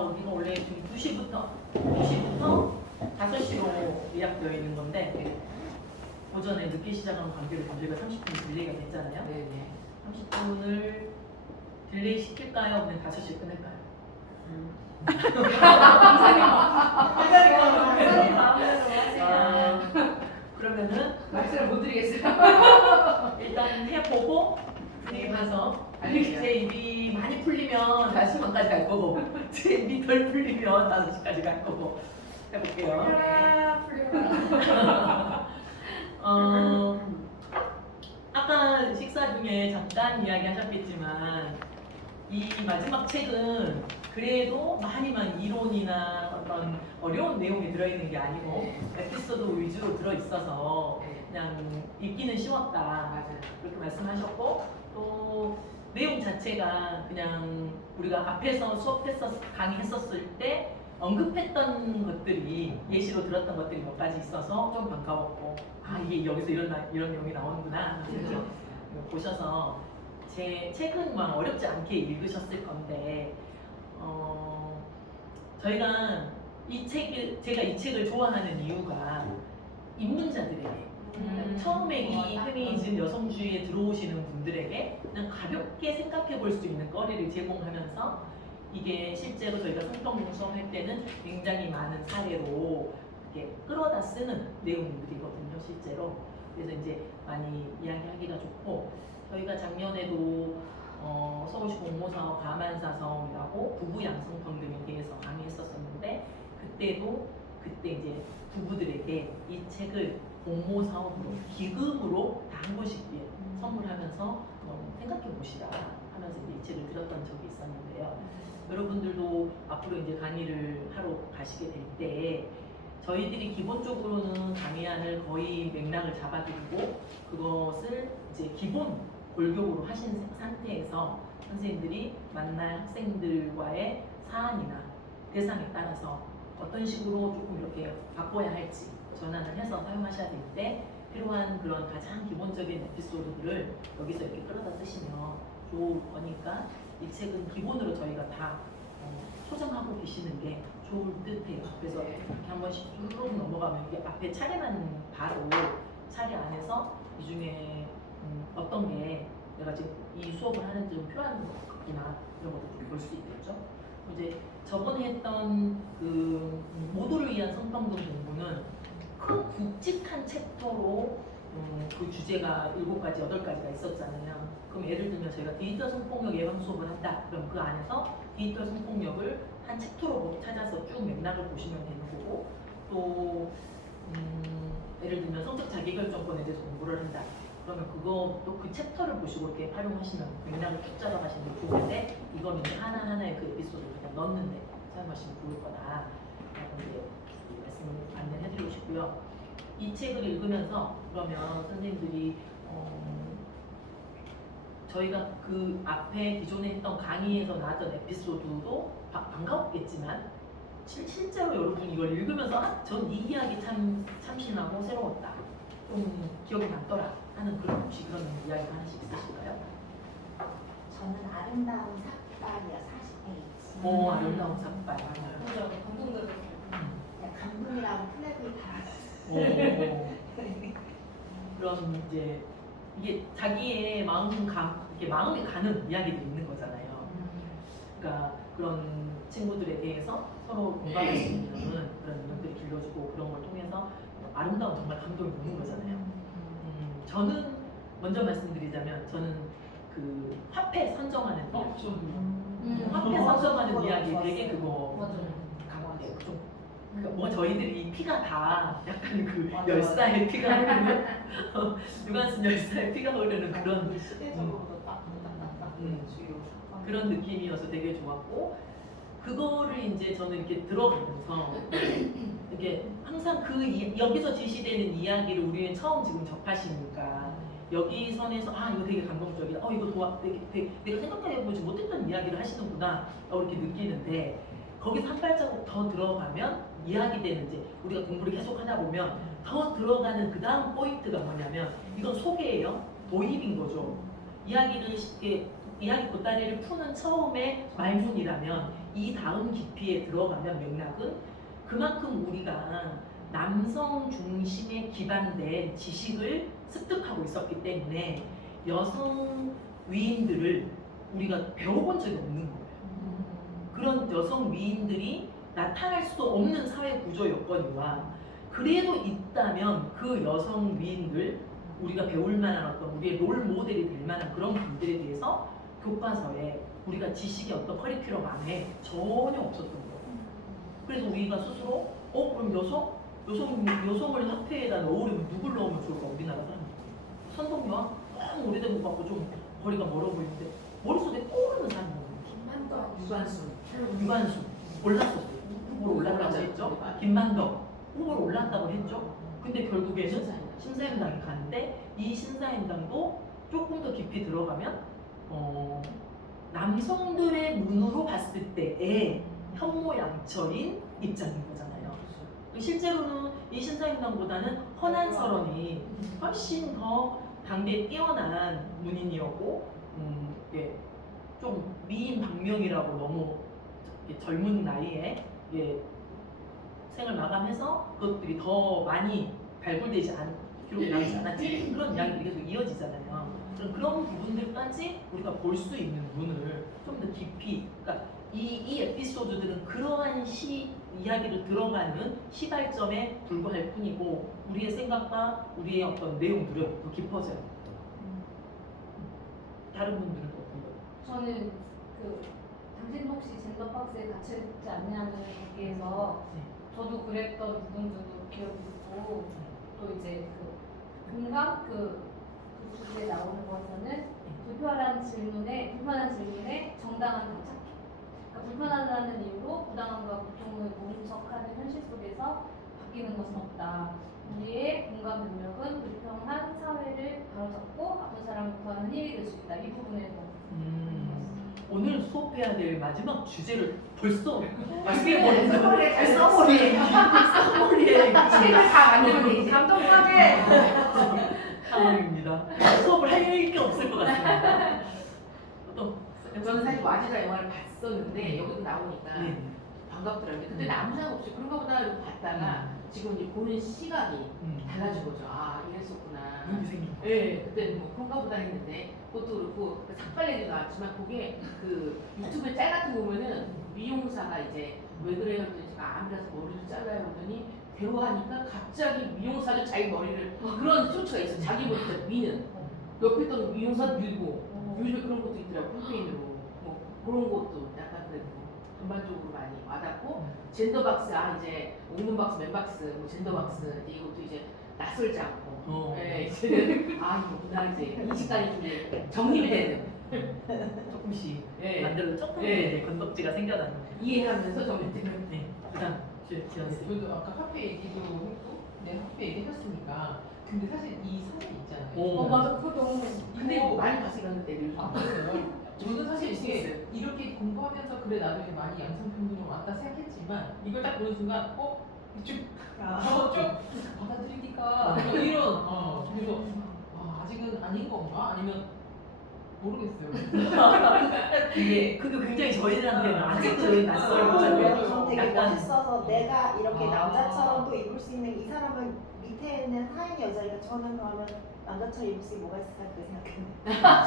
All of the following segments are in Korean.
우리가 원래 지금 2시부터 5시로 예약되어 있는 건데 오전에 늦게 시작하는 관계로 저희가 30분 딜레이가 됐잖아요. 네네. 30분을 딜레이 시킬까요? 그냥 5시에 끝낼까요? 이사님 마음대로 하시면 그러면은 말씀을 못 드리겠어요. 일단 해보고 분위기 봐서 제 입이 많이 풀리면 5시반까지 갈 거고 제 입이 덜 풀리면 5시까지 갈 거고 해볼게요. 아까 식사 중에 잠깐 이야기하셨겠지만 이 마지막 책은 그래도 많이만 이론이나 어떤 어려운 내용이 들어있는 게 아니고 에피소드 위주로 들어있어서 그냥 읽기는 쉬웠다 맞아요. 그렇게 말씀하셨고 또 내용 자체가 그냥 우리가 앞에서 강의했었을 때 언급했던 것들이 예시로 들었던 것들이 몇 가지 있어서 좀 반가웠고 아 이게 여기서 이런 내용이 나오는구나 이렇게 보셔서 제 책은 막 어렵지 않게 읽으셨을 건데 저희가 제가 이 책을 좋아하는 이유가 입문자들에게 처음에 이 페미니즘 여성주의에 들어오시는 분들에게 그냥 가볍게 생각해 볼 수 있는 거리를 제공하면서 이게 실제로 저희가 성평등 수업할 때는 굉장히 많은 사례로 이렇게 끌어다 쓰는 내용들이거든요, 실제로. 그래서 이제 많이 이야기하기가 좋고 저희가 작년에도 서울시 공모사업 가만사성이라고 부부 양성평등에 대해서 강의했었었는데 그때 이제 부부들에게 이 책을 공모사업으로 기금으로 다 한 권씩 선물하면서 생각해 보시라 하면서 이제 이 책을 들었던 적이 있었는데요. 여러분들도 앞으로 이제 강의를 하러 가시게 될 때 저희들이 기본적으로는 강의안을 거의 맥락을 잡아드리고 그것을 이제 기본 골격으로 하신 상태에서 선생님들이 만날 학생들과의 사안이나 대상에 따라서 어떤 식으로 조금 이렇게 바꿔야 할지 전환을 해서 사용하셔야 될 때 필요한 그런 가장 기본적인 에피소드들을 여기서 이렇게 끌어다 쓰시면 좋을 거니까 이 책은 기본으로 저희가 다 소장하고 계시는 게 좋을 듯해요. 그래서 이렇게 한 번씩 쭉 넘어가면 이게 앞에 차례만 봐도 차례 안에서 이 중에 어떤 게 내가 지금 이 수업을 하는데 좀 필요한 것이나 이런 것도 좀 볼 수 있겠죠. 이제 저번에 했던 그 모두를 위한 성평등 공부는 큰 굵직한 챕터로 그 주제가 7가지, 8가지가 있었잖아요. 그럼 예를 들면 저희가 디지털 성폭력 예방 수업을 한다. 그럼 그 안에서 디지털 성폭력을 한 챕터로 찾아서 쭉 맥락을 보시면 되는 거고 또 예를 들면 성적 자기결정권에 대해서 공부를 한다. 그러면 그것도 그 챕터를 보시고 이렇게 활용하시면 맥락을 쭉 잡아가시는 게 좋은데 이거는 이제 하나하나의 그 에피소드를 그냥 넣는데 사용하시면 좋을 거다. 이제 말씀을 안내해드리고 싶고요. 이 책을 읽으면서 그러면 선생님들이 저희가 그 앞에 기존에 했던 강의에서 나왔던 에피소드도 반가웠겠지만 실제로 여러분이 이걸 읽으면서 전 이 이야기 참 참신하고 새로웠다. 좀 기억이 남더라 하는 그런 혹시 그런 이야기가 하나씩 있으실까요? 저는 아름다운 삭발이요 40페이지. 아름다운 삭발. 그죠? 감동적이었어요. 감동이라고 플래그를 달았어요. 그런 이제 이게 자기의 이렇게 마음에 가는 이야기들이 있는 거잖아요. 그러니까 그런 친구들에 대해서 서로 공감할 수 있는 그런 인연들이 길러주고 그런 걸 통해서 아름다운 정말 감동이 오는 거잖아요. 저는 먼저 말씀드리자면 저는 그 화폐 선정하는 이야기, 화폐 선정하는 이야기 되게 그거 강하게 좀 뭔가 저희들이 피가 다 약간 그 열사의 피가 흐르는 유관순 열사의 피가 흐르는 그런 시대적으로도 딱딱딱딱 주요 그런 느낌이어서 되게 좋았고 그거를 이제 저는 이렇게 들어가면서 이게 항상 여기서 제시되는 이야기를 우리는 처음 지금 접하시니까 여기 선에서 이거 되게 감동적이다. 이거 내가 생각해보지 못했던 이야기를 하시는구나. 이렇게 느끼는데 거기서 한 발자국 더 들어가면 이야기되는 이제 우리가 공부를 계속 하다 보면 더 들어가는 그 다음 포인트가 뭐냐면 이건 소개예요. 도입인 거죠. 이야기를 쉽게 이야기 보따리를 푸는 처음에 말문이라면 이 다음 깊이에 들어가면 맥락은 그만큼 우리가 남성 중심에 기반된 지식을 습득하고 있었기 때문에 여성 위인들을 우리가 배워본 적이 없는 거예요. 그런 여성 위인들이 나타날 수도 없는 사회 구조 여건이와 그래도 있다면 그 여성 위인들 우리가 배울 만한 어떤 우리의 롤 모델이 될 만한 그런 분들에 대해서 교과서에 우리가 지식의 어떤 커리큘럼 안에 전혀 없었던 거예요. 그래서 우리가 스스로 그럼 여성을 학회에다 넣으려면 누굴 넣으면 좋을까? 우리나라 사람들 선동여왕 너무 오래된 것 같고 좀 거리가 멀어 보이는데 머릿속에 떠오르는 사람이 뭐예요? 유관순 올랐었어요. 후보로 올랐다고 했죠. 김만덕 후보로 올랐다고 했죠. 근데 결국에는 신사임당이 가는데 이 신사임당도 조금 더 깊이 들어가면 남성들의 눈으로 봤을 때의 현모양처인 입장인 거잖아요. 실제로는 이 신사임당보다는 허난설원이 훨씬 더 당대에 뛰어난 문인이었고 좀 미인 방명이라고 너무 젊은 나이에 생을 마감해서 그것들이 더 많이 발굴되지 기록이 나오지 않았지 그런 이야기들이 계속 이어지잖아요. 그런 부분들까지 우리가 볼 수 있는 눈을 좀 더 깊이, 그러니까 이 에피소드들은 그러한 이야기로 들어가는 시발점에 불과할 뿐이고 우리의 생각과 우리의 어떤 내용들은 더 깊어져요. 다른 분들은 어떤 거예요? 저는 당신도 혹시 젠더 박스에 갇혀있지 않냐는 거기에서 저도 그랬던 부분들도 기억이 있고 또 이제 공감 주제에 나오는 것에서는 불편한 질문에 정당한 답 찾기. 그러니까 불편하다는 이유로 부당함과 고통을 모른 현실 속에서 바뀌는 것은 없다. 우리의 공감 능력은 불평한 사회를 바로잡고 아픈 사람을 구하는 힘이 될 수 있다. 이 부분에서. 오늘 수업해야 될 마지막 주제를 벌써 써머리에 책을 다 만들면 되지. 감동하게. 상황입니다. 수업을 할 게 없을 것 같습니다. 저는 사실 와지다 영화를 봤었는데 여기도 나오니까 네. 반갑더라고요. 그때 아무 생각 없이 그런가 보다 이러고 봤다가 지금 이제 보는 시각이 달라진 거죠. 아 이랬었구나. 눈이 생긴 거. 네, 그때 뭐 그런가 보다 했는데 그것도 그렇고 삭발레도 나왔지만 그게 유튜브에 짤 같은 거 보면은 미용사가 이제 왜 그래요? 그랬더니 제가 암이라서 머리를 잘라요. 그러더니 대화하니까 갑자기 미용사도 자기 머리를 그런 쇼츠가 있어. 자기 머리를 미는 옆에 있던 미용사 밀고 요즘에 그런 것도 있더라고. 캠페인으로 뭐 그런 것도 약간 그래도 전반적으로 많이 와닿고 젠더 박스 이제 옥문 박스, 맨 박스, 뭐 젠더 박스 이것도 이제 낯설지 않고 이제는 이거구나 이제 인식관이 좀 정립이 되는 조금씩 네. 만들어 조금 네. 건덕지가 생겨나는. 이해하면서 정립되는. 네. 그다음 지연 씨. 저도 아까 카페 얘기도 했고, 카페 얘기했으니까. 근데 사실 이 사진 있잖아요. 맞아. 그거 너무. 근데 뭐 많이 봤어요 근데 요즘. 그래요? 저는 사실 이렇게 공부하면서 그래 나도 이제 많이 양성 평등으로 왔다 생각했지만 이걸 딱 보는 순간 좀 받아들이니까 이런 그래서 아직은 아닌 건가? 아니면 모르겠어요. 그게 굉장히 저희들한테는 아직도 낯설고 되게 약간 멋있어서 내가 이렇게 아. 남자처럼 또 입을 수 있는 이 사람은 밑에 있는 하인 여자니까 저는 그러면 남자처럼 입을 수 있는 뭐가 있을까 그 생각했는데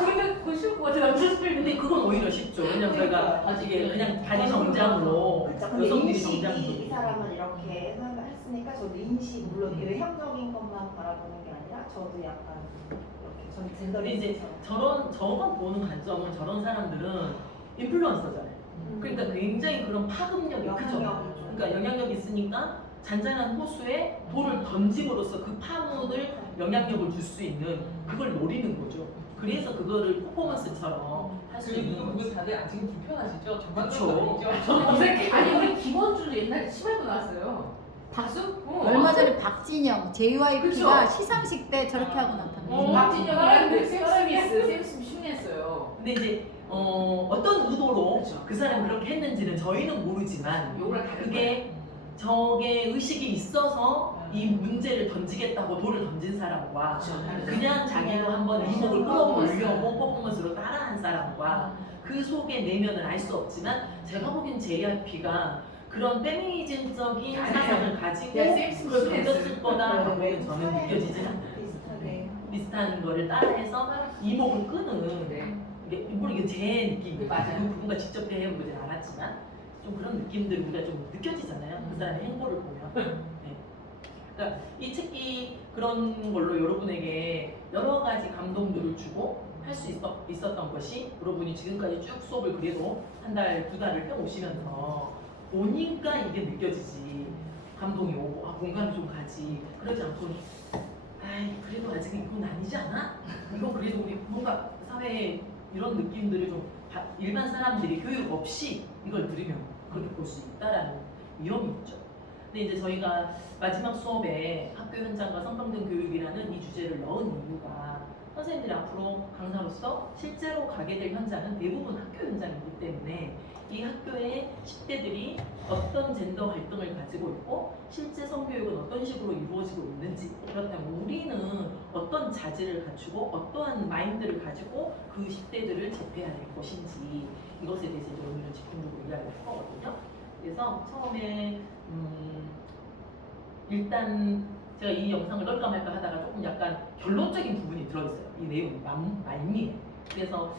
근데 그거 쉬울 것 같아. 남자들. 근데 그건 오히려 쉽죠. 왜냐면 저희가 이게 그냥 바지 정장으로 그렇죠. 근데 여성들이 인식이 정장도 이 사람은 이렇게 했으니까 저도 인식 물론 외형적인 것만 바라보는 게 아니라 저도 약간 이렇게 전 젠더를 근데 이제 저만 보는 관점은 저런 사람들은 인플루언서잖아요. 그러니까 굉장히 그런 파급력이 크죠. 그러니까 영향력이 있으니까 잔잔한 호수에 돌을 던짐으로써 그 파문을 영향력을 줄 수 있는 그걸 노리는 거죠. 그래서 그거를 퍼포먼스처럼 할 수 있는 거죠. 그거 다들 아직은 불편하시죠? 그쵸. 전반적으로 저는 어색해. 아니 우리 김원주도 옛날에 심할거 나왔어요. 가수? 얼마 전에 박진영 JYP가 그쵸? 시상식 때 저렇게 하고 나타났어요. 박진영이랑 샘 스미스 흉내했어요. 근데 이제 어떤 의도로 그쵸. 그 사람이 그렇게 했는지는 저희는 모르지만 요거랑 다른 그게 적의 의식이 있어서 이 문제를 던지겠다고 돌을 던진 사람과 그렇죠. 그냥 자기도 한번 이목을 끌어올려고 퍼포먼스로 따라한 사람과 그 속의 내면을 알 수 없지만 제가 보기엔 JYP가 그런 페미니즘적인 사상을 가지고 그냥 섹스 그걸 섹스. 던졌을 거다라고 저는 느껴지진 않아요. 비슷하게. 비슷한 거를 따라해서 이목을 끄는 네. 물론 이게 제 느낌이에요. 맞아요. 그분과 직접 대해보진 않았지만 좀 그런 느낌들 우리가 좀 느껴지잖아요. 그 사람의 행보를 보면. 네. 그러니까 이 책이 그런 걸로 여러분에게 여러 가지 감동들을 주고 할 수 있었던 것이 여러분이 지금까지 쭉 수업을 그래도 한 달, 두 달을 해오시면서 보니까 이게 느껴지지. 감동이 오고 공감이 좀 가지. 그러지 않고 아이 그래도 아직 이건 아니지 않아? 이거 그래도 우리 뭔가 사회에 이런 느낌들을 좀 일반 사람들이 교육 없이 이걸 들으면 그렇게 볼 수 있다라는 위험이 있죠. 근데 이제 저희가 마지막 수업에 학교 현장과 성평등 교육이라는 이 주제를 넣은 이유가 선생님들이 앞으로 강사로서 실제로 가게 될 현장은 대부분 학교 현장이기 때문에 이 학교의 10대들이 어떤 젠더 갈등을 가지고 있고 실제 성교육은 어떤 식으로 이루어지고 있는지, 그렇다면 우리는 어떤 자질을 갖추고 어떠한 마인드를 가지고 그 10대들을 접해야 될 것인지 이것에 대해서 이제 오늘은 집중적으로 이야기를 할 거거든요. 그래서 처음에 일단 제가 이 영상을 넣을까 말까 하다가 조금 약간 결론적인 부분이 들어있어요. 이 내용 말미에. 그래서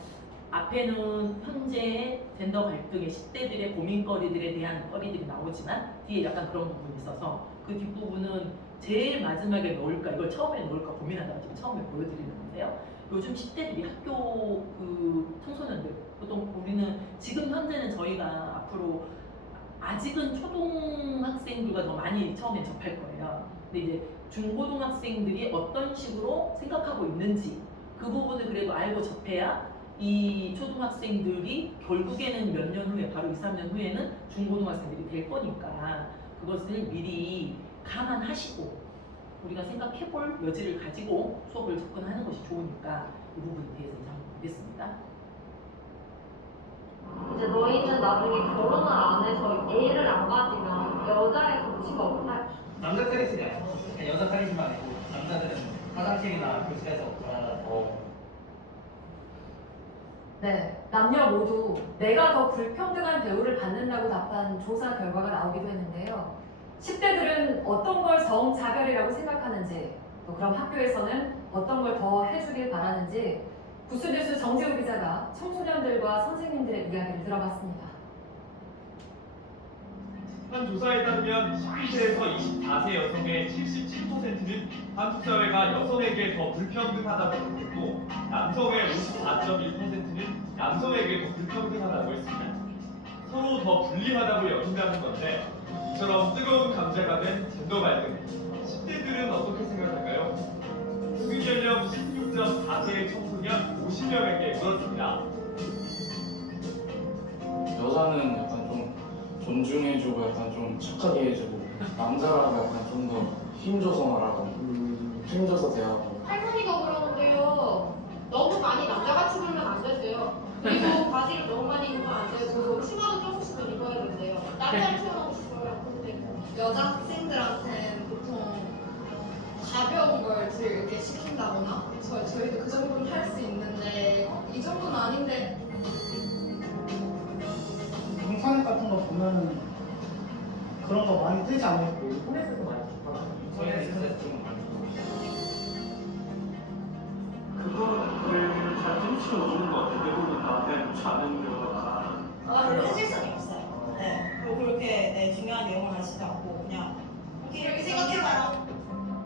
앞에는 현재의 젠더 갈등의 10대들의 고민거리들에 대한 거리들이 나오지만 뒤에 약간 그런 부분이 있어서 그 뒷부분은 제일 마지막에 넣을까 이걸 처음에 넣을까 고민하다가 지금 처음에 보여드리는 건데요. 요즘 10대들이 학교 그 청소년들 보통 우리는 지금 현재는 저희가 앞으로 아직은 초등학생들과 더 많이 처음에 접할 거예요. 근데 이제 중고등학생들이 어떤 식으로 생각하고 있는지 그 부분을 그래도 알고 접해야 이 초등학생들이 결국에는 몇 년 후에 바로 2, 3년 후에는 중고등학생들이 될 거니까 그것을 미리 감안하시고 우리가 생각해볼 여지를 가지고 수업을 접근하는 것이 좋으니까 이 부분에 대해서 이제 한번 보겠습니다. 이제 너희는 나중에 결혼을 안 해서 애를 안 가지면 여자의 가치가 없나? 남자 카리스마 여자 카리스마 아니고 남자들은 화장실이나 교실에서 네, 남녀 모두 내가 더 불평등한 대우를 받는다고 답한 조사 결과가 나오기도 했는데요. 10대들은 어떤 걸 성차별이라고 생각하는지, 또 그럼 학교에서는 어떤 걸 더 해주길 바라는지 부수뉴스 정재우 기자가 청소년들과 선생님들의 이야기를 들어봤습니다. 한 조사에 따르면 19세에서 24세 여성의 77%는 한국 사회가 여성에게 더 불평등하다고 생각했고 남성의 54.1%는 남성에게 더 불평등하다고 했습니다. 서로 더 불리하다고 여긴다는 건데 이처럼 뜨거운 감자가 된 젠더 갈등 10대들은 어떻게 생각할까요? 평균 연령 16.4세의 청소년 50명에게 물었습니다. 여자는 약간 좀 존중해주고 약간 좀 착하게 해주고 남자라고 약간 좀 더 힘줘서 말하고 힘줘서 대하고 할머니가 그러는데요. 너무 많이 남자같이 굴면 안 되세요. 그리고 바지를 너무 많이 입으면 안 되고 치마도 조금씩 더 입어야 된대요. 남자를 표현하고 싶어요. 근데 여자 학생들한테는 보통 가벼운 걸 이렇게 시킨다거나 저희도 그 정도는 할 수 있는데 이 정도는 아닌데 인터넷 같은 거 보면은 그런 거 많이 뜨지 않을까? 인터넷에서 많이 좋더라고요. 저희는 인터넷 좀 많이 그거를 잘 해주시면 좋은 것 같아요. 대부분 다 해주지 않은 경우가 별로 해질성이 없어요. 네. 그리고 그렇게 중요한 내용을 하시지 않고 그냥 이렇게 생각해봐요.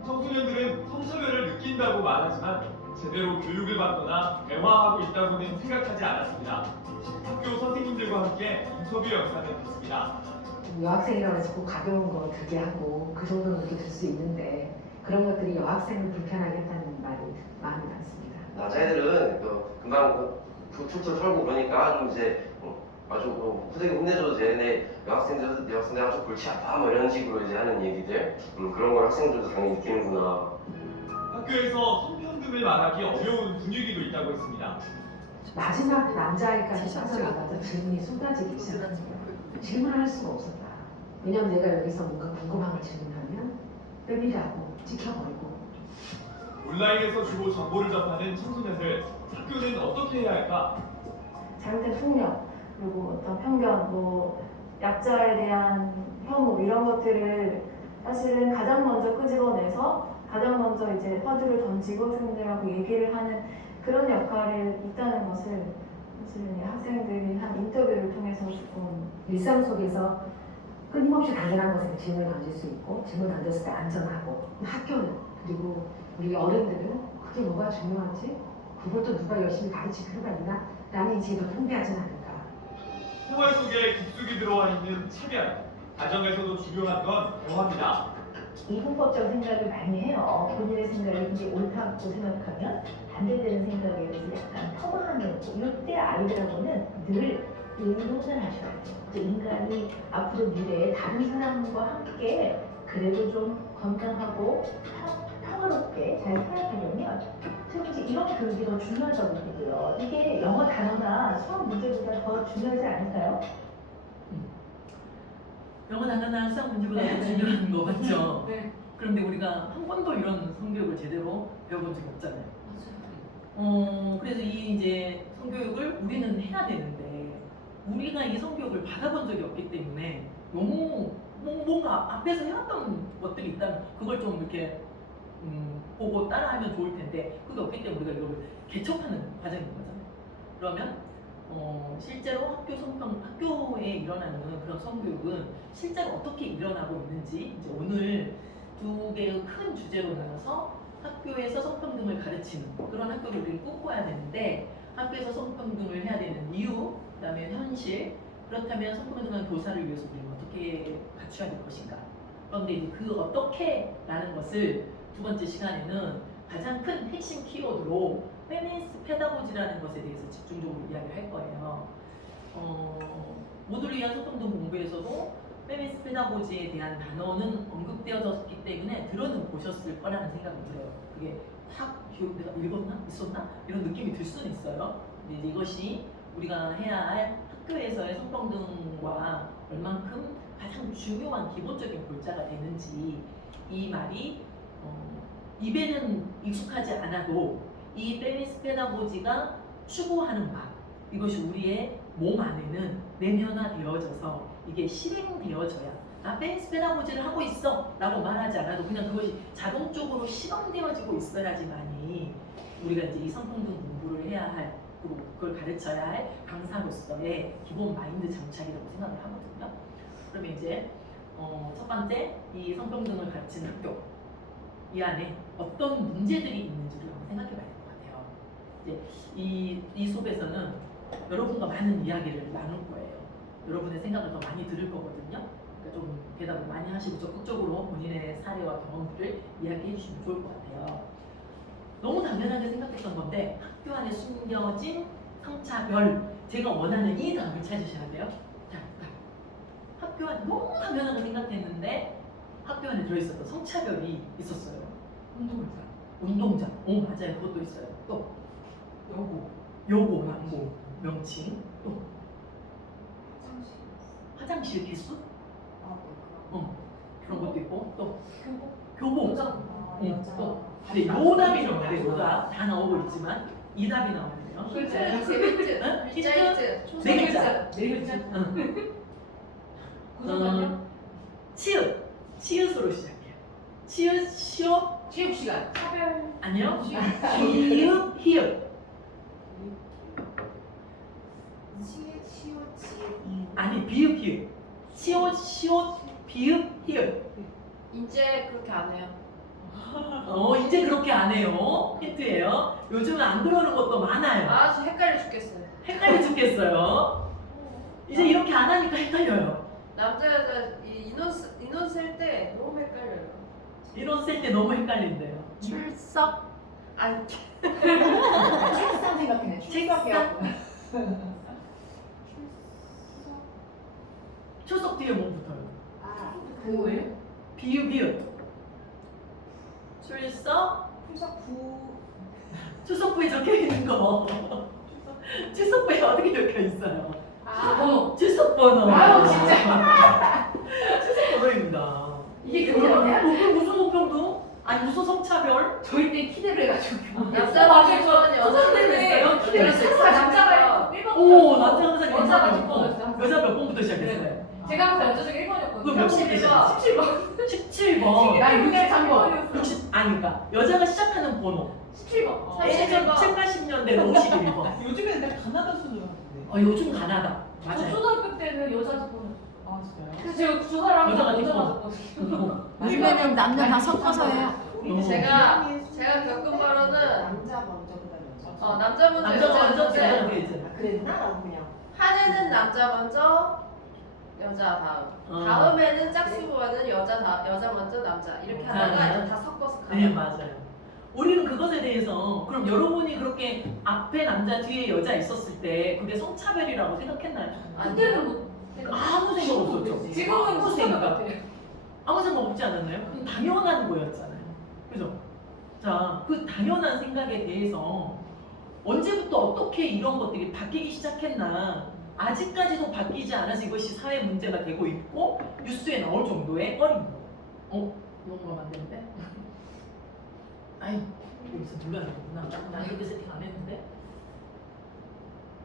청소년들은 성차별을 느낀다고 말하지만 제대로 교육을 받거나 대화하고 있다고는 생각하지 않았습니다. 학교 선생님들과 함께 인터뷰 영상을 봤습니다. 여학생이라고 해서 꼭 가벼운 거 그게 하고 그 정도는 그렇게 될 수 있는데 그런 것들이 여학생을 불편하게 했다는 말이 많이 많습니다. 남자애들은 금방 툭툭 털고 그러니까 이제 아주 후대기 혼내줘도 되는데 여학생들 아주 골치 아파 뭐 이런 식으로 이제 하는 얘기들 그런 걸 학생들도 당연히 느끼는구나. 학교에서 성평등을 말하기 어려운 분위기도 있다고 했습니다. 마지막 남자아이까지 빠져나가서 질문이 쏟아지기 시작합니다. 질문을 할 수가 없었다. 왜냐면 내가 여기서 뭔가 궁금한 걸 질문하면 빼밀라고 지켜버리고. 온라인에서 주로 정보를 접하는 청소년들, 학교는 어떻게 해야 할까? 잘못된 폭력, 그리고 어떤 편견, 약자에 대한 혐오 이런 것들을 사실은 가장 먼저 끄집어내서 가장 먼저 이제 화두를 던지고 학생들하고 얘기를 하는 그런 역할이 있다는 것을 사실은 학생들이 한 인터뷰를 통해서 조금 일상 속에서 끊임없이 당연한 것에 질문을 던질 수 있고 질문 던졌을 때 안전하고 학교는 그리고 우리 어른들은 그게 뭐가 중요하지? 그걸 또 누가 열심히 가르칠 필요가 있나? 라는 인식을 풍부하진 않을까. 생활 속에 깊숙이 들어와 있는 차별, 가정에서도 중요한 건 대화입니다. 이분법적 생각을 많이 해요. 본인의 생각이 굉장히 옳다고 생각하면 반대되는 생각에 대해서 약간 폄하하는 이때 아이들하고는 늘 의논을 하셔야 돼요. 인간이 앞으로 미래에 다른 사람과 함께 그래도 좀 건강하고 평화롭게 잘 살아가려면 특히 이런 교육이 더 중요하다고 보고요. 이게 영어 단어나 수학 문제보다 더 중요하지 않을까요? 영어 단어나 수학 문제보다 더 중요한 거 맞죠? 네. 그런데 우리가 한 번도 이런 성교육을 제대로 배워본 적이 없잖아요. 그래서 이 이제 성교육을 우리는 해야 되는데 우리가 이 성교육을 받아본 적이 없기 때문에 너무 뭔가 앞에서 해왔던 것들이 있다면 그걸 좀 이렇게 보고 따라하면 좋을 텐데 그게 없기 때문에 우리가 이걸 개척하는 과정인 거잖아요. 그러면 실제로 학교에 일어나는 그런 성교육은 실제로 어떻게 일어나고 있는지 이제 오늘 두 개의 큰 주제로 나눠서 학교에서 성평등을 가르치는 그런 학교를 우리는 꿈꿔야 되는데 학교에서 성평등을 해야 되는 이유, 그다음에 현실, 그렇다면 성평등한 교사를 위해서 우리는 어떻게 갖춰야 될 것인가. 그런데 이제 그 어떻게라는 것을 두 번째 시간에는 가장 큰 핵심 키워드로 페미니스트 페다고지라는 것에 대해서 집중적으로 이야기를 할 거예요. 모두를 위한 성평등 공부에서도 페미니스트 페다고지에 대한 단어는 언급되어졌기 때문에 들어는 보셨을 거라는 생각이 들어요. 그게 확 내가 읽었나? 있었나? 이런 느낌이 들 수는 있어요. 근데 이제 이것이 우리가 해야 할 학교에서의 성평등과 얼만큼 가장 중요한 기본적인 골자가 되는지 이 말이 입에는 익숙하지 않아도 이 페미니스트 페다고지가 추구하는 바 이것이 우리의 몸 안에는 내면화되어져서 이게 실행되어져야 나 페미니스트 페다고지를 하고 있어 라고 말하지 않아도 그냥 그것이 자동적으로 실험되어지고 있어야지만이 우리가 이제 이 성평등 공부를 해야 할 그리고 그걸 가르쳐야 할 강사로서의 기본 마인드 장착이라고 생각을 하거든요. 그러면 이제 첫 번째 이 성평등을 가르치는 학교 이 안에 어떤 문제들이 있는지를 한번 생각해 봐야 될 것 같아요. 이제 이 수업에서는 여러분과 많은 이야기를 나눌 거예요. 여러분의 생각을 더 많이 들을 거거든요. 그러니까 좀 대답을 많이 하시고 적극적으로 본인의 사례와 경험들을 이야기해 주시면 좋을 것 같아요. 너무 당연하게 생각했던 건데 학교 안에 숨겨진 성차별 제가 원하는 이 답을 찾으셔야 돼요. 자, 학교 안에 너무 당연하게 생각했는데 학교 안에 들어있었던 성차별이 있었어요. 운동장. 맞아요. 그것도 있어요. 또 여고, 양고, 명칭. 또 화장실 개수? 그런 것도 있고 또 교복. 또 근데 요 답이 나오는데 요가 다 나오고 있지만 이 답이 나오네요. 힌트. 힌트. 네 글자. 치읓으로 시작해요. 취업 시간. 차별. 아니요. 비읍, 히읗. 아니 비읍, 히읗. 시옷, 비읍, 히읗. 이제 그렇게 안 해요. 이제 그렇게 안 해요. 힌트예요. 요즘은 안 그러는 것도 많아요. 저 헷갈려 죽겠어요. 헷갈려 죽겠어요. 이제 이렇게 안 하니까 헷갈려요. 남자 여자 인원 쓸 때 너무 헷갈려요. 인원 쓸 때 너무 헷갈린대요. 출석. 아니 책상 생각해요. 책상. 출석 뒤에 뭐 붙어요? 뭐예요? 비읍. 출석부에 적혀 있는 거. 출석부에 어떻게 적혀 있어요? 출석 번호. 진짜. 출석 번호입니다. 이게 그거냐? 무슨 목표 아니 무슨 성차별? 저희 때 키대로 해가지고 남자 방송은 여자들은 키대로 남자가 1번. 오 남자 항상 여자가 괜찮고 6번이었어요. 여자 몇 번부터 시작했어요? 제가 항상 여자 중에 1번이었거든요. 그럼 몇 번부터 시작했어요? 17번. 나 63번. 60 아니까 여자가 시작하는 번호 17번. 예전 7, 80년대 51번. 요즘에는 내가 가나다 순으로 하는데. 요즘 가나다. 저 맞아요. 초등학교 때는 여자 뒷번이었어요. 아 진짜요? 그래서 제가 주사랑 여자가 여자 뒷번. 맞았거든요. 요즘에는 남녀 다 섞어서 해요. 제가 겪은 바로는 남자 먼저 그다음에 여자. 남자 먼저 남자가 여자 먼저 먼저 여자가 뒤에 있잖아. 그랬나? 나도 그냥 한 해는 남자 먼저 여자 다음 다음에는 짝수부와는 여자 먼저 남자 이렇게 하다가 이제 다 섞어서 가요. 네 맞아요. 우리는 그것에 대해서 그럼 여러분이 그렇게 앞에 남자 뒤에 여자 있었을 때 그게 성차별이라고 생각했나요? 그때는 뭐 아무 생각 없었죠. 지금은 아무 무슨 생각 같아요. 아무 생각 없지 않았나요? 당연한 거였잖아요. 그죠? 자, 그 당연한 생각에 대해서 언제부터 어떻게 이런 것들이 바뀌기 시작했나 아직까지도 바뀌지 않아서 이것이 사회 문제가 되고 있고 뉴스에 나올 정도의 어린 거. 넘어가면 안 되는데? 아이, 여기서 눌러야 되구나. 나 이렇게 세팅 안 했는데?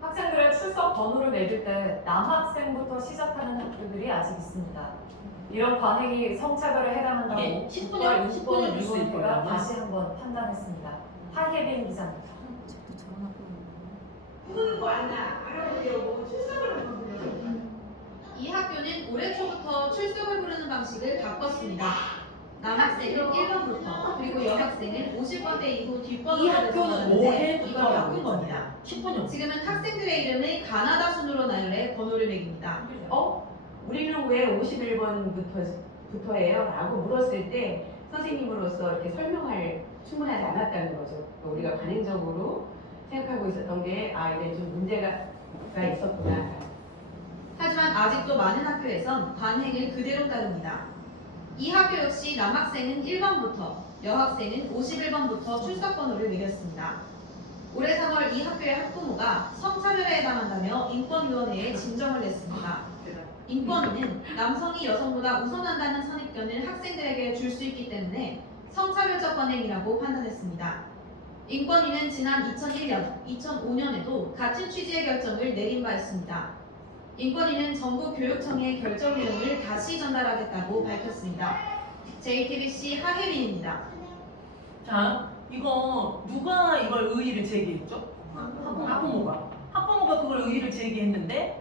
학생들의 출석 번호를 매길 때 남학생부터 시작하는 학교들이 아직 있습니다. 이런 관행이 성차별에 해당한다고 이게 10분여 뉴스일 거예요, 위원회가 아마. 다시 한번 판단했습니다. 하예빈 기자입니다. 이 학교는 올해 초부터 출석을 부르는 방식을 바꿨습니다. 남학생은 1번부터 그리고 여학생은 50번대 이후 이 뒷번호로 학교는 올해부터 바꾼 겁니다. 10분여. 지금은 학생들의 이름을 가나다 순으로 나열해 번호를 매깁니다. 우리는 왜 51번부터예요? 라고 물었을 때 선생님으로서 이렇게 설명할 충분하지 않았다는 거죠. 우리가 관행적으로 생각하고 있었던 게 이게 좀 문제가 있었구나. 하지만 아직도 많은 학교에선 관행을 그대로 따릅니다. 이 학교 역시 남학생은 1번부터 여학생은 51번부터 출석 번호를 매겼습니다. 올해 3월 이 학교의 학부모가 성차별에 해당한다며 인권위원회에 진정을 냈습니다. 인권위는 남성이 여성보다 우선한다는 선입견을 학생들에게 줄 수 있기 때문에 성차별적 관행이라고 판단했습니다. 인권위는 지난 2001년, 2005년에도 같은 취지의 결정을 내린 바 있습니다. 인권위는 정부교육청에 결정 내용을 다시 전달하겠다고 밝혔습니다. JTBC 하혜빈입니다. 자, 이거 누가 이걸 의의를 제기했죠? 학부모가. 학부모가 그걸 의의를 제기했는데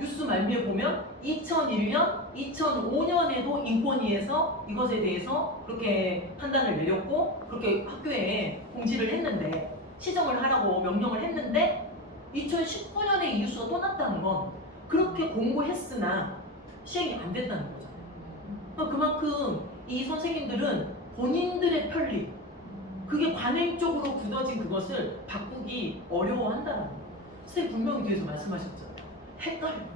뉴스 말미에 보면 2001년, 2005년에도 인권위에서 이것에 대해서 그렇게 판단을 내렸고 그렇게 학교에 공지를 했는데 시정을 하라고 명령을 했는데 2019년에 이 뉴스가 또 났다는 건 그렇게 공고했으나 시행이 안 됐다는 거잖아요. 그만큼 이 선생님들은 본인들의 편리, 그게 관행적으로 굳어진 그것을 바꾸기 어려워한다는 거예요. 선생님 분명히 뒤에서 말씀하셨잖아요. 헷갈려요.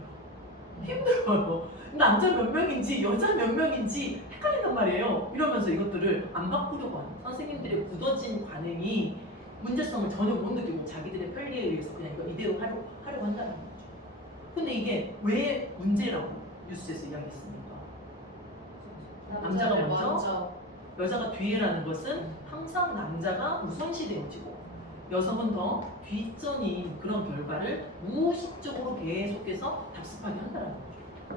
힘들어요. 남자 몇 명인지 여자 몇 명인지 헷갈린단 말이에요. 이러면서 이것들을 안 바꾸려고 하는 선생님들의 굳어진 관행이 문제성을 전혀 못 느끼고 자기들의 편리에 의해서 그냥 이거 이대로 하려고 한다는 거죠. 근데 이게 왜 문제라고 뉴스에서 이야기했습니까? 남자가 먼저 여자가 뒤에라는 것은 항상 남자가 우선시되어지고 여성은 더 뒷전인 그런 결과를 무의식적으로 계속해서 답습하게 한다는 거죠.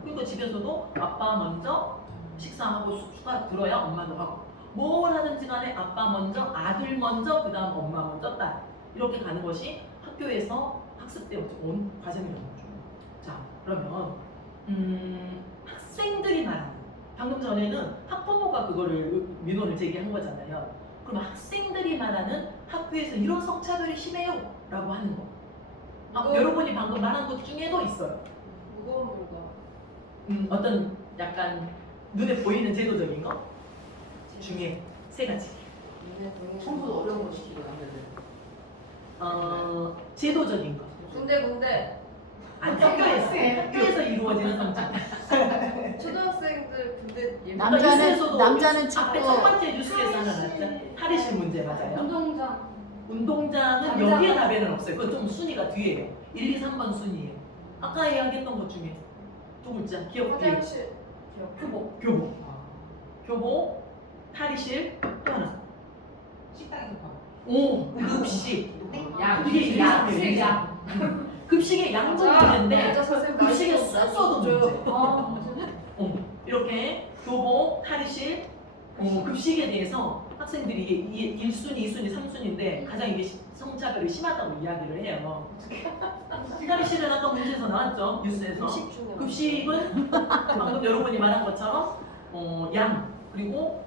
그러니까 집에서도 아빠 먼저 식사하고 숟가락 들어야 엄마도 하고 뭘 하든지 간에 아빠 먼저, 아들 먼저, 그 다음 엄마 먼저, 딸 이렇게 가는 것이 학교에서 학습되어 온 과정이라는 거죠. 자, 그러면 학생들이 말하는 방금 전에는 학부모가 그거를 민원을 제기한 거잖아요. 그럼 학생들이 말하는 학교에서 이런 성차별이 심해요 라고 하는 거 여러분이 방금 말한 것 중에도 있어요. 무거운 물건. 어떤 약간 눈에 보이는 제도적인 거 중에 세 가지. 청소도 어려운 거 시키고 남자들. 제도적인 거. 군대. 아니 학교에서 이루어지는 성차별. 초등학생들 군대 남자는 앞에 첫 번째 뉴스에서 하나 나왔죠. 탈의실 문제 맞아요. 운동장은 여기에 답에는 없어요. 그건 좀 순위가 뒤에요. 1, 2, 3번 순위예요. 아까 이야기했던 것 중에 두 글자 기억. 화장실. 교복. 탈의실, 또 하나. 식당에서 봐. 오, 급식. 양, 이게 이게 양, 이상해요. 양. 급식에 양도 문제인데 급식에 순서도 문제. 아, 이렇게 교복, 탈의실, 급식에 대해서 학생들이 이게 1순위, 2순위, 3순위인데 가장 이게 성차별이 심하다고 이야기를 해요. 탈의실은 아까 문제에서 나왔죠, 뉴스에서. 급식은 방금 여러분이 말한 것처럼 양 그리고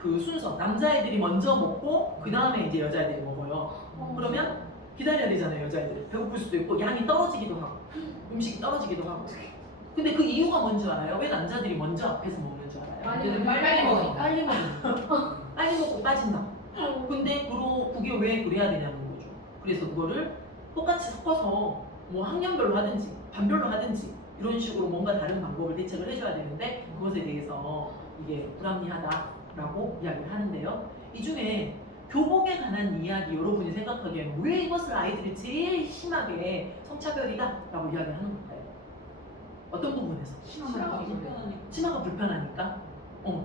순서 남자애들이 먼저 먹고 그 다음에 이제 여자애들이 먹어요. 그러면 기다려야 되잖아요, 여자애들이. 배고플 수도 있고 양이 떨어지기도 하고 음식이 떨어지기도 하고. 근데 그 이유가 뭔지 알아요? 왜 남자들이 먼저 앞에서 먹는 줄 알아요? 빨리 먹으니까. 빨리 먹으니까. 빨리 먹고 빠진다. 근데 그게 왜 그래야 되냐는 거죠. 그래서 그거를 똑같이 섞어서 뭐 학년별로 하든지 반별로 하든지 이런 식으로 뭔가 다른 방법을 대책을 해줘야 되는데 그것에 대해서 이게 불합리하다라고 이야기를 하는데요. 이 중에 교복에 관한 이야기 여러분이 생각하기에는 왜 이것을 아이들이 제일 심하게 성차별이다라고 이야기를 하는 걸까요? 어떤 부분에서? 치마가 불편하니까.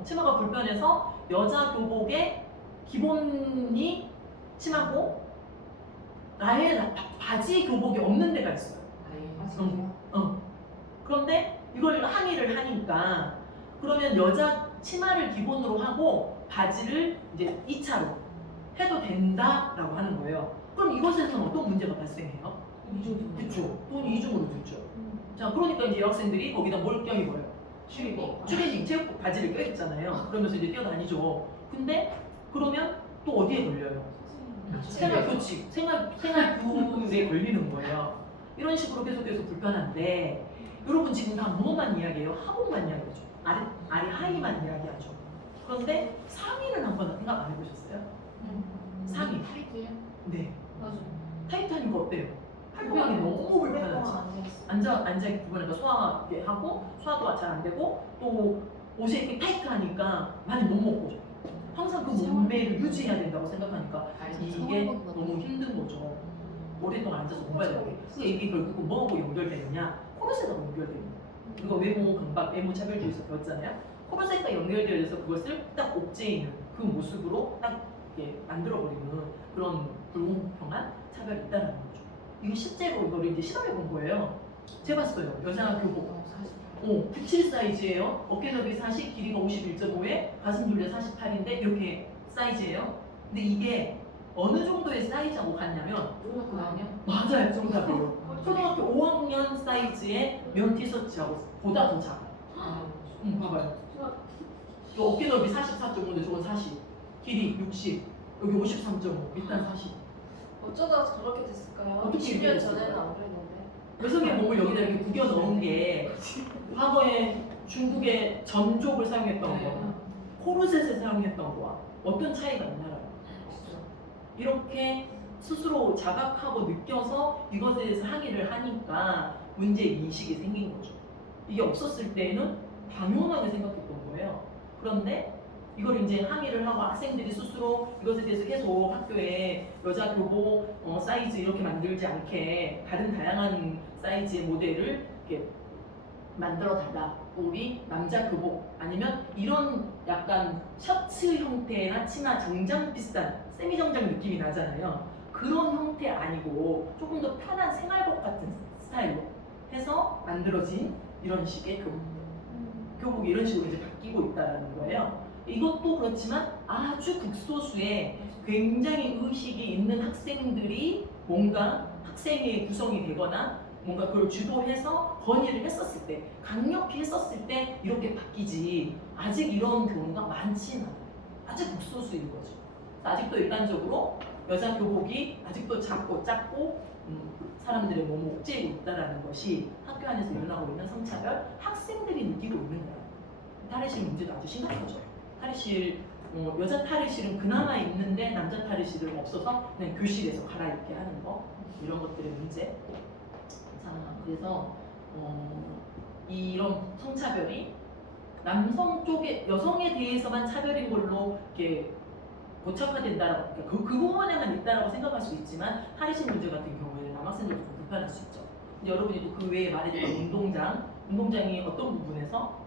치마가 불편해서 여자 교복의 기본이 치마고 아예 바지 교복이 없는 데가 있어요. 그런데 이걸 항의를 하니까 그러면 여자 치마를 기본으로 하고 바지를 이제 2차로 해도 된다라고 하는 거예요. 그럼 이것에서는 어떤 문제가 발생해요? 그렇죠. 돈이 이중으로 들죠. 자, 그러니까 이제 여학생들이 거기다 뭘 껴입어요? 추리닝, 체육복 바지를 껴입잖아요. 그러면서 이제 뛰어다니죠. 근데 그러면 또 어디에 걸려요? 생활규칙, 생활규율에 걸리는 거예요. 이런 식으로 계속해서 불편한데 여러분 지금 다 뭐만 이야기해요? 하복만 이야기하죠. 아래 하의만 이야기하죠. 그런데 상의는 한번 생각 안 해보셨어요? 상의. 네. 타이트하니까 어때요? 활동하기 너무 불편하지. 앉아 부분에가 소화하게 하고 소화도 잘 안 되고 또 옷이 이렇게 타이트하니까 많이 못 먹고 항상 그 몸매를 유지해야 된다고 생각하니까 이게 너무 힘든 거죠. 오랫동안 앉아서 공부해야 되고 그러니까 이게 결국은 뭐하고 연결되느냐? 코르셋하고 연결됩니다. 우리가 외모 강박, 외모 차별주의에서 배웠잖아요. 코르셋과 연결되어서 그것을 딱 옥죄에 있는 그 모습으로 딱 이렇게 만들어버리는 그런 불공평한 차별이 있다는 거죠. 이거 실제로 이거를 이제 실험해 본 거예요. 재봤어요. 여자 교복. 97 사이즈예요. 어깨 넓이 40, 길이가 51.5에 가슴 둘레 48인데 이렇게 사이즈예요. 근데 이게 어느 정도의 사이즈하고 같냐면 초등학교 아니야? 맞아요, 정답이에요. 초등학교 5학년 사이즈의 면 티셔츠하고 보다 더 작아요. 봐봐요. 이 어깨 넓이 44.5인데 저건 40, 길이 60, 여기 53.5, 일단 40. 어쩌다 저렇게 됐을까요? 어떻게 20년 이렇게 전에는 됐을까요? 안 그랬는데. 여성의 몸을 여기다 이렇게 구겨 넣은 게 과거에 중국의 전족을 사용했던 거, 코르셋을 사용했던 거와 어떤 차이가 있나요? 이렇게 스스로 자각하고 느껴서 이것에 대해서 항의를 하니까 문제 인식이 생긴 거죠. 이게 없었을 때는 당연하게 생각했던 거예요. 그런데 이걸 이제 항의를 하고 학생들이 스스로 이것에 대해서 계속 학교에 여자 교복 사이즈 이렇게 만들지 않게 다른 다양한 사이즈의 모델을 이렇게 만들어 달라. 우리 남자 교복 아니면 이런 약간 셔츠 형태나 치마 정장 비슷한 세미 정장 느낌이 나잖아요. 그런 형태 아니고 조금 더 편한 생활복 같은 스타일로 해서 만들어진 이런 식의 교복이 이런 식으로 이제 바뀌고 있다는 거예요. 이것도 그렇지만 아주 극소수의 굉장히 의식이 있는 학생들이 뭔가 학생의 구성이 되거나 뭔가 그걸 주도해서 건의를 했었을 때, 강력히 했었을 때 이렇게 바뀌지 아직 이런 경우가 많지는 않아요. 아주 극소수인 거죠. 아직도 일반적으로 여자 교복이 아직도 작고 작고 사람들의 몸을 옥죄고 있다는 것이 학교 안에서 일어나고 있는 성차별, 학생들이 느끼고 있는 거예요. 탈의실 문제도 아주 심각하죠. 탈의실, 여자 탈의실은 그나마 있는데 남자 탈의실은 없어서 그냥 교실에서 갈아입게 하는 거, 이런 것들의 문제. 자, 그래서 이런 성차별이 남성 쪽에 여성에 대해서만 차별인 걸로 이렇게 고착화된다, 그러니까 그 부분에만 있다라고 생각할 수 있지만 탈의실 문제 같은 경우에는 남학생들도 좀 불편할 수 있죠. 근데 여러분이 또 그 외에 말해줬던 운동장이 어떤 부분에서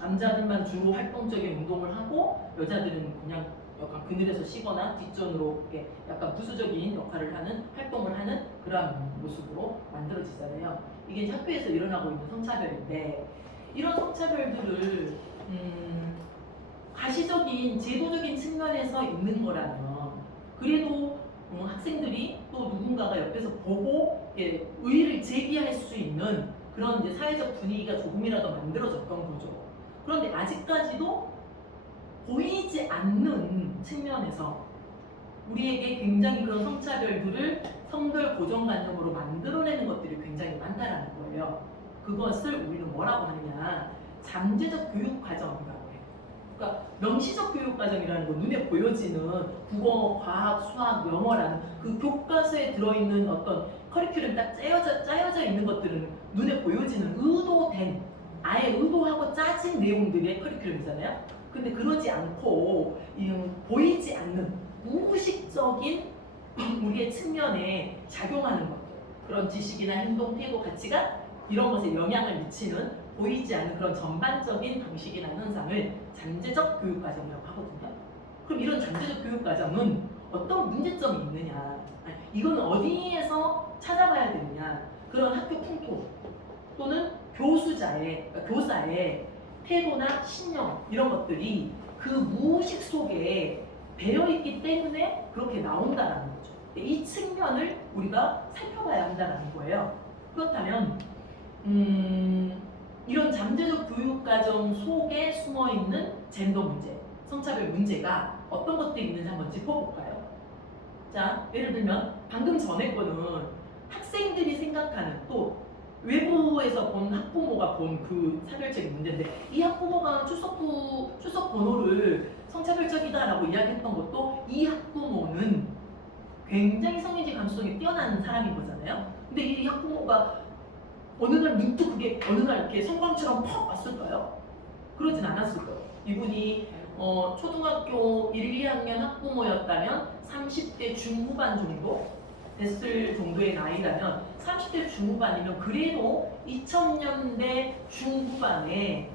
남자들만 주로 활동적인 운동을 하고 여자들은 그냥 약간 그늘에서 쉬거나 뒷전으로 이렇게 약간 부수적인 역할을 하는 활동을 하는 그런 모습으로 만들어지잖아요. 이게 이제 학교에서 일어나고 있는 성차별인데 이런 성차별들을 가시적인 제도적인 측면에서 있는 거라면 그래도 학생들이 또 누군가가 옆에서 보고 의의를 제기할 수 있는 그런 이제 사회적 분위기가 조금이라도 만들어졌던 거죠. 그런데 아직까지도 보이지 않는 측면에서 우리에게 굉장히 그런 성차별들을 성별 고정관념으로 만들어내는 것들이 굉장히 많다라는 거예요. 그것을 우리는 뭐라고 하느냐, 잠재적 교육과정이라고 해요. 그러니까 명시적 교육과정이라는 건 눈에 보여지는 국어, 과학, 수학, 영어라는 그 교과서에 들어있는 어떤 커리큘럼이 딱 짜여져 있는 것들은 눈에 보여지는 의도된, 아예 의도하고 짜진 내용들의 커리큘럼이잖아요. 근데 그러지 않고 보이지 않는 무의식적인 우리의 측면에 작용하는 것들, 그런 지식이나 행동, 태도, 가치가 이런 것에 영향을 미치는 보이지 않는 그런 전반적인 방식이나 현상을 잠재적 교육과정이라고 하거든요. 그럼 이런 잠재적 교육과정은 어떤 문제점이 있느냐, 이거는 어디에서 찾아봐야 되느냐, 그런 학교 풍토 또는 교사의 태도나 신념 이런 것들이 그 무의식 속에 배어있기 때문에 그렇게 나온다는 거죠. 이 측면을 우리가 살펴봐야 한다는 거예요. 그렇다면 이런 잠재적 교육과정 속에 숨어있는 젠더 문제, 성차별 문제가 어떤 것들이 있는지 한번 짚어볼까요? 자, 예를 들면 방금 전에 거는 학생들이 생각하는, 또 외부에서 본 학부모가 본 그 차별적인 문제인데, 이 학부모가 출석 번호를 성차별적이다라고 이야기했던 것도 이 학부모는 굉장히 성인지 감수성이 뛰어난 사람인 거잖아요. 근데 이 학부모가 어느 날 문득 그게 어느 날 이렇게 성광처럼 퍽 왔을까요? 그러진 않았을 거예요. 이분이 초등학교 1, 2학년 학부모였다면 30대 중후반 정도 됐을 정도의 나이라면, 30대 중후반이면 그래도 2000년대 중후반에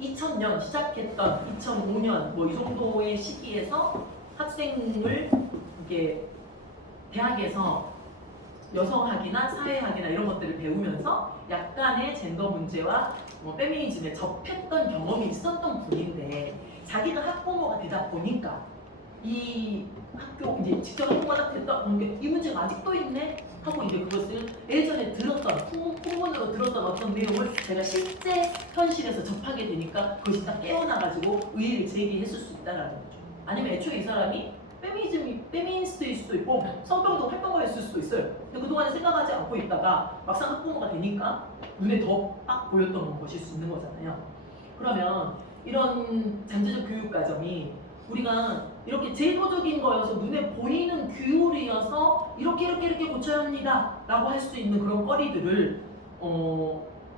2000년 시작했던 2005년 뭐 이 정도의 시기에서 학생을 이게 대학에서 여성학이나 사회학이나 이런 것들을 배우면서 약간의 젠더 문제와 페미니즘에 접했던 경험이 있었던 분인데, 자기가 학부모가 되다 보니까 이 학교 이제 직접 학부모가 딱 됐다 게 이 문제가 아직도 있네 하고 이제 그것을 예전에 들었던 풍문으로 들었던 어떤 내용을 제가 실제 현실에서 접하게 되니까 그것이 딱 깨어나가지고 의의를 제기했을 수 있다는 거죠. 아니면 애초에 이 사람이 페미니스트일 수도 있고 성병도 활동가였을 수도 있어요. 근데 그동안에 생각하지 않고 있다가 막상 학부모가 되니까 눈에 더 딱 보였던 것일 수 있는 거잖아요. 그러면 이런 잠재적 교육 과정이 우리가 이렇게 제도적인 거여서 눈에 보이는 규율이어서 이렇게 고쳐야 합니다 라고 할 수 있는 그런 거리들을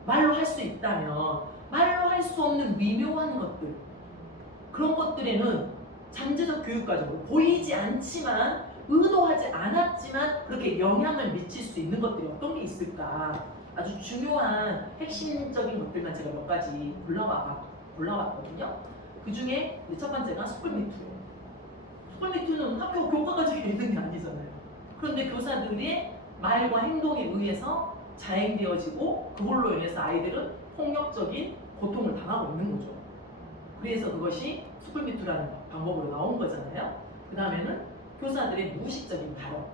말로 할 수 있다면, 말로 할 수 없는 미묘한 것들, 그런 것들에는 잠재적 교육과정으로 보이지 않지만 의도하지 않았지만 그렇게 영향을 미칠 수 있는 것들이 어떤 게 있을까, 아주 중요한 핵심적인 것들만 제가 몇 가지 골라왔거든요. 그 중에 첫 번째가 스쿨미투예요. 스쿨미투는 학교 교과가 적혀 있는 게 아니잖아요. 그런데 교사들의 말과 행동에 의해서 자행되어지고 그걸로 인해서 아이들은 폭력적인 고통을 당하고 있는 거죠. 그래서 그것이 스쿨미투라는 방법으로 나온 거잖아요. 그 다음에는 교사들의 무의식적인 발언.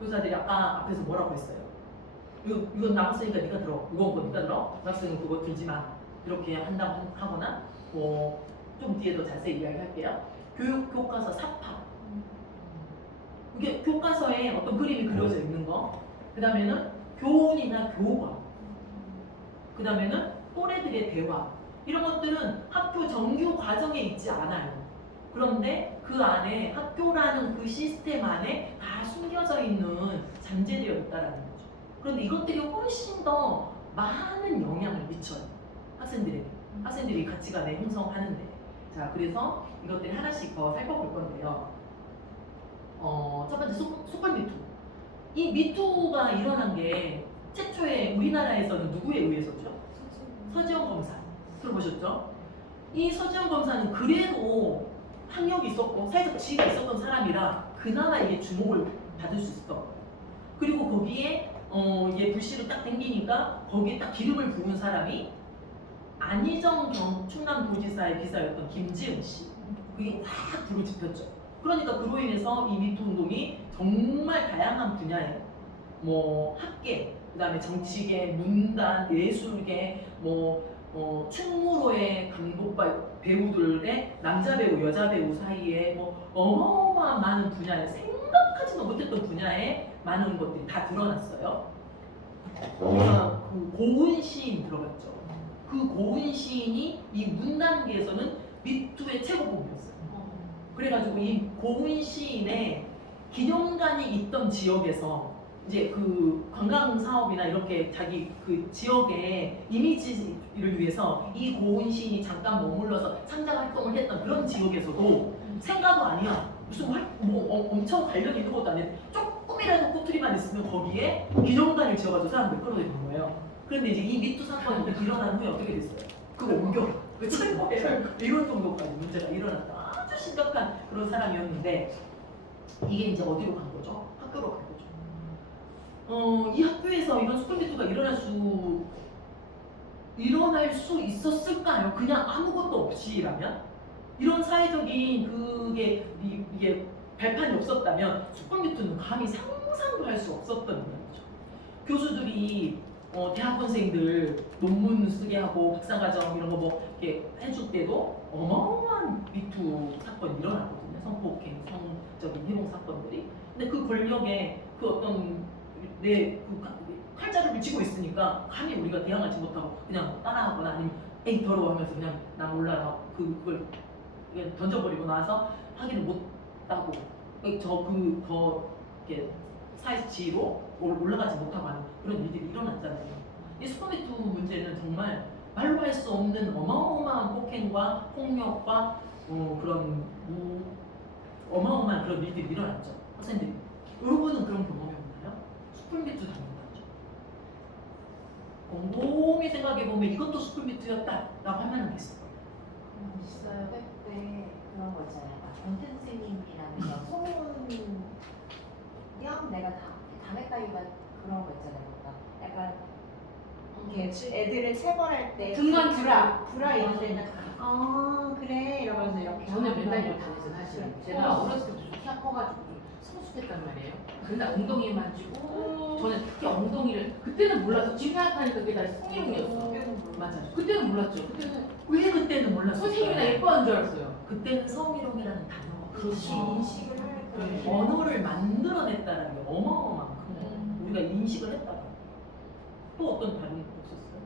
교사들이 아까 앞에서 뭐라고 했어요? 이건 남학생이니까 네가 들어. 이건 네가 들어. 남학생은 그거 들지 마. 이렇게 한다고 하거나, 좀 뒤에 더 자세히 이야기할게요. 교과서 사파. 이게 교과서에 어떤 그림이 그려져 있는 거. 그 다음에는 교훈이나 교과. 그 다음에는 또래들의 대화. 이런 것들은 학교 정규 과정에 있지 않아요. 그런데 그 안에 학교라는 그 시스템 안에 다 숨겨져 있는, 잠재되어 있다는 거죠. 그런데 이것들이 훨씬 더 많은 영향을 미쳐요. 학생들이 가치관을 형성하는데. 자, 그래서 이것들이 하나씩 더 살펴볼 건데요. 첫 번째 스쿨미투. 이 미투가 일어난 게 최초에 우리나라에서는 누구에 의해서죠? 서지영 검사. 들어보셨죠? 이 서지현 검사는 그래도 학력이 있었고 사회적 지위가 있었던 사람이라 그나마 이게 주목을 받을 수 있어. 그리고 거기에 이게 불씨를 딱 당기니까 거기에 딱 기름을 부은 사람이 안희정 충남도지사의 비서였던 김지은 씨. 그게 확 불을 지폈죠. 그러니까 그로 인해서 이 미투 운동이 정말 다양한 분야에 뭐 학계, 그다음에 정치계, 문단, 예술계, 충무로의 강독파 배우들의 남자 배우, 여자 배우 사이에 어마어마한 많은 분야에 생각하지도 못했던 분야에 많은 것들이 다 드러났어요. 우리가 그 고은 시인 들어봤죠. 그 고은 시인이 이 문단계에서는 미투의 최고봉이었어요. 그래가지고 이 고은 시인의 기념관이 있던 지역에서 이제 그 관광 사업이나 이렇게 자기 그 지역의 이미지를 위해서 이 고은 시인이 잠깐 머물러서 창작 활동을 했던 그런 지역에서도 생각도 아니야. 무슨 엄청 관련 있는 것도 아니야. 조금이라도 꼬투리만 있으면 거기에 기념관을 지어가지고 사람들 끌어들이는 거예요. 그런데 이제 이 미투 사건이 일어난 후에 어떻게 됐어요? 그거 옮겨. 그 철거해요. 이런 정도까지 문제가 일어났다. 아주 심각한 그런 사람이었는데 이게 이제 어디로 간 거죠? 학교로 간 거죠. 이 학교에서 이런 스쿨 미투가 일어날 수 있었을까요? 그냥 아무것도 없이라면? 이런 사회적인 이게 발판이 없었다면 스쿨 미투는 감히 상상도 할 수 없었던 거죠. 교수들이 대학원생들 논문 쓰게 하고 박사과정 이런 거 이렇게 해줄 때도 어마어마한 미투 사건이 일어났거든요. 성폭행, 성적인 희롱 사건들이. 근데 그 권력에 그 어떤 칼자루를 쥐고 있으니까 감히 우리가 대항하지 못하고 그냥 따라하거나 아니면 에이 더러워 하면서 그냥 나 몰라라 그걸 그냥 던져버리고 나서 확인을 못하고 더 이렇게 사회적 지위로 올라가지 못하고 하는 그런 일들이 일어났잖아요. 이 스쿨미투 문제는 정말 말로 할 수 없는 어마어마한 폭행과 폭력과 그런 어마어마한 그런 일들이 일어났죠. 학생들이. 여러분은 그런 경험이 없나요? 스쿨미투 당했다죠. 곰곰이 생각해보면 이것도 스쿨미투였다라고 할 만한 게 있을 거예요. 있어요. 네, 그런 거 있잖아요. 변태 선생님이라는 소문형 내가 당했다기보다 그런 거 있잖아요. 약간 이렇게 애들을 체벌할 때 등간 불화 이런 데는 그래 이러면서 이렇게 저는 맨날 이렇게 당했어요 사실. 제가 어렸을 때부터 좀 키가 커가지고 좀 성숙했단 말이에요. 맨날 엉덩이 만지고 저는 특히 엉덩이를 그때는 몰라서 지금 생각하니까 그게 다 성희롱이었어. 맞아요. 그때는 몰랐죠. 그때는 왜 그때는 몰랐어요? 선생님이나 예뻐하는 줄 알았어요. 그때는 성희롱이라는 단어가 그렇지. 인식을 할 언어를 만들어냈다는 게 어마어마한 거. 우리가 인식을 했다가 또 어떤 다른 거 없었어요?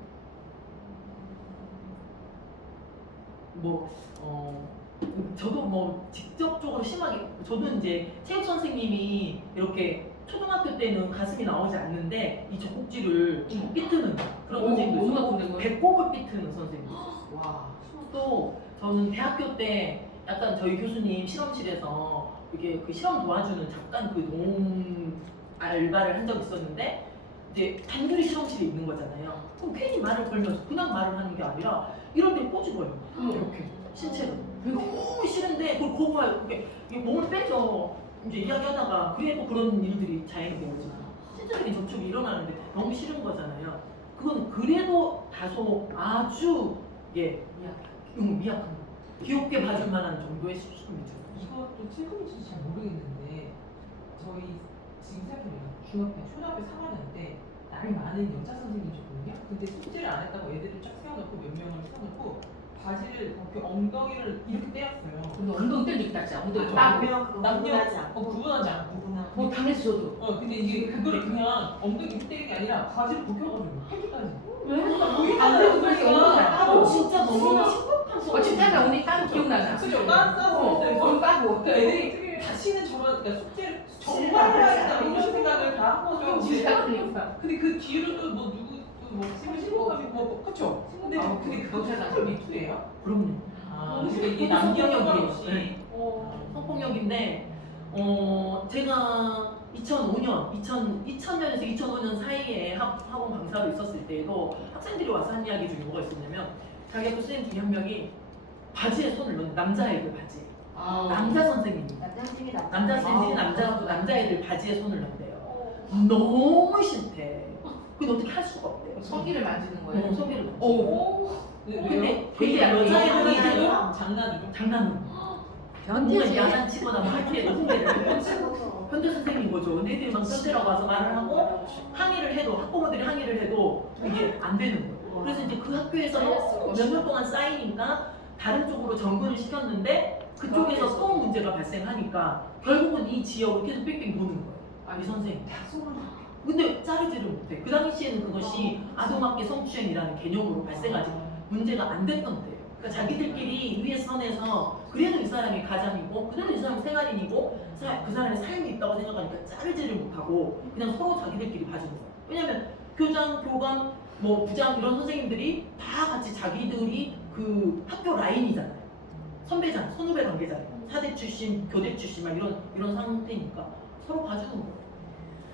저도 직접적으로 심하게 저도 이제 체육 선생님이 이렇게 초등학교 때는 가슴이 나오지 않는데 이 젖꼭지를 삐트는 그런 선생님도 있었고 배꼽을 삐트는 선생님도 있었어요. 와. 또 저는 대학교 때 약간 저희 교수님 실험실에서 이게 그 실험 도와주는 잠깐 그 도움 알바를 한 적이 있었는데 이제 단둘이 실험실에 있는 거잖아요. 그럼 괜히 말을 걸면서 그냥 말을 하는 게 아니라 이런 데 꼬집어요. 이렇게 신체를. 너무 싫은데 그걸 거부할 이게 몸을 빼죠. 이제 이야기하다가 그래도 그런 일들이 자연히 되지만 신체적인 접촉이 일어나는데 너무 싫은 거잖아요. 그건 그래도 다소 아주 미약한 거. 귀엽게 봐줄 만한 정도의 수준이죠. 이것도 칠금인지 잘 모르겠는데 저희 지금 생각해보면 중학교, 초등학교 3학년 때 나이 많은 여자 선생님이셨거든요. 근데 숙제를 안 했다고 애들을 쫙 세워놓고 몇 명을 세워놓고 바지를 이렇게 엉덩이를 이렇게 떼었어요. 근데 엉덩이 떼는 게 낫지 엉덩이 구분하지 않고. 구분하지 않고. 당했어 저도. 근데 이게 그거를 그냥 엉덩이 이렇게 떼는 게 아니라 바지를 벗겨가지고 팔뚝까지. 왜? 진짜 너무나 심각한 진짜 언니 딴 기억나나? 그죠? 까고 까고. 애들이 다시는 저런 숙제를 정말 해야겠다 이런 생각을 다 하고 근데 그 뒤로도 누구 신고감이 그쵸? 근데 그거 잘 미투예요? 그럼요. 근데 이게 남녀력이에요. 성폭력인데 제가 2000년에서 2005년 사이에 학원 강사로 있었을 때에도 학생들이 와서 한 이야기 중에 뭐가 있었냐면 자기 학교 선생님 중에 한 명이 바지에 손을 넣는 남자애들 바지에. 남자 선생님이. 남자 선생님이 남자애들 바지에 손을 넣는데요. 너무 싫대. 그건 어떻게 할 수가 없대요. 성기를 만지는 거예요. 성기를 만지고. 근데 그게 여자애들이 장난으로. 뭔가 야단치거나 뭐 할 때도 훈계를 현대 선생님 거죠. 애들이 막 선생이라고 와서 말을 하고 항의를 해도 학부모들이 항의를 해도 이게 안 되는 거예요. 그래서 이제 그 학교에서 몇 년 동안 쌓이니까 다른 쪽으로 전근을 시켰는데 그쪽에서 또 문제가 발생하니까 결국은 이 지역을 계속 뺑뺑 도는 거예요. 이 선생님. 근데 자르지를 못해. 그 당시에는 그것이 아동학대 성추행이라는 개념으로 발생하지 문제가 안 됐던데요. 그러니까 자기들끼리 위에 선에서 그래도 이 사람이 가장이고 그래도 이 사람이 생활인이고 그 사람의 삶이 있다고 생각하니까 자르지를 못하고 그냥 서로 자기들끼리 봐주는 거예요. 왜냐면 교장, 교감, 뭐 부장 이런 선생님들이 다 같이 자기들이 그 학교 라인이잖아요. 선배잖아요. 선후배 관계잖아요. 사대 출신, 교대 출신 막 이런 상태니까 서로 봐주는 거예요.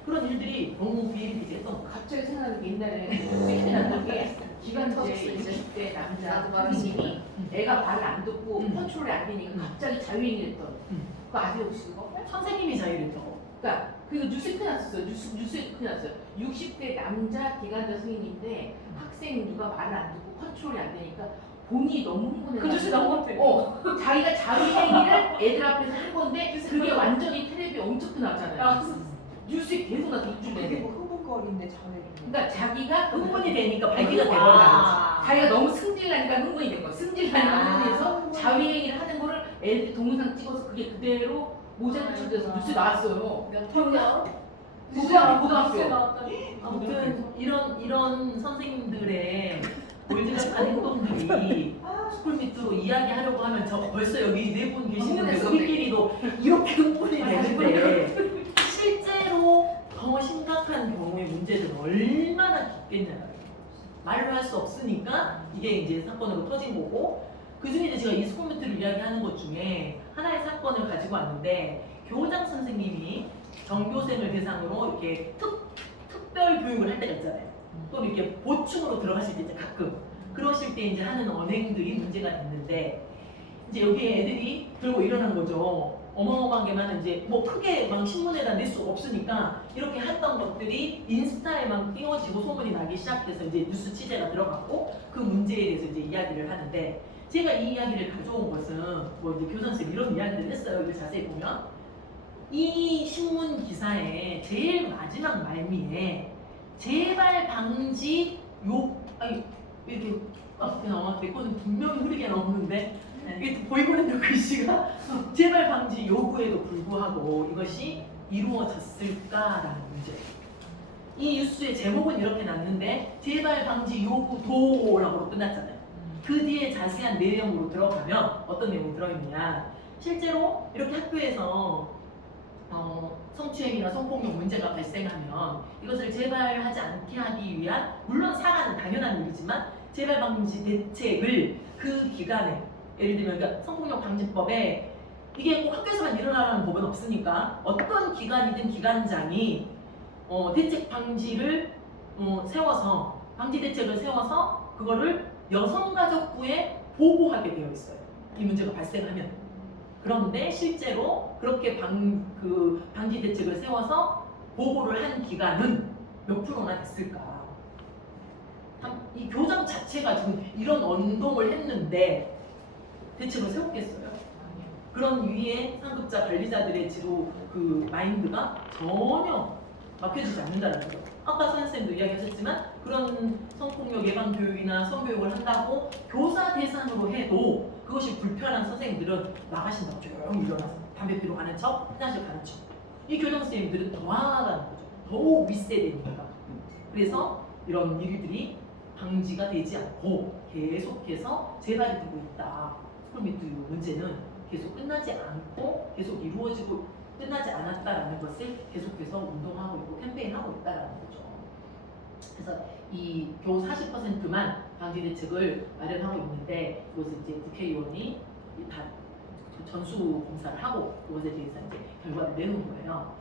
그런 일들이 너무 비일비재했던 거예요. 갑자기 생각나는 게 옛날에 생각났던 게 기간제 20대 남자 선생님이 애가 말을 안 듣고 컨트롤이 안 되니까 갑자기 자유행위를 했던 그거 아세요 혹시 그거? 선생님이 자유했다고. 그러니까 그 뉴스에 큰일 났었어요. 뉴스에 큰일 났어요. 60대 남자 기간제 선생님인데 학생 누가 말을 안 듣고 컨트롤이 안 되니까 본인이 너무 흥분해서 그 뉴스 나온 것 같아. 자기가 자유행위를 애들 앞에서 한 건데 그게 완전히 텔레비에 엄청 큰 나왔잖아요. 뉴스에 계속 나서 이중 내내. 흥분거리인데 자유행위. 그러니까 자기가 흥분이 되니까 발기가 되거나 거지. 자기가 너무 승질나니까 흥분이 된 거야. 승질나니까 흥분해서 자유행위를 하는 거를 애들 동영상 찍어서 그게 그대로 모자이크 처리돼서 뉴스에 나왔어요. 몇 학년? 고등학교. 아무튼 이런 선생님들의 골드같은 행동들이 스쿨 밑으로 이야기하려고 하면 저 벌써 여기 네 분 계시는데 우리끼리도 이렇게 흥분이 되는데 실제로 더 심각한 경우의 문제들은 얼마나 깊겠냐는 말로 할 수 없으니까 이게 이제 사건으로 터진 거고 그중에 이제 제가 이 스쿨 밑으로 이야기하는 것 중에 하나의 사건을 가지고 왔는데 교장 선생님이 전교생을 대상으로 이렇게 특별 교육을 할 때가 있잖아요. 또 이렇게 보충으로 들어가실 때 이제 가끔 그러실 때 이제 하는 언행들이 문제가 됐는데 이제 여기에 애들이 들고 일어난 거죠. 어마어마한 게 많은 이제 뭐 크게 막 신문에다 낼 수 없으니까 이렇게 했던 것들이 인스타에만 띄워지고 소문이 나기 시작해서 이제 뉴스 취재가 들어갔고 그 문제에 대해서 이제 이야기를 하는데 제가 이 이야기를 가져온 것은 뭐 이제 교장 선생님 이런 이야기를 했어요. 이거 자세히 보면 이 신문 기사의 제일 마지막 말미에 재발 방지 이렇게 그냥 내 거는 분명히 흐리게 나오는데 이게 보이거든요. 글씨가 재발 방지 요구에도 불구하고 이것이 이루어졌을까라는 문제. 이 뉴스의 제목은 이렇게 났는데 재발 방지 요구도라고 끝났잖아요. 그 뒤에 자세한 내용으로 들어가면 어떤 내용이 들어있느냐. 실제로 이렇게 학교에서 성추행이나 성폭력 문제가 발생하면 이것을 재발하지 않게 하기 위한 물론 사과는 당연한 일이지만 재발 방지 대책을 그 기간에 예를 들면 그러니까 성폭력 방지법에 이게 꼭 학교에서만 일어나는 법은 없으니까 어떤 기관이든 기관장이 대책 방지를 세워서 방지 대책을 세워서 그거를 여성가족부에 보고하게 되어 있어요. 이 문제가 발생하면. 그런데 실제로 그렇게 방지 대책을 세워서 보고를 한 기간은 몇 프로나 됐을까? 이 교장 자체가 지금 이런 운동을 했는데 대책을 세웠겠어요? 그런 위에 상급자 관리자들의 지도 그 마인드가 전혀 막혀지지 않는다는 거죠. 아까 선생님도 이야기하셨지만 그런 성폭력 예방 교육이나 성교육을 한다고 교사 대상으로 해도 그것이 불편한 선생님들은 나가신다고 조용히 일어나서 담배 피러 가는 척, 화장실 가는 척. 이 교장 선생님들은 더 화나는 거죠. 더욱 윗세대니까. 그래서 이런 일들이 방지가 되지 않고 계속해서 재발이 되고 있다. 스쿨미투 문제는 계속 끝나지 않고 계속 이루어지고 끝나지 않았다라는 것을 계속해서 운동하고 있고 캠페인하고 있다라는 거죠. 그래서 이 겨우 40%만 방지 대책을 마련하고 있는데 이것을 이제 국회의원이 다 전수 검사를 하고 그것에 대해서 이제 결과를 내는 거예요.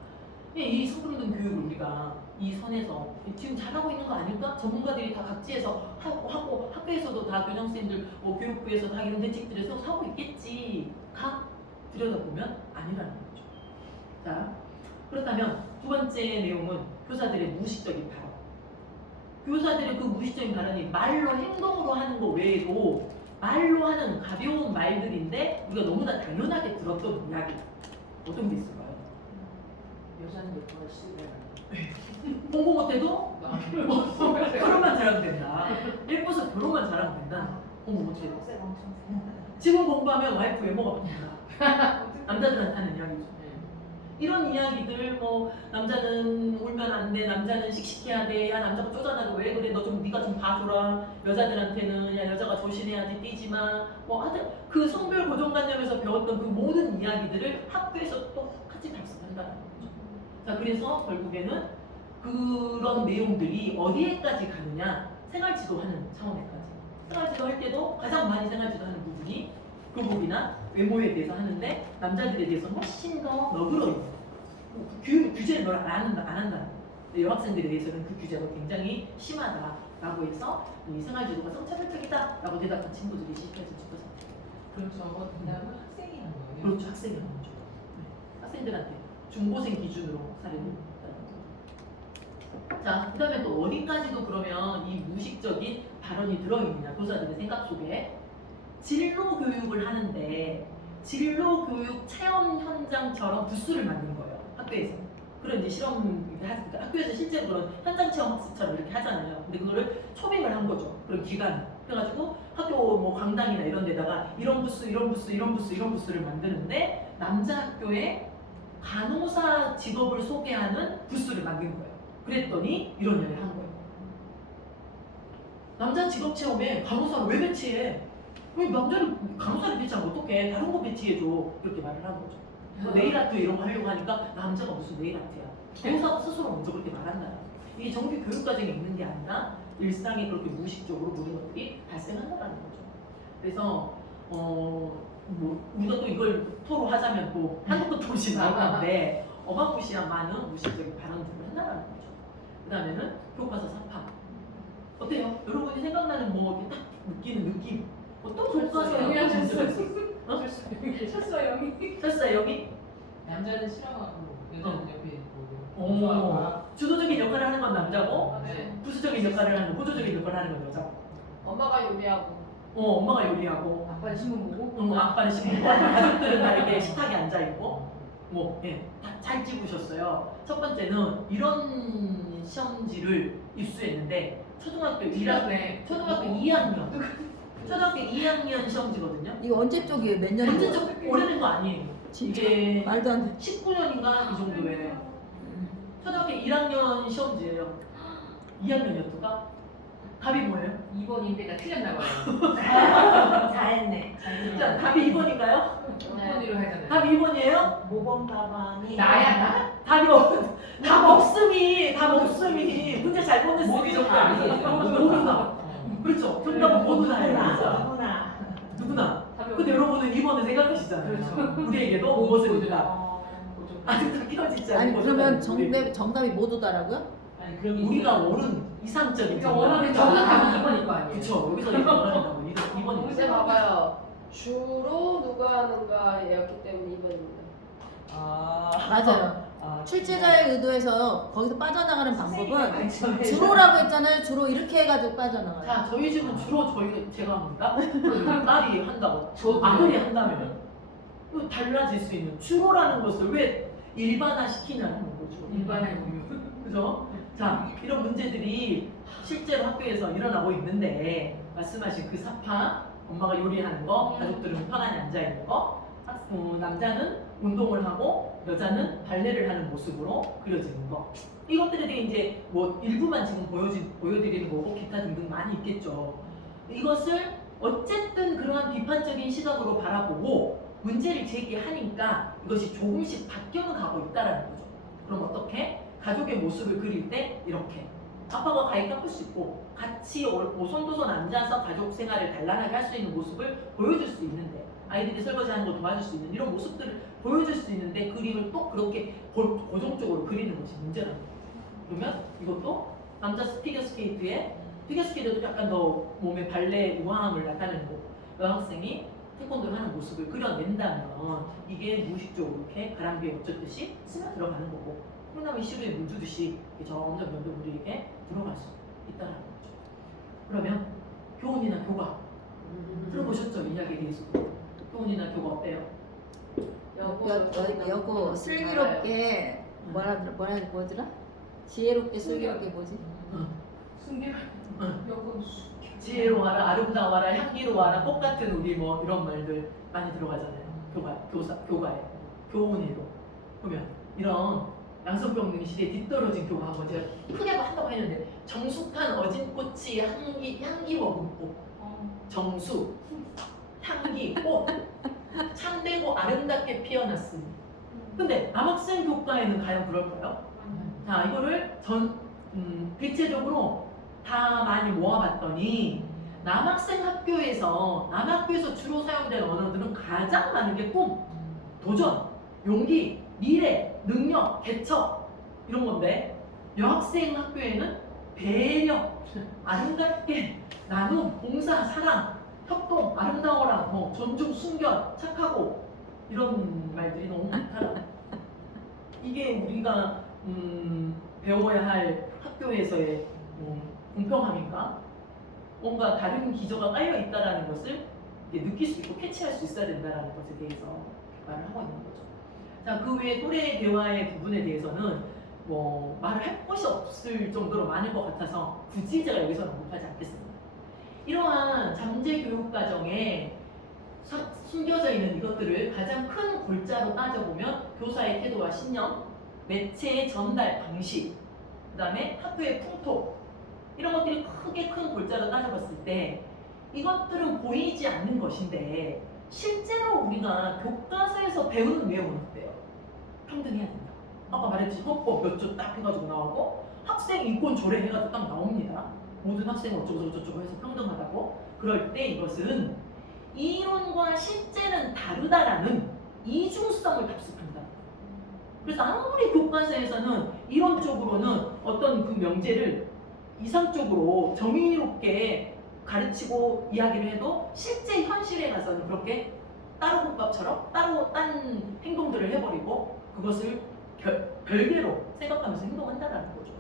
이 성평등 교육을 우리가 이 선에서 지금 잘하고 있는 거 아닐까? 전문가들이 다 각지에서 하고 학교 학교에서도 다 교장선생님들, 뭐 교육부에서 다 이런 대책들을 하고 있겠지. 가 들여다보면 아니라는 거죠. 자, 그렇다면 두 번째 내용은 교사들의 무의식적인 발언. 교사들의 그 무의식적인 발언이 말로 행동으로 하는 거 외에도 말로 하는 가벼운 말들인데 우리가 너무나 당연하게 들었던 이야기. 어떤 게 있을까요? 여자는 예뻐야 시집에 공부 못해도 결혼만 잘하면 된다. 예뻐서 결혼만 잘하면 된다. 공부 못해도. 지금 공부하면 와이프 외모가 바뀐다. 남자들한테 하는 이야기죠. 이런 이야기들 뭐 남자는 울면 안 돼, 남자는 씩씩해야 돼, 야 남자가 쪼잔하고 왜 그래, 너 좀 네가 좀 봐줘라. 여자들한테는 야 여자가 조신해야지, 뛰지 마. 뭐 하여튼 그 성별 고정관념에서 배웠던 그 모든 이야기들을 학교에서 똑같이 답습한다는 거죠. 자, 그래서 결국에는 그런 내용들이 어디에까지 가느냐, 생활지도하는 차원에까지. 생활지도 할 때도 가장 많이 생활지도하는 부분이 교복이나 외모에 대해서 하는데 남자들에 대해서 훨씬 더 너그러워요. 규제를 널 안 한다. 여학생들에 대해서는 그 규제가 굉장히 심하다라고 해서 이 생활지도가 성차별적이다라고 대답한 친구들이 10%. 그렇죠. 그다음은 학생이 한 거예요. 그렇죠. 학생이 한 거죠. 네. 학생들한테 중고생 기준으로 사례를 자, 그 다음에 또 어디까지도 그러면 이 무의식적인 발언이 들어있느냐, 교사들의 생각 속에. 진로 교육을 하는데 진로 교육 체험 현장처럼 부스를 만든 거예요. 학교에서. 그런 이제 실험 학교에서 실제로 그런 현장 체험 학습처럼 이렇게 하잖아요. 근데 그거를 초빙을 한 거죠. 그런 기간. 그래가지고 학교 뭐 강당이나 이런 데다가 이런 부스를 만드는데 남자 학교에 간호사 직업을 소개하는 부스를 만든 거예요. 그랬더니 이런 이야기를 한 거예요. 남자 직업 체험에 간호사를 왜 배치해? 왜 남자를 간호사를 배치하면 어떡해? 다른 거 배치해줘. 이렇게 말을 한 거죠. 뭐 네일 아트 이런 거 하려고 하니까 남자가 무슨 네일 아트야. 간호사가 스스로 먼저 그렇게 말한다. 이게 정규 교육 과정에 있는 게 아니라 일상에 그렇게 무의식적으로 모든 것들이 발생한다는 거죠. 그래서 뭐 우리가 또 이걸 토로하자면 또 한도 끝도 없이 나오는데 어마무시한 많은 무의식적인 발언들을 한다는 거죠. 그 다음에는 교과서 사파. 어때요? 여러분이 생각나는 뭐 이렇게 딱 느끼는 느낌. 어떤 교과서 영향을 줬어요? 철수야 여기? 남자는 싫어하고 여자는 옆에 있고. 주도적인 역할을 하는 건 남자고, 네. 부수적인 역할을 하는 거, 보조적인 역할을 하는 건 여자고. 엄마가 요리하고. 엄마가 요리하고. 아빠는 신문 보고. 아빠는 신문 보고. 가족들은 다 이렇게 식탁에 앉아 있고. 뭐, 예, 잘 찍으셨어요. 첫 번째는 이런 시험지를 입수했는데 초등학교 2학년. 초등학교 2학년 시험지거든요. 이거 언제 쪽이에요? 몇 년? 언제 쪽 오래된 거 아니에요. 진짜? 이게 말도 안 돼. 19년인가 이 정도에 초등학교 1학년 시험지예요. 2학년이었던가? 답이 뭐예요? 2번인데가 틀렸나 봐요. 잘했네. 자, 답이 2번인가요? 6번으로 하잖아요. 답이 2번이에요? 모범 답안이 나야? 답 없음이 문제 잘못 냈으니 모두다. 그렇죠. 정답은 모두다예요. 누구나. 근데 여러분은 2번을 생각하시잖아요. 우리에게도 무엇을 있다. 아직 다 끼어지지 않은 아니 거죠. 그러면 정답이 모두다라고요? 아니 그럼 우리가 원하는 이상적인 우리가 원하는 정답. 답은 2번일 거 아니에요. 그렇죠. 여기서 원하는 답은 2번이죠. 이제 봐봐요. 주로 누가 하는가였기 때문에 2번입니다. 맞아요. 출제자의 의도에서 거기서 빠져나가는 방법은 주로라고 했잖아요. 주로 이렇게 해가지고 빠져나가요. 자, 저희 집은 주로 제가 합니다. 딸이 한다고. 아무리 한다면 또 달라질 수 있는 주로라는 것을 왜 일반화시키냐는 거죠. 일반화의 공유. 그죠? 자, 이런 문제들이 실제로 학교에서 일어나고 있는데 말씀하신 그 사파, 엄마가 요리하는 거, 가족들은 편안히 앉아있는 거, 남자는 운동을 하고 여자는 발레를 하는 모습으로 그려지는 거. 이것들에 대해 이제 뭐 일부만 지금 보여드리는 거고 기타 등등 많이 있겠죠. 이것을 어쨌든 그러한 비판적인 시각으로 바라보고 문제를 제기하니까 이것이 조금씩 바뀌어는 가고 있다는 거죠. 그럼 어떻게? 가족의 모습을 그릴 때 이렇게 아빠가 가위 깎을 수 있고 같이 오손도손 앉아서 가족 생활을 단란하게 할 수 있는 모습을 보여줄 수 있는데 아이들이 설거지하는 걸 도와줄 수 있는 이런 모습들을 보여줄 수 있는데 그림을 또 그렇게 고정적으로 그리는 것이 문제라는 거예요. 그러면 이것도 남자 피겨 스케이트의 피겨스케이트도 약간 더 몸의 발레 우아함을 나타내는 거고 여학생이 태권도를 하는 모습을 그려낸다면 이게 무의식적으로 이렇게 바람비에 어쩌듯이 스며들어가는 거고 콩나물 시루에 물 주듯이 점점 우리에게 들어갈 수 있다는 거죠. 그러면 교훈이나 교과 들어보셨죠? 이 이야기에 대해서 교훈이나 교과 어때요? 여고 슬기롭게 뭐더라? 지혜롭게 슬기롭게 뭐지? 지혜로워라, 아름다워라, 향기로워라, 꽃 같은 우리 뭐 이런 말들 많이 들어가잖아요. 교과에 교훈이로 보면 이런 양성평등 시대에 뒤떨어진 교과 한번 제가 크게 한다고 했는데 정숙한 어진 꽃이 향기 머금 꽃, 정수, 향기, 꽃, 참되고 아름답게 피어났으니. 근데 남학생 교과에는 과연 그럴까요? 자, 이거를 대체적으로 다 많이 모아봤더니 남학교에서 주로 사용되는 언어들은 가장 많은 게 꿈, 도전, 용기, 미래, 능력, 개척 이런 건데 여학생 학교에는 배려, 아름답게, 나눔, 봉사, 사랑, 협동, 아름다워라, 뭐 존중, 순결, 착하고 이런 말들이 너무 많더라. 이게 우리가 배워야 할 학교에서의 공평함인가? 뭔가 다른 기저가 깔려 있다라는 것을 느낄 수 있고 캐치할 수 있어야 된다라는 것에 대해서 말을 하고 있는 거죠. 자, 그 외에 또래 대화의 부분에 대해서는 뭐 말을 할 것이 없을 정도로 많을 것 같아서 굳이 제가 여기서는 언급하지 않겠습니다. 이러한 잠재 교육 과정에 숨겨져 있는 이것들을 가장 큰 골자로 따져보면 교사의 태도와 신념, 매체의 전달 방식, 그 다음에 학교의 풍토 이런 것들이 크게 큰 골자로 따져봤을 때 이것들은 보이지 않는 것인데 실제로 우리가 교과서에서 배우는 내용은 어때요? 평등해야 된다. 아까 말했듯이 헌법 몇 조 딱 해가지고 나오고 학생 인권 조례 해가지고 딱 나옵니다. 모든 학생은 어쩌고저쩌고 해서 평등하다고. 그럴 때 이것은 이론과 실제는 다르다라는 이중성을 답습한다. 그래서 아무리 교과서에서는 이론적으로는 어떤 그 명제를 이상적으로 정의롭게 가르치고 이야기를 해도 실제 현실에 가서는 그렇게 따로 국밥처럼 따로 딴 행동들을 해버리고 그것을 별개로 생각하면서 행동한다는 거죠.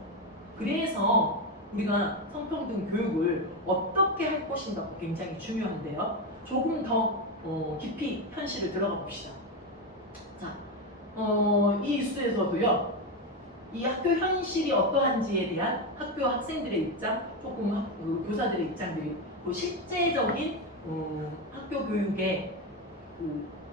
그래서 우리가 성평등 교육을 어떻게 할 것인가가 굉장히 중요한데요. 조금 더 깊이 현실을 들어가 봅시다. 자, 이 뉴스에서도요. 이 학교 현실이 어떠한지에 대한 학교 학생들의 입장, 조금 교사들의 입장들이 실제적인 학교 교육에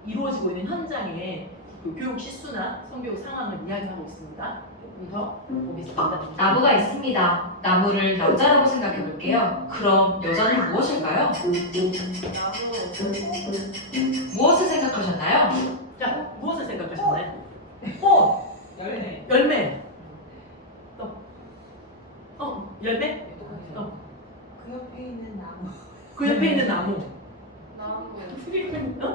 이루어지고 있는 현장의 그 교육 실수나 성교육 상황을 이야기하고 있습니다. 조금 더 보겠습니다. 나무가 있습니다. 나무를 남자라고 생각해 볼게요. 그럼 여자는 무엇일까요? 무엇을 생각하셨나요? 자, 무엇을 생각하셨나요? 꽃, 열매. 열매? 그 옆에 있는 나무. 그 옆에 있는 나무.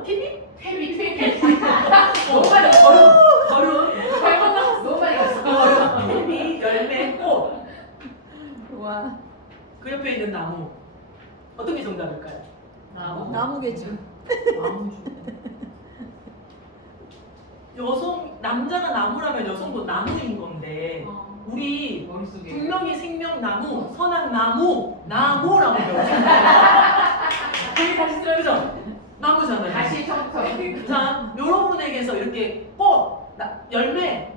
TV? 너무 많이 걸음. 너무 많이 갔어. TV, 열매, 꽃. 와. 그 옆에 있는 나무. 어떤 게 정답일까요? 나무겠죠. 남자가 나무라면 여성도 나무인 건데 우리 분명히 생명나무, 선악나무, 나무라고 배웠잖아요. 되게 다시 들어보죠? 나무잖아요. 다시 처음부터. 자, 여러분에게서 이렇게 꽃, 열매,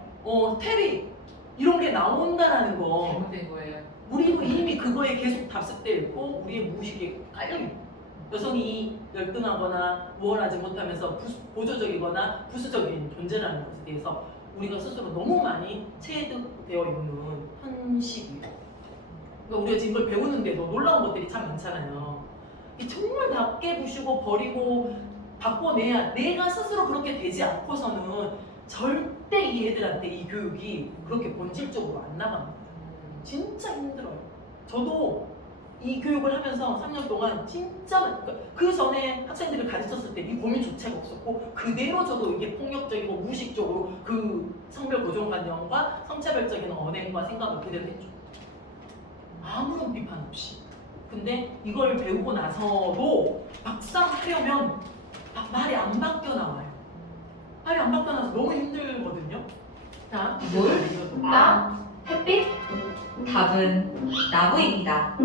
테리 이런 게 나온다라는 거 잘못된 거예요. 우리도 이미 그거에 계속 답습되어 있고 우리의 무의식에 깔려있고 여성이 열등하거나 무언하지 못하면서 보조적이거나 부수적인 존재라는 것에 대해서 우리가 스스로 너무 많이 체득되어 있는 현실이에요. 그러니까 우리가 지금 이걸 배우는데도 놀라운 것들이 참 많잖아요. 정말 다 깨부시고 버리고 바꿔내야 내가 스스로 그렇게 되지 않고서는 절대 이 애들한테 이 교육이 그렇게 본질적으로 안 나갑니다. 진짜 힘들어요. 저도 이 교육을 하면서 3년 동안 진짜 그 전에 학생들을 가르쳤을 때 이 고민 조차가 없었고 그대로 저도 이게 폭력적이고 무의식적으로 그 성별 고정관념과 성차별적인 언행과 생각을 그대로 했죠. 아무런 비판 없이 근데 이걸 배우고 나서도 막상 하려면 말이 안 바뀌어 나와요. 말이 안 바뀌어 나와서 너무 힘들거든요. 자, 물, 땅, 햇빛? 답은 나무입니다.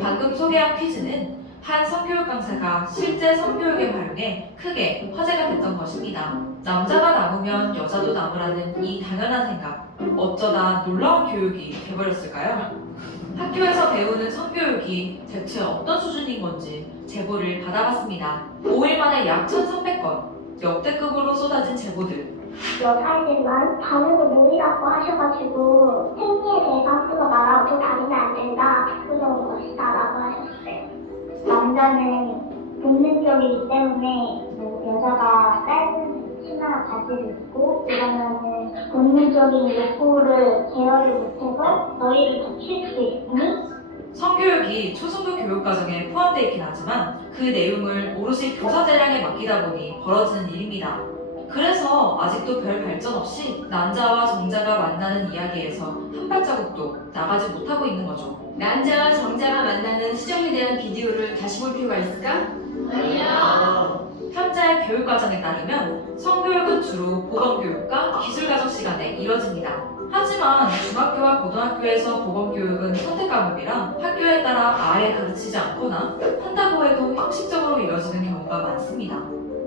방금 소개한 퀴즈는 한 성교육 강사가 실제 성교육에 활용해 크게 화제가 됐던 것입니다. 남자가 나무면 여자도 나무라는 이 당연한 생각, 어쩌다 놀라운 교육이 돼버렸을까요? 학교에서 배우는 성교육이 대체 어떤 수준인 건지 제보를 받아봤습니다. 5일 만에 약 1,300건, 역대급으로 쏟아진 제보들. 여자애들만 밤에도 놀이라고 하셔가지고 생리에 대해서 학교가 말하고 다니면 안 된다, 부정적인 것이다 라고 하셨어요. 남자는 본능적이기 때문에 여자가 짧은 치마나 바지를 입고 이러면은 본능적인 욕구를 제어를 못해서 너희를 다칠 수 있으니 성교육이 초중고 교육과정에 포함되어 있긴 하지만 그 내용을 오롯이 교사 대량에 맡기다 보니 벌어지는 일입니다. 그래서 아직도 별 발전 없이 난자와 정자가 만나는 이야기에서 한 발자국도 나가지 못하고 있는 거죠. 난자와 정자가 만나는 수정에 대한 비디오를 다시 볼 필요가 있을까? 아니요. 현재 교육과정에 따르면 성교육은 주로 보건교육과 기술과정 시간에 이뤄집니다. 하지만 중학교와 고등학교에서 보건교육은 선택 과목이라 학교에 따라 아예 가르치지 않거나 한다고 해도 형식적으로 이뤄지는 경우가 많습니다.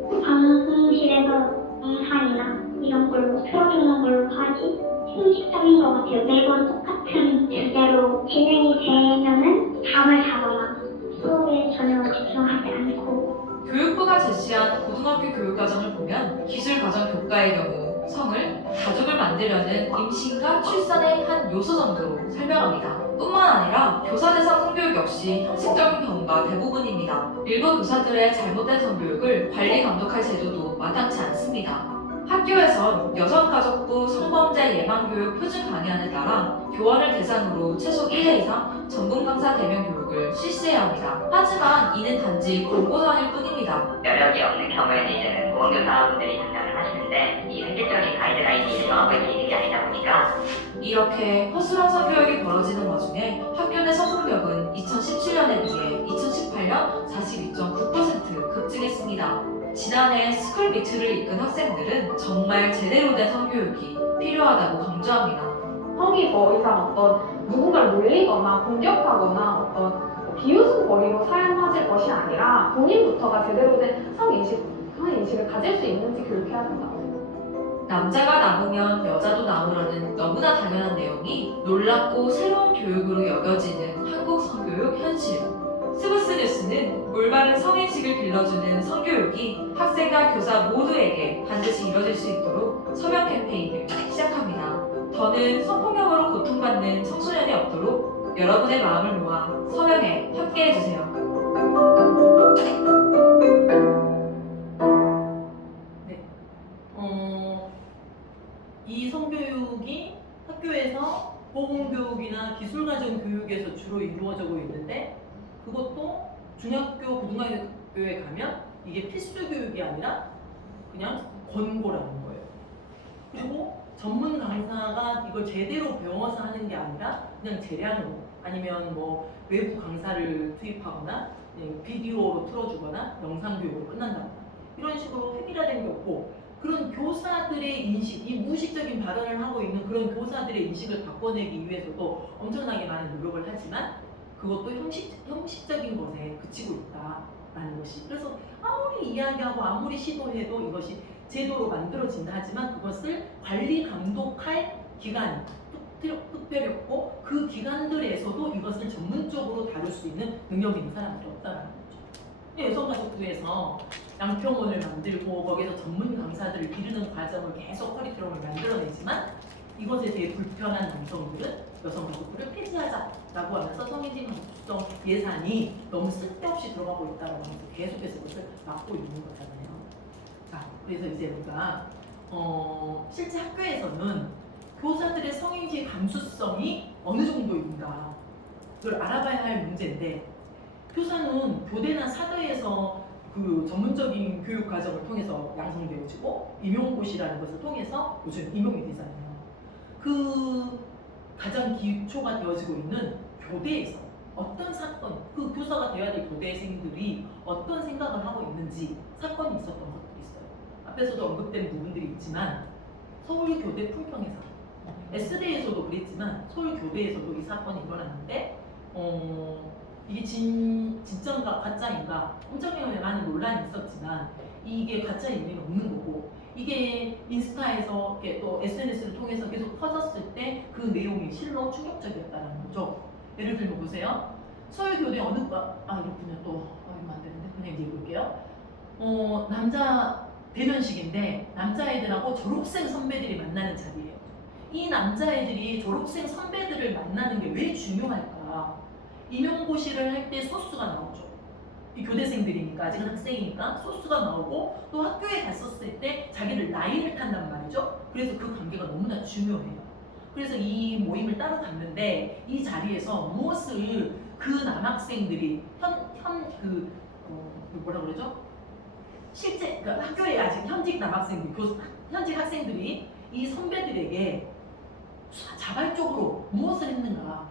방송실에서 영상이나 이런 걸로 틀어주는 걸로 하지 형식적인 것 같아요. 매번 똑같은 주제로 진행이 되면은 감을 잡아나 수업에 전혀 집중하지 않고. 교육부가 제시한 고등학교 교육과정을 보면 기술과정 교과의 경우 성을 가족을 만들려는 임신과 출산의 한 요소 정도로 설명합니다. 뿐만 아니라 교사 대상 성교육 역시 형식적인 경우가 대부분입니다. 일부 교사들의 잘못된 성교육을 관리 감독할 제도도 마땅치 않습니다. 학교에선 여성가족부 성범죄 예방교육 표준 강의안에 따라 교원을 대상으로 최소 1회 이상 전문 강사 대면 교육을 실시해야 합니다. 하지만 이는 단지 권고사항일 뿐입니다. 여력이 없는 경우에는 이제는 보건교사분들이 등장을 하시는데 이 획기적인 가이드라인이 정하고 있는 게 아니다 보니까 이렇게 허술한 성교육이 벌어지는 와중에 학교 내 성폭력은 2017년에 비해 2018년 42.9% 급증했습니다. 지난해 스쿨미트를 이끈 학생들은 정말 제대로 된 성교육이 필요하다고 강조합니다. 성이 더 이상 어떤 누군가를 놀리거나 공격하거나 어떤 비웃음거리로 사용하질 것이 아니라 본인부터가 제대로 된 성인식을 가질 수 있는지 교육해야 된다고 생각합니다. 남자가 나무면 여자도 나무라는 너무나 당연한 내용이 놀랍고 새로운 교육으로 여겨지는 한국 성교육 현실. 스브스 뉴스는 올바른 성인식을 길러주는 성교육이 학생과 교사 모두에게 반드시 이뤄질 수 있도록 서명 캠페인을 시작합니다. 더는 성폭력으로 고통받는 청소년이 없도록 여러분의 마음을 모아 서명에 함께해주세요. 네. 이 성교육이 학교에서 보건교육이나 기술과정 교육에서 주로 이루어지고 있는데 그것도 중학교, 고등학교에 가면 이게 필수 교육이 아니라 그냥 권고라는 거예요. 그리고 전문 강사가 이걸 제대로 배워서 하는 게 아니라 그냥 재량으로 아니면 뭐 외부 강사를 투입하거나 비디오로 틀어주거나 영상 교육으로 끝난다거나 이런 식으로 획일화된 게 없고 그런 교사들의 인식, 이 무의식적인 발언을 하고 있는 그런 교사들의 인식을 바꿔내기 위해서도 엄청나게 많은 노력을 하지만 그것도 형식적인 것에 그치고 있다라는 것이. 그래서 아무리 이야기하고 아무리 시도해도 이것이 제도로 만들어진다 하지만 그것을 관리 감독할 기관이 특별했고 그 기관들에서도 이것을 전문적으로 다룰 수 있는 능력 있는 사람들이 없다는 거죠. 여성가족부에서 양평원을 만들고 거기에서 전문 강사들을 기르는 과정을 계속 커리큘럼을 만들어내지만 이것에 대해 불편한 남성들은 여성가족부를 폐지하자라고 하면서 성인지 감수성 예산이 너무 쓸데없이 들어가고 있다고 하면서 계속해서 그것을 막고 있는 거잖아요. 자, 그래서 이제 우리가 실제 학교에서는 교사들의 성인지 감수성이 어느 정도인가 그걸 알아봐야 할 문제인데 교사는 교대나 사대에서 그 전문적인 교육 과정을 통해서 양성되어지고 임용고시라는 것을 통해서 요즘 임용이 되잖아요. 그 가장 기초가 되어지고 있는 교대에서 어떤 사건, 그 교사가 되어야 될 교대생들이 어떤 생각을 하고 있는지 사건이 있었던 것들이 있어요. 앞에서도 언급된 부분들이 있지만 서울교대 풍경의 사건, S대에서도 그랬지만 서울교대에서도 이 사건이 일어났는데 이게 진짜인가 가짜인가 엄청나게 많은 논란이 있었지만 이게 가짜 인물이 없는 거고 이게 인스타에서 또 SNS를 통해서 계속 퍼졌을 때 그 내용이 실로 충격적이었다는 거죠. 예를 들면 보세요. 서울교대 어느 이렇군요. 또 이러면 안 되는데 그냥 이제 볼게요. 남자 대면식인데 남자애들하고 졸업생 선배들이 만나는 자리예요. 이 남자애들이 졸업생 선배들을 만나는 게 왜 중요할까? 임용고시를 할 때 소수가 나오죠. 이 교대생들이니까 아직은 학생이니까 소수가 나오고 또 학교에 갔었을 때 자기들 나이를 탄단 말이죠. 그래서 그 관계가 너무나 중요해요. 그래서 이 모임을 따로 갔는데 이 자리에서 무엇을 그 남학생들이 뭐라 그러죠? 실제 그 학교에 아직 현직 남학생들, 현직 학생들이 이 선배들에게 자발적으로 무엇을 했는가?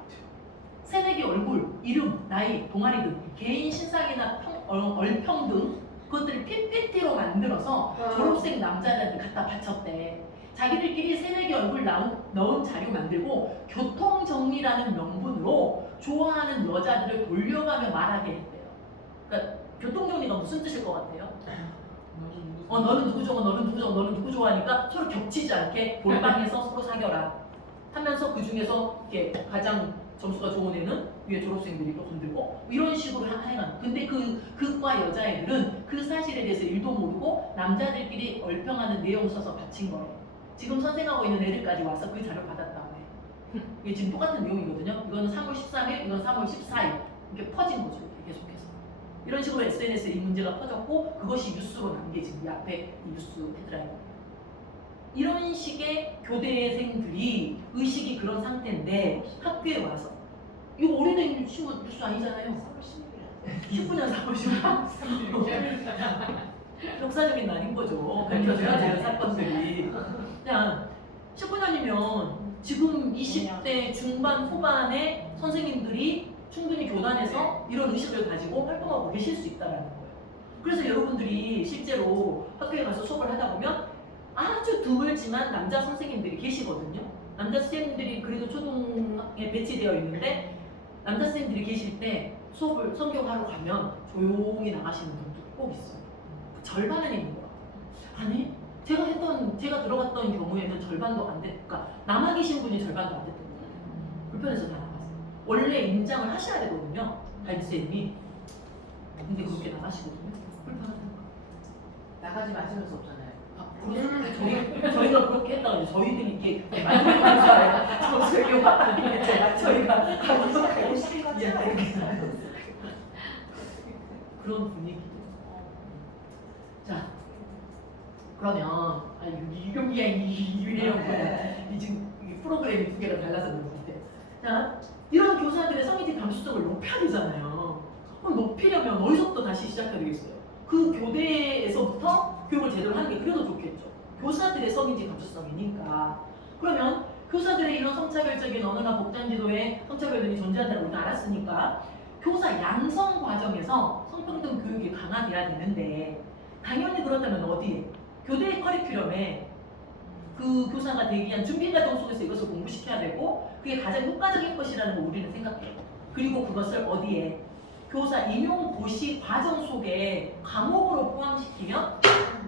새내기 얼굴, 이름, 나이, 동아리 등 개인 신상이나 얼평 등 그것들을 PPT로 만들어서 졸업생 남자들한테 갖다 바쳤대. 자기들끼리 새내기 얼굴 넣은 자료 만들고 교통정리라는 명분으로 좋아하는 여자들을 돌려가며 말하게 했대요. 그러니까 교통정리가 무슨 뜻일 것 같아요? 너는 누구 좋아, 너는 누구 좋아, 너는 누구 좋아하니까 서로 겹치지 않게 몰빵해서 서로 사겨라 하면서 그 중에서 이렇게 가장 점수가 좋은 애는 위에 졸업생들이 또 건들고 이런 식으로 하여간 근데 그과 여자애들은 그 사실에 대해서 일도 모르고 남자들끼리 얼평하는 내용 써서 바친 거예요. 지금 선생하고 있는 애들까지 와서 그 자료 받았다고 해. 이게 지금 똑같은 내용이거든요. 이거는 3월 13일, 이건 3월 14일 이렇게 퍼진 거죠. 이렇게 계속해서 이런 식으로 SNS에 이 문제가 퍼졌고 그것이 뉴스로 남겨진 이 앞에 이 뉴스 헤드라인. 이런 식의 교대생들이 의식이 그런 상태인데 학교에 와서 이거 오래된 신문 뉴스 아니잖아요. 19년 4월 13일 역사적인 날인 거죠. 밝혀져야 되는 사건들이. 그냥 19년이면 지금 20대 중반 후반의 선생님들이 충분히 교단에서 이런 의식을 가지고 활동하고 계실 수 있다는 거예요. 그래서 여러분들이 실제로 학교에 가서 수업을 하다 보면 아주 드물지만 남자 선생님들이 계시거든요. 남자 선생님들이 그래도 초등에 배치되어 있는데 남자 선생님들이 계실 때 수업을 성경하러 가면 조용히 나가시는 분도 꼭 있어요. 절반은 있는 것 같아요. 아니 제가 들어갔던 경우에는 절반도 안 됐, 그러니까 남아 계신 분이 절반도 안 됐던 거예요. 불편해서 다 나갔어요. 원래 임장을 하셔야 되거든요. 담임선생님이. 근데 그렇게 나가시거든요. 불편하다니까. 나가지 마시면서 없잖아요. 저희가 그렇게 했다가 저희들이 이렇게 만들고 있어요. 점수를 요구하는 저희가 그런 분위기. 자, 그러면 유경기야 이래요. 지금 프로그램이 두 개가 달라서 그런 것 같아요. 자, 이런 교사들의 성인지 감수성을 높여야 되잖아요. 그럼 높이려면 어디서부터 다시 시작해야 되겠어요? 그 교대에서부터 교육을 제대로 하는 게 그래도 좋겠죠. 교사들의 성인지 감수성이니까. 그러면 교사들의 이런 성차별적인 언어나 복장 지도에 성차별들이 존재한다는 걸 알았으니까 교사 양성 과정에서 성평등 교육이 강화돼야 되는데 당연히 그렇다면 어디에? 교대 커리큘럼에 그 교사가 되기 위한 준비 과정 속에서 이것을 공부시켜야 되고 그게 가장 효과적인 것이라는 걸 우리는 생각해요. 그리고 그것을 어디에? 교사 임용고시 과정 속에 과목으로 포함시키면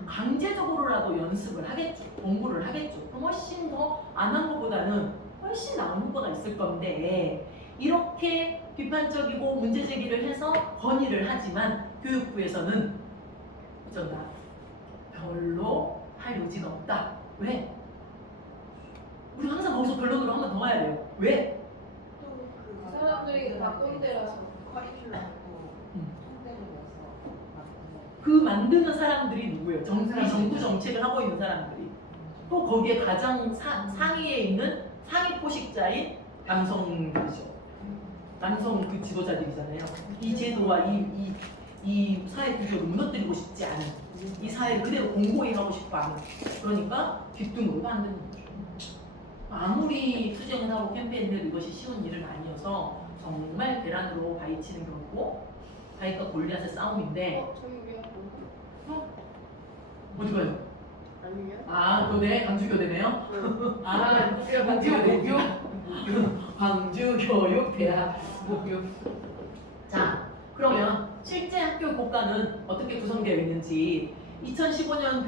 강제적으로라도 연습을 하겠죠. 공부를 하겠죠. 그럼 훨씬 더 안 한 것보다는 훨씬 나은 효과가 있을 건데 이렇게 비판적이고 문제 제기를 해서 건의를 하지만 교육부에서는 어쩐다. 별로 할 의지가 없다. 왜? 우리 항상 거기서 결론으로 한 번 더 가야 돼요. 왜? 그 사람들이 다 꼰대라서 그 만드는 사람들이 누구예요? 정부 정책을 하고 있는 사람들이. 또 거기에 가장 상위에 있는 상위 포식자인 남성들이죠. 남성 그 지도자들이잖아요. 이 제도와 이 사회 구조를 무너뜨리고 싶지 않은, 이 사회를 그대로 공고히 하고 싶어 하는. 그러니까 뒷등으로 만드는 거죠. 아무리 투쟁을 하고 캠페인을 해도 이것이 쉬운 일은 아니어서 정말 계란으로 바위 치는 경우고 바위과 골리앗의 싸움인데 저기 왜 어디 가요? 아니에요? 아 교대 광주교대네요. 아 광주교대 광주교육대학 목교. 자 그러면 실제 학교 교과는 어떻게 구성되어 있는지 2015년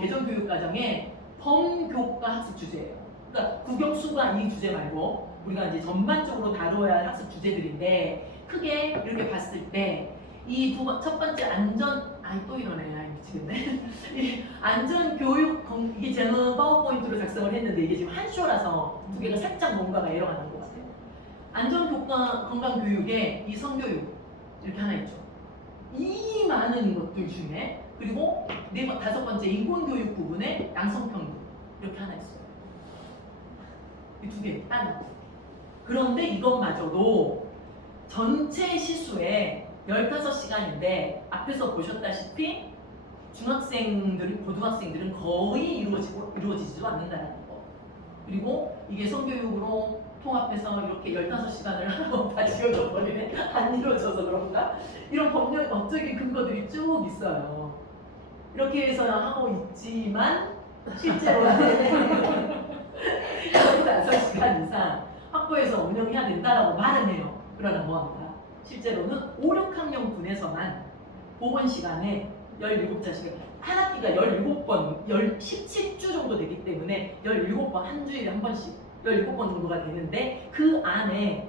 개정교육과정에 범교과 학습 주제예요. 그러니까 국영수가 이 주제 말고 우리가 이제 전반적으로 다뤄야 할 학습 주제들인데 크게 이렇게 봤을 때 이 첫 번째 안전 또 이러네. 아이 미치겠네. 이 안전 교육 이게 제가 파워포인트로 작성을 했는데 이게 지금 한 쇼라서 두 개가 살짝 뭔가가 에러가 난 것 같아요. 안전 건강 교육에 이 성교육 이렇게 하나 있죠. 이 많은 것들 중에 그리고 다섯 번째 인권교육 부분에 양성평등 이렇게 하나 있어요. 이 두 개 딱. 그런데 이것마저도 전체 시수에 15시간인데 앞에서 보셨다시피 중학생들은 고등학생들은 거의 이루어지지도 않는다는 거. 그리고 이게 성교육으로 통합해서 이렇게 15시간을 하고 다 지워져 버리네. 안 이루어져서 그런가? 이런 법적인 근거들이 쭉 있어요. 이렇게 해서 하고 있지만 실제로는 15시간 이상 학교에서 운영해야 된다라고 말은 해요. 그러나 뭐합니까? 실제로는 5, 6학년 분에서만 보건 시간에 17시간 한 학기가 17번, 17주 정도 되기 때문에 17번 한 주일에 한 번씩 17번 정도가 되는데 그 안에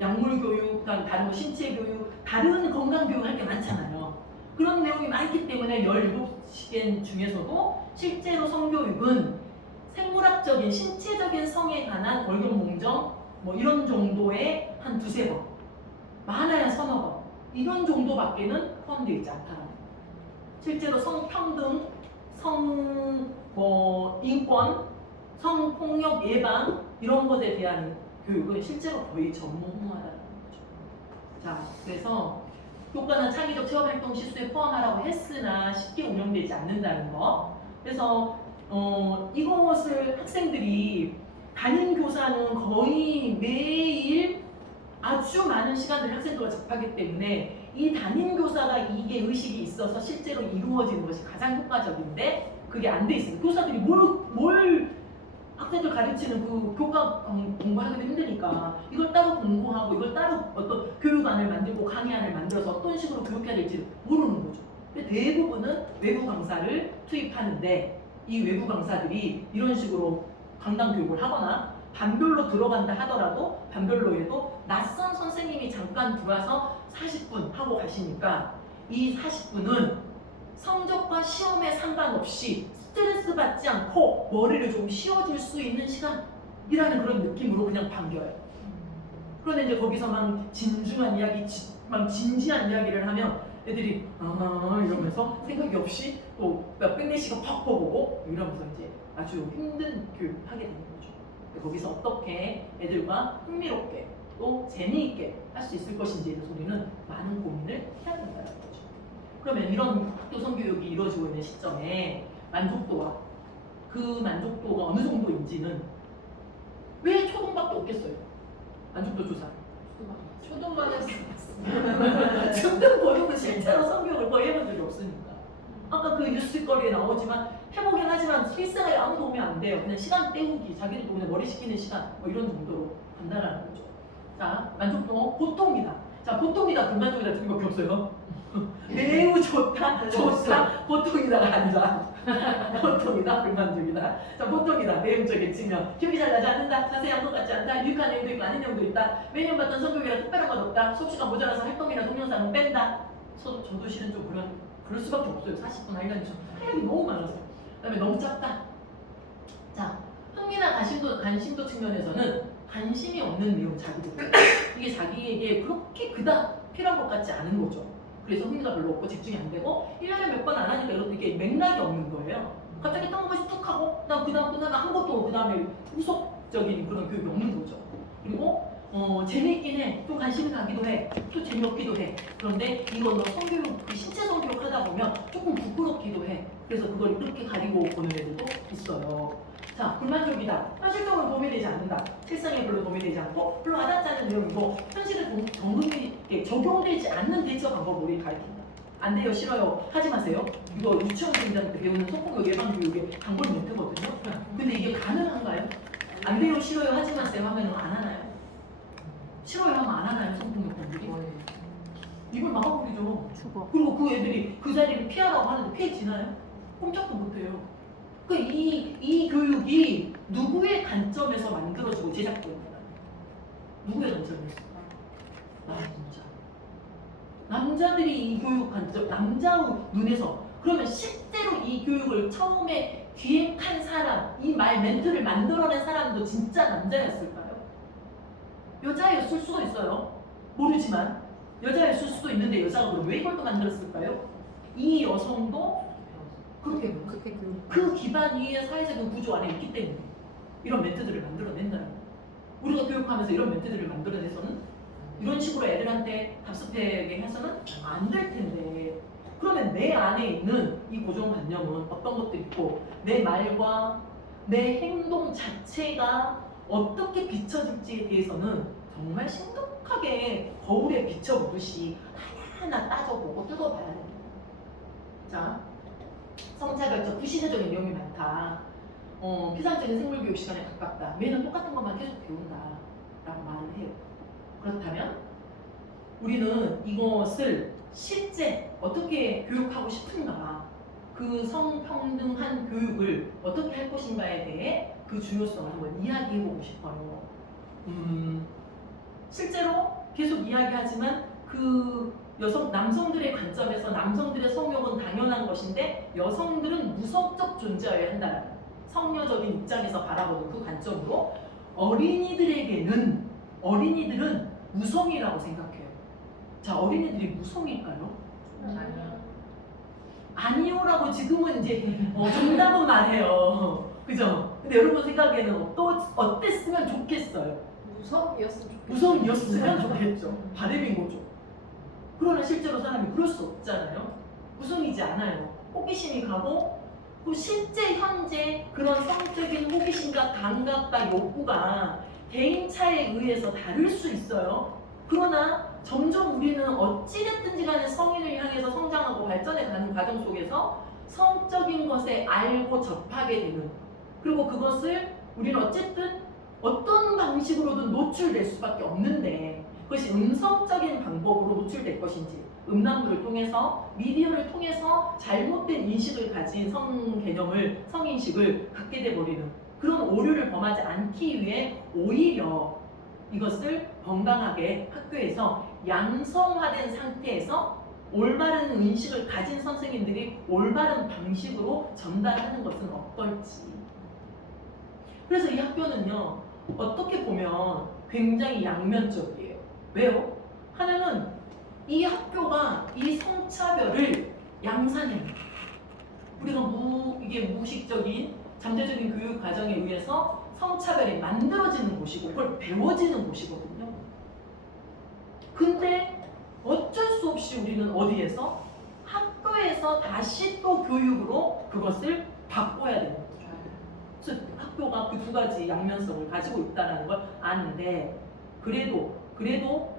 약물 교육, 다른 신체 교육, 다른 건강 교육 할 게 많잖아요. 그런 내용이 많기 때문에 17시간 중에서도 실제로 성교육은 생물학적인 신체적인 성에 관한 월경몽정 이런 정도의 한 두세 번, 많아야 서너 번 이런 정도밖에는 포함되어 있지 않다는 거예요. 실제로 성평등, 인권, 성폭력 예방 이런 것에 대한 교육은 실제로 거의 전무후무하다는 거죠. 자, 그래서 교과는 창의적 체험활동 시수에 포함하라고 했으나 쉽게 운영되지 않는다는 거. 그래서 이것을 학생들이 담임 교사는 거의 매일 아주 많은 시간을 학생들과 접하기 때문에 이 담임 교사가 이게 의식이 있어서 실제로 이루어지는 것이 가장 효과적인데 그게 안 돼 있어요. 교사들이 뭘 학생들 가르치는 그 교과 공부하기도 힘드니까 이걸 따로 공부하고 이걸 따로 어떤 교육안을 만들고 강의안을 만들어서 어떤 식으로 교육해야 될지 모르는 거죠. 근데 대부분은 외부 강사를 투입하는데 이 외부 강사들이 이런 식으로 강당 교육을 하거나 반별로 들어간다 하더라도 반별로에도 낯선 선생님이 잠깐 들어와서 40분 하고 가시니까 이 40분은 성적과 시험에 상관없이 스트레스 받지 않고 머리를 좀 쉬어줄 수 있는 시간이라는 그런 느낌으로 그냥 반겨요. 그런데 이제 거기서 막 진중한 이야기, 막 진지한 이야기를 하면 애들이 이러면서 생각이 없이 또 몇백 내씩은 팍 보고 이러면서 이제 아주 힘든 교육을 하게 되는 거죠. 거기서 어떻게 애들과 흥미롭게 또 재미있게 할 수 있을 것인지에 대해서 우리는 많은 고민을 해야 된다는 거죠. 그러면 이런 학교 성교육이 이루어지고 있는 시점에 만족도와 그 만족도가 어느 정도인지는 왜 초등밖에 없겠어요? 만족도 조사. 초등만 했어. 중등 고등은 실제로 성교육을 거의 해본 적이 없으니까. 아까 그 뉴스거리에 나오지만 해보긴 하지만 실생활에 아무 도움이 안 돼요. 그냥 시간 때우기, 자기들도 그냥 머리 식히는 시간 이런 정도로 간다라는 거죠. 자, 만족도 보통이다. 자, 보통이다, 불만족이다 틀린 것밖에 없어요. 매우 좋다, 좋다, 보통이다가 아니라 보통이다, 불만족이다. 자, 보통이다, 내용적인 측면. 기억이 잘 나지 않는다, 자세한 것 같지 않다, 유익한 내용도 있고 아닌 내용도 있다. 매년 봤던 성교육이라 특별한 건 없다. 수업시간 모자라서 활동이나 동영상은 뺀다. 저도 실은 좀 그럴 수밖에 없어요. 40분 하려니 할 일이 너무 많아서. 그 다음에 너무 작다. 자, 흥미나 관심도 측면에서는 관심이 없는 내용, 자기들. 이게 자기에게 그렇게 그닥 필요한 것 같지 않은 거죠. 그래서 흥미가 별로 없고 집중이 안 되고 1년에 몇 번 안 하니까 이게 맥락이 없는 거예요. 갑자기 뜬금없이 툭 하고 그 다음 끝나가 한 것도 그 다음에 후속적인 그런 교육이 없는 거죠. 그리고 재미있긴 해. 또 관심이 가기도 해. 또 재미없기도 해. 그런데 이건 성교육, 신체 성교육 하다 보면 조금 부끄럽기도 해. 그래서 그걸 이렇게 가리고 보는 애들도 있어요. 자, 불만족이다. 현실적으로 도움이 되지 않는다. 실상에 별로 도움이 되지 않고 별로 와닿지 않는 내용이고 현실에 적용되지 않는 대처 방법을 우리 가르친다. 안 돼요, 싫어요, 하지 마세요. 이거 유치원생들한테 배우는 성폭력 예방 교육의 단골 멘트거든요. 근데 이게 가능한가요? 안 돼요, 싫어요, 하지 마세요 하면 안 하나요? 싫어요 하면 안 하나요, 성폭력범들이? 이걸 막아버리죠. 그리고 그 애들이 그 자리를 피하라고 하는데 피해지나요? 꼼짝도 못해요. 그러니까 이 교육이 누구의 관점에서 만들어지고 제작되는가? 누구의 관점에서? 남자. 남자들이 이 교육 관점, 남자 눈에서. 그러면 실제로 이 교육을 처음에 기획한 사람, 이 말 멘트를 만들어낸 사람도 진짜 남자였을까요? 여자였을 수도 있어요. 모르지만 여자였을 수도 있는데 여자가 그럼 왜 이걸 또 만들었을까요? 이 여성도 그렇게 그 기반 위에 사회적인 구조 안에 있기 때문에 이런 멘트들을 만들어낸다는 거예요. 우리가 교육하면서 이런 멘트들을 만들어내서는 이런 식으로 애들한테 답습하게 해서는 안 될 텐데, 그러면 내 안에 있는 이 고정관념은 어떤 것도 있고 내 말과 내 행동 자체가 어떻게 비춰질지에 대해서는 정말 심각하게 거울에 비춰보듯이 하나하나 따져보고 뜯어봐야 됩니다. 자, 성차별적 구시대적인 내용이 많다. 피상적인 생물교육 시간에 가깝다. 매년 똑같은 것만 계속 배운다 라고 말을 해요. 그렇다면 우리는 이것을 실제 어떻게 교육하고 싶은가, 그 성평등한 교육을 어떻게 할 것인가에 대해 그 중요성을 한번 이야기해보고 싶어요. 실제로 계속 이야기하지만 그 남성들의 관점에서 남성들의 성욕은 당연한 것인데 여성들은 무성적 존재여야 한다는 성녀적인 입장에서 바라보는 그 관점으로 어린이들은 무성이라고 생각해요. 자, 어린이들이 무성일까요? 아니요라고 지금은 이제 정답은 말해요. 그죠? 근데 여러분 생각에는 어땠으면 좋겠어요? 무성이었으면 좋겠죠. 바람인 거죠. 그러나 실제로 사람이 그럴 수 없잖아요. 무성이지 않아요. 호기심이 가고 그 실제 현재 그런 성적인 호기심과 감각과 욕구가 개인차에 의해서 다를 수 있어요. 그러나 점점 우리는 어찌됐든지 간에 성인을 향해서 성장하고 발전해가는 과정 속에서 성적인 것에 알고 접하게 되는, 그리고 그것을 우리는 어쨌든 어떤 방식으로든 노출될 수밖에 없는데 그것이 음성적인 방법으로 노출될 것인지, 음란물을 통해서, 미디어를 통해서 잘못된 인식을 가진 성 개념을, 성인식을 갖게 돼버리는 그런 오류를 범하지 않기 위해 오히려 이것을 건강하게 학교에서 양성화된 상태에서 올바른 인식을 가진 선생님들이 올바른 방식으로 전달하는 것은 어떨지. 그래서 이 학교는요, 어떻게 보면 굉장히 양면적이에요. 왜요? 하나는 이 학교가 이 성차별을 양산해요. 우리가 이게 무의식적인 잠재적인 교육 과정에 의해서 성차별이 만들어지는 곳이고 그걸 배워지는 곳이거든요. 근데 어쩔 수 없이 우리는 어디에서? 학교에서 다시 또 교육으로 그것을 바꿔야 되는 거죠. 그래서 학교가 그 두 가지 양면성을 가지고 있다는 걸 아는데, 그래도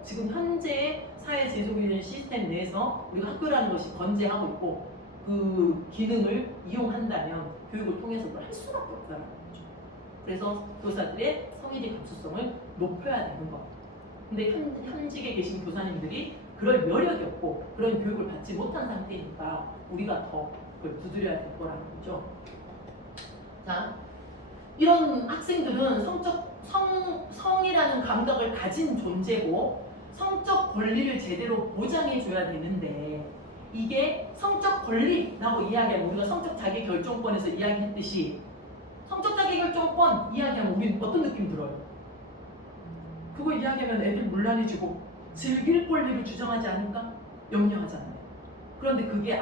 지금 현재 사회 제도교육 시스템 내에서 우리가 학교라는 것이 건재하고 있고 그 기능을 이용한다면 교육을 통해서 그걸 할 수밖에 없다는 거죠. 그래서 교사들의 성의적 감수성을 높여야 되는 것. 근데 현직에 계신 교사님들이 그럴 여력이 없고 그런 교육을 받지 못한 상태니까 우리가 더 그걸 두드려야 될 거라는 거죠. 자, 이런 학생들은 성이라는 감각을 가진 존재고 성적 권리를 제대로 보장해줘야 되는데, 이게 성적 권리라고 이야기하면 우리가 성적 자기결정권에서 이야기했듯이 성적 자기결정권 이야기하면 우리는 어떤 느낌 들어요? 그거 이야기하면 애들 문란해지고 즐길 권리를 주장하지 않을까? 염려하잖아요. 그런데 그게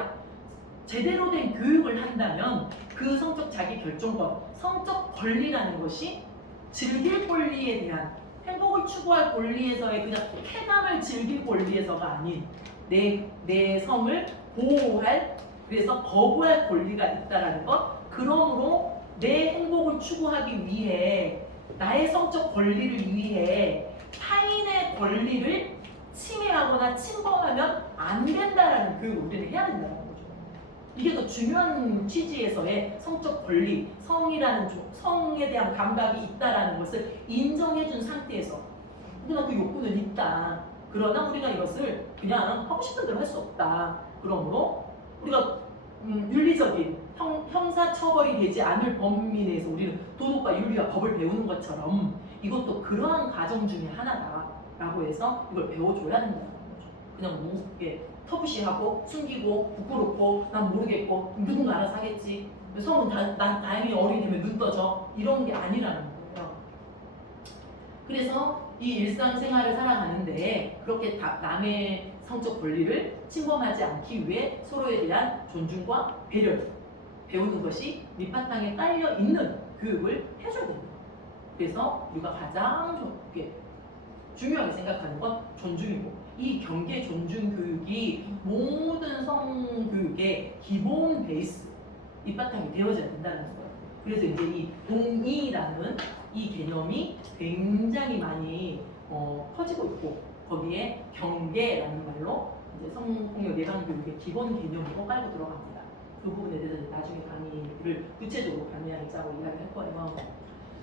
제대로 된 교육을 한다면 그 성적 자기결정권, 성적 권리라는 것이 즐길 권리에 대한, 행복을 추구할 권리에서의 그냥 쾌감을 즐길 권리에서가 아닌 내 성을 보호할, 그래서 거부할 권리가 있다라는 것. 그러므로 내 행복을 추구하기 위해 나의 성적 권리를 위해 타인의 권리를 침해하거나 침범하면 안 된다라는 교육을 우리는 해야 된다는 거죠. 이게 더 중요한 취지에서의 성적 권리, 성에 대한 감각이 있다라는 것을 인정해준 상태에서 그러나 그 욕구는 있다. 그러나 우리가 이것을 그냥 하고 싶은 대로 할 수 없다. 그러므로 우리가 윤리적인 형사처벌이 되지 않을 범위 내에서 우리는 도덕과 윤리와 법을 배우는 것처럼 이것도 그러한 과정 중에 하나다라고 해서 이걸 배워줘야 된다는 거죠. 그냥 터부시하고 숨기고 부끄럽고 난 모르겠고 누군가 알아서 하겠지. 성은 난 다행히 어린이 되면 눈 떠져. 이런 게 아니라는 거예요. 그래서 이 일상생활을 살아가는데 그렇게 남의 성적 권리를 침범하지 않기 위해 서로에 대한 존중과 배려를 배우는 것이 밑바탕에 깔려 있는 교육을 해줘야 됩니다. 그래서 우리가 가장 중요하게 생각하는 건 존중이고 이 경계 존중 교육이 모든 성교육의 기본 베이스 밑바탕이 되어져야 된다는 거예요. 그래서 이제 이 동의라는 이 개념이 굉장히 많이 퍼지고 있고 거기에 경계라는 말로 이제 성폭력 예방 교육의 기본 개념으로 깔고 들어갑니다. 그 부분에 대해서 나중에 강의를 구체적으로 강의하기 짜고 이야기할 거예요.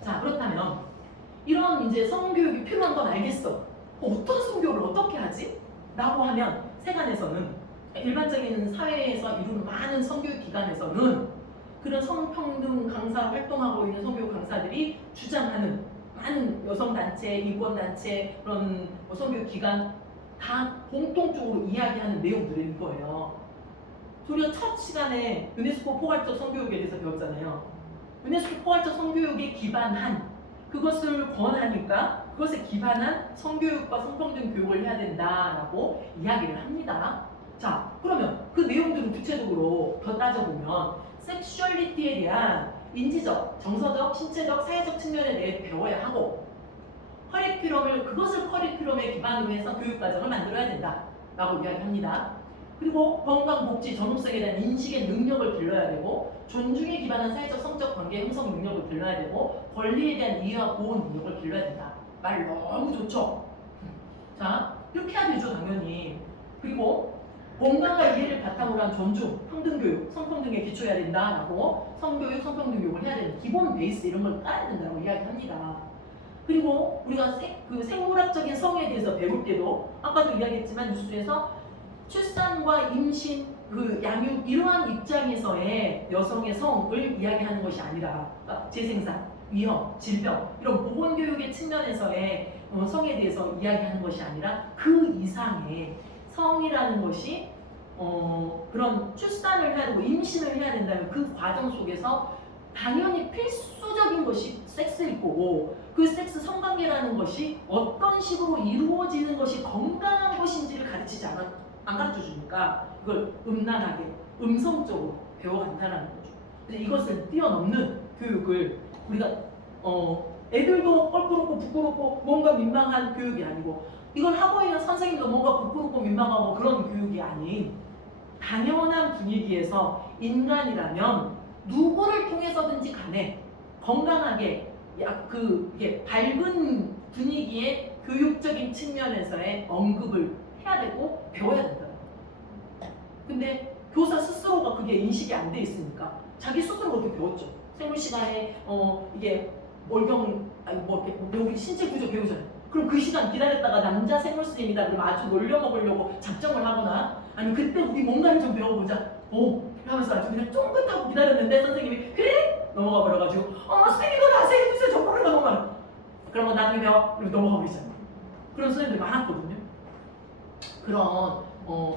자, 그렇다면 이런 이제 성교육이 필요한 건 알겠어. 어떤 성교육을 어떻게 하지? 라고 하면 세간에서는 일반적인 사회에서 이루는 많은 성교육 기관에서는 그런 성평등 강사 활동하고 있는 성교육 강사들이 주장하는 많은 여성단체, 인권단체, 그런 성교육 기관 다 공통적으로 이야기하는 내용들인 거예요. 우리가 첫 시간에 유네스코 포괄적 성교육에 대해서 배웠잖아요. 유네스코 포괄적 성교육에 기반한 그것을 권하니까 그것에 기반한 성교육과 성평등 교육을 해야 된다라고 이야기를 합니다. 자, 그러면 그 내용들은 구체적으로 더 따져보면 섹슈얼리티에 대한 인지적, 정서적, 신체적, 사회적 측면에 대해 배워야 하고 그것을 커리큘럼에 기반으로 해서 교육과정을 만들어야 된다라고 이야기합니다. 그리고 건강복지, 전문성에 대한 인식의 능력을 길러야 되고 존중에 기반한 사회적 성적 관계 형성 능력을 길러야 되고 권리에 대한 이해와 보호 능력을 길러야 된다. 말 너무 좋죠? 자, 이렇게 해야 되죠, 당연히. 그리고 공감과 이해를 바탕으로 한 존중, 평등교육, 성평등에 기초해야 된다라고 성교육, 성평등 교육을 해야 되는 기본 베이스 이런 걸 깔아야 된다고 이야기합니다. 그리고 우리가 생물학적인 성에 대해서 배울 때도 아까도 이야기했지만 뉴스에서 출산과 임신, 양육 이러한 입장에서의 여성의 성을 이야기하는 것이 아니라 그러니까 재생산, 위험, 질병 이런 보건교육의 측면에서의 성에 대해서 이야기하는 것이 아니라 그 이상의 성이라는 것이 그런 출산을 해야 되고 임신을 해야 된다면 그 과정 속에서 당연히 필수적인 것이 섹스일 거고 그 섹스 성관계라는 것이 어떤 식으로 이루어지는 것이 건강한 것인지를 가르치지 안 가르쳐주니까 그걸 음란하게 음성적으로 배워간다는 거죠. 그래서 이것을 뛰어넘는 교육을 우리가 애들도 껄끄럽고 부끄럽고 뭔가 민망한 교육이 아니고 이걸 하고 있는 선생님도 뭔가 부끄럽고 민망하고 그런 교육이 아닌 당연한 분위기에서 인간이라면 누구를 통해서든지 간에 건강하게 이게 밝은 분위기의 교육적인 측면에서의 언급을 해야 되고 배워야 된다. 근데 교사 스스로가 그게 인식이 안 돼 있으니까 자기 스스로 그렇게 배웠죠. 생물 시간에 이게 여기 신체 구조 배우잖아요. 그럼 그 시간 기다렸다가 남자 생물 스님이다 그러면 아주 놀려먹으려고 작정을 하거나 아니면 그때 우리 뭔가를 좀 배워보자 하면서 아주 그냥 쫑긋하고 기다렸는데 선생님이 그래? 넘어가 버려가지고 선생님 이거 다시 해주세요. 저 모르는 거 너무 많아. 그런 거 나중에 배워. 이러고 넘어가 버리잖아요. 그런 선생님들이 많았거든요. 그런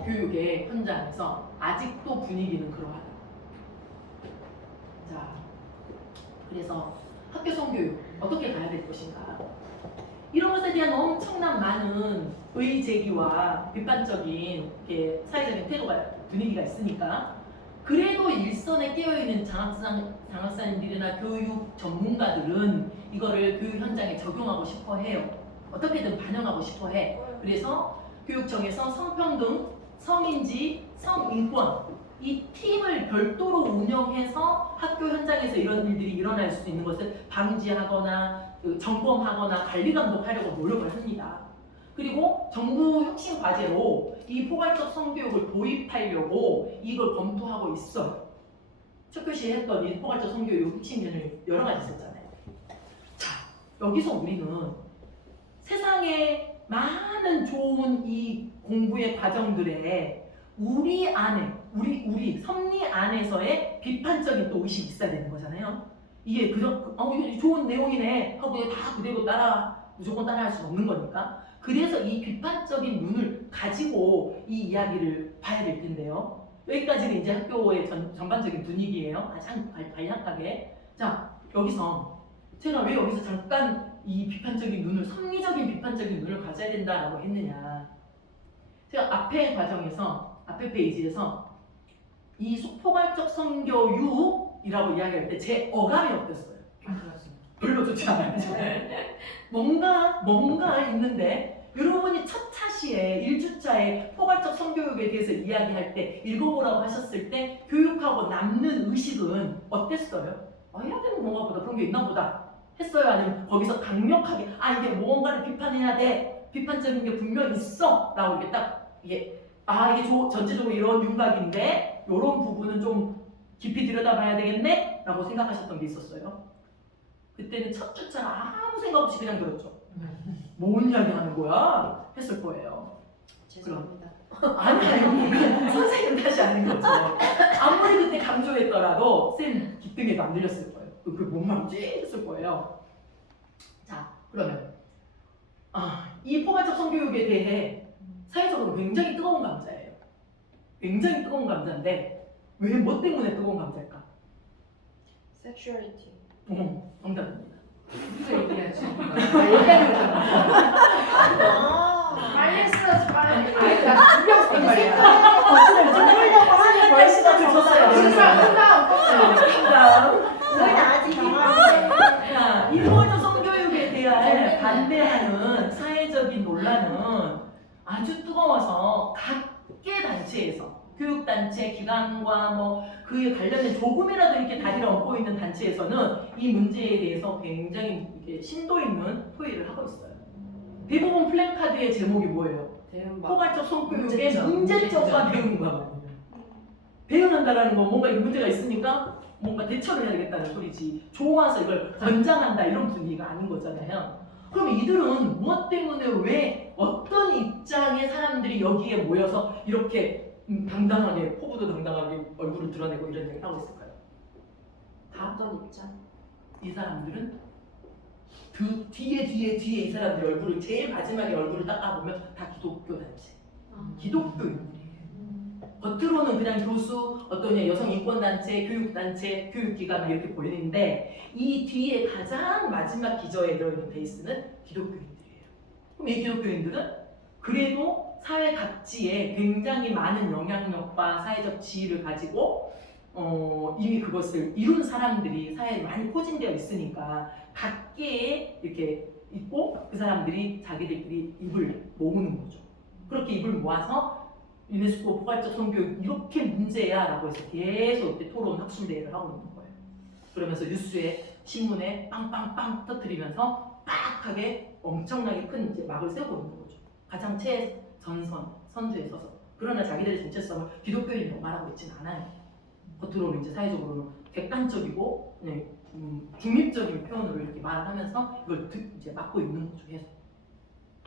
교육의 현장에서 아직도 분위기는 그러하다. 자, 그래서 학교 성교육 어떻게 가야 될 것인가? 이런 것에 대한 엄청난 많은 의제기와 비판적인 사회적인 태도가 분위기가 있으니까 그래도 일선에 깨어있는 장학사님들이나 교육 전문가들은 이거를 교육 현장에 적용하고 싶어 해요. 어떻게든 반영하고 싶어 해. 그래서 교육청에서 성평등, 성인지, 성인권 이 팀을 별도로 운영해서 학교 현장에서 이런 일들이 일어날 수 있는 것을 방지하거나 점검하거나 관리 감독하려고 노력을 합니다. 그리고 정부 혁신 과제로 이 포괄적 성교육을 도입하려고 이걸 검토하고 있어요. 첫 교시에 했던 이 포괄적 성교육 혁신면을 여러 가지 있었잖아요. 자, 여기서 우리는 세상에 많은 좋은 이 공부의 과정들에 우리 안에, 우리 섭리 안에서의 비판적인 또 의식이 있어야 되는 거잖아요. 이게 이거 좋은 내용이네 하고 다 그대로 무조건 따라할 수는 없는 거니까. 그래서 이 비판적인 눈을 가지고 이 이야기를 봐야 될 텐데요. 여기까지는 이제 학교의 전반적인 분위기예요. 가장 간략하게. 자, 여기서 제가 왜 여기서 잠깐 이 비판적인 눈을, 섭리적인 비판적인 눈을 가져야 된다라고 했느냐. 제가 앞에 과정에서, 앞에 페이지에서 이 포괄적 성교육이라고 이야기할 때 제 어감이 어땠어요? 별로 좋지 않아요. 뭔가 있는데 여러분이 첫 차시에 1주차에 포괄적 성교육에 대해서 이야기할 때 읽어보라고 하셨을 때 교육하고 남는 의식은 어땠어요? 해야 되는 건가 보다, 그런 게 있나 보다 했어요? 아니면 거기서 강력하게 이게 무언가를 비판해야 돼, 비판적인 게 분명 있어 라고 이렇게 딱 이게 전체적으로 이런 윤곽인데 이런 부분은 좀 깊이 들여다봐야 되겠네? 라고 생각하셨던 게 있었어요. 그때는 첫 주차는 아무 생각 없이 그냥 들었죠. 뭔 이야기 하는 거야? 했을 거예요. 죄송합니다. 아니에요. 선생님 탓이 아닌 거죠. 아무리 그때 강조했더라도 쌤 기등에도 안 들렸을 거예요. 그게 뭔 말이지? 했을 거예요. 자, 그러면 이 포괄적 성교육에 대해 사회적으로 굉장히 뜨거운 감자예요. 굉장히 뜨거운 감자인데 왜 뭐 때문에 뜨거운 감자일까? 섹슈얼리티. 정답입니다. 우리가 얘기하지. 빨리 쓰지 빨리. 분명 쓴 말이야. 거칠을 좀 하려고 하는 벌써 줬어요. 저희는 아직 자, 이 포괄적 성교육에 대해 반대하는 사회적인 논란은 아주 뜨거워서 각계 단체에서 교육단체, 기관과 그에 관련된 조금이라도 이렇게 다리를 얹고 있는 단체에서는 이 문제에 대해서 굉장히 이렇게 심도 있는 토의를 하고 있어요. 대부분 플랜카드의 제목이 뭐예요? 포괄적 성교육의 문제점과 대응과 대응한다라는 건 뭔가 이 문제가 있으니까 뭔가 대처를 해야겠다는 소리지. 좋아서 이걸 권장한다 이런 분위기가 아닌 거잖아요. 그럼 이들은 무엇 때문에 왜 어떤 입장의 사람들이 여기에 모여서 이렇게 당당하게, 포부도 당당하게 얼굴을 드러내고 이런 얘기를 하고 있을까요? 다 어떤 입장? 이 사람들은 뒤에 이 사람들의 얼굴을 제일 마지막에 얼굴을 닦아보면 다 기독교 단체, 기독교인들이에요. 겉으로는 그냥 교수, 어떤 여성 인권 단체, 교육 단체, 교육기관 이렇게 보이는데 이 뒤에 가장 마지막 기저에 들어있는 베이스는 기독교인들이에요. 그럼 이 기독교인들은 그래도 사회 각지에 굉장히 많은 영향력과 사회적 지위를 가지고 이미 그것을 이룬 사람들이 사회에 많이 포진되어 있으니까 각계에 이렇게 있고 그 사람들이 자기들끼리 입을 모으는 거죠. 그렇게 입을 모아서 유네스코 포괄적 성교육 이렇게 문제야 라고 해서 계속 이렇게 토론 학술대회를 하고 있는 거예요. 그러면서 뉴스에 신문에 빵빵빵 터뜨리면서 빡하게 엄청나게 큰 이제 막을 세우고 있는 거죠. 가장 선두에 서서. 그러나 자기들의 정체성을 기독교인이라고 말하고 있지는 않아요. 겉으로는 이제 사회적으로는 객관적이고 중립적인 표현으로 이렇게 말을 하면서 이걸 이제 막고 있는 거죠. 계속.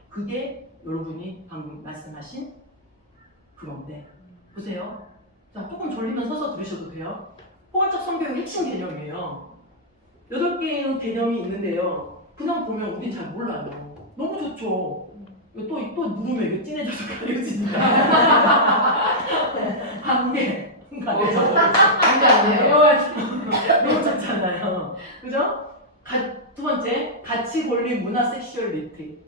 그게 여러분이 방금 말씀하신 그런데 보세요. 자, 조금 졸리면 서서 들으셔도 돼요. 포괄적 성교육 핵심 개념이에요. 8개의 개념이 있는데요. 그냥 보면 우린 잘 몰라요. 너무 좋죠. 또 누르면 이거 진해져서 가려지니까. 한 개. 너무 좋잖아요. 그죠? 두 번째, 가치, 권리, 문화, 섹슈얼리티.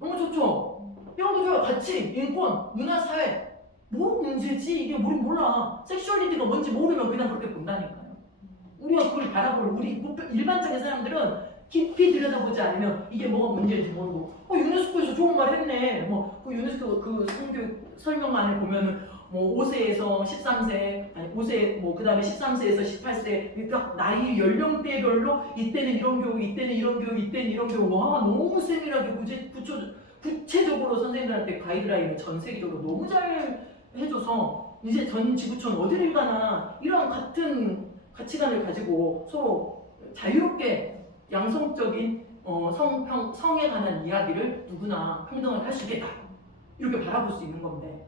너무 좋죠? 이런 거 가치, 인권, 문화, 사회. 뭐 문제지? 이게 우리 몰라. 섹슈얼리티가 뭔지 모르면 그냥 그렇게 본다니까요. 우리가 그걸 바라볼, 우리 일반적인 사람들은 깊이 들여다보지 않으면 이게 뭐가 문제인지 모르고 유네스코에서 좋은 말 했네. 그 유네스코 그 성교육 설명란에 보면은 뭐 5세에서 13세, 아니 5세, 뭐 그 다음에 13세에서 18세, 그러니까 나이 연령대별로 이때는 이런 교육, 이때는 이런 교육, 이때는 이런 교육, 와 너무 세밀하게 구체적으로 선생님들한테 가이드라인을 전 세계적으로 너무 잘 해줘서 이제 전 지구촌 어디를 가나 이런 같은 가치관을 가지고 서로 자유롭게 양성적인 성에 관한 이야기를 누구나 평등하게 할 수 있겠다 이렇게 바라볼 수 있는 건데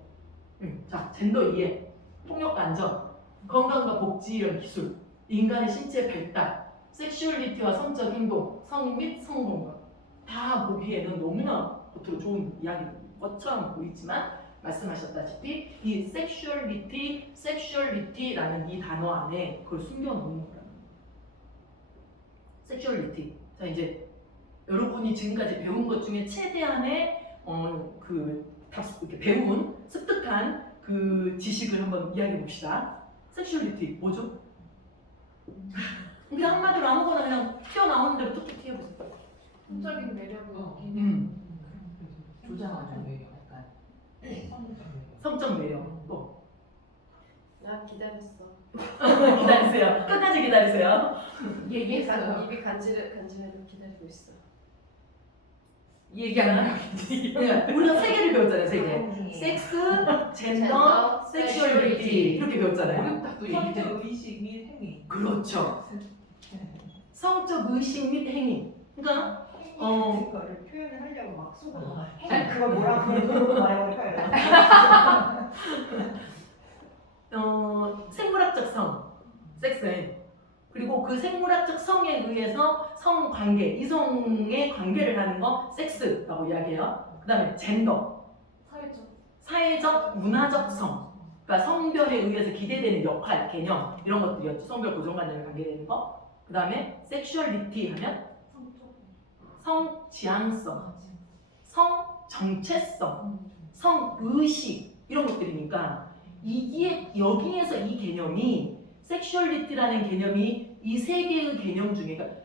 자 젠더 이해, 폭력과 안전, 건강과 복지 이런 기술, 인간의 신체 발달, 섹슈얼리티와 성적 행동, 성 및 성공각 다 보기에는 너무나 겉으로 좋은 이야기인 것처럼 보이지만 말씀하셨다시피 이 섹슈얼리티라는 이 단어 안에 그걸 숨겨놓는 거라는 거예요. 섹슈얼리티. 자 이제 여러분이 지금까지 배운 것 중에 최대한의 이렇게 배운 습득한 그 지식을 한번 이야기해 봅시다. 섹슈얼리티 뭐죠? 그냥 한마디로 아무거나 그냥 튀어나오는 대로 툭툭 튀어보세요. 성적인 매력을 조장하는 매력 약간 성적 매력 또 난 기다렸어. 기다리세요. 끝까지 기다리세요. 얘기했어요. 입이 간질해도 기다리고 있어. 얘기하나? 우리가 세 개를 배웠잖아요. 세 개. 섹스, 젠더, 섹슈얼리티 이렇게 배웠잖아요. 성적 의식 및 행위. 그렇죠. 성적 의식 및 행위. 그러니까 그거를 표현을 하려고 막 속으로 아니 그걸 뭐라고 그러고 말해버릴까요? 생물학적 성, 섹스. 그리고 그 생물학적 성에 의해서 성관계, 이성의 관계를 하는 거 섹스라고 이야기해요. 그 다음에 젠더, 사회적, 문화적 성. 그러니까 성별에 의해서 기대되는 역할, 개념 이런 것들이었죠. 성별 고정관념에 관계되는 거. 그 다음에 섹슈얼리티 하면 성지향성, 성정체성, 성의식 이런 것들이니까 이게 여기에서 이 개념이 섹슈얼리티라는 개념이 이 세 개의 개념 중에 그러니까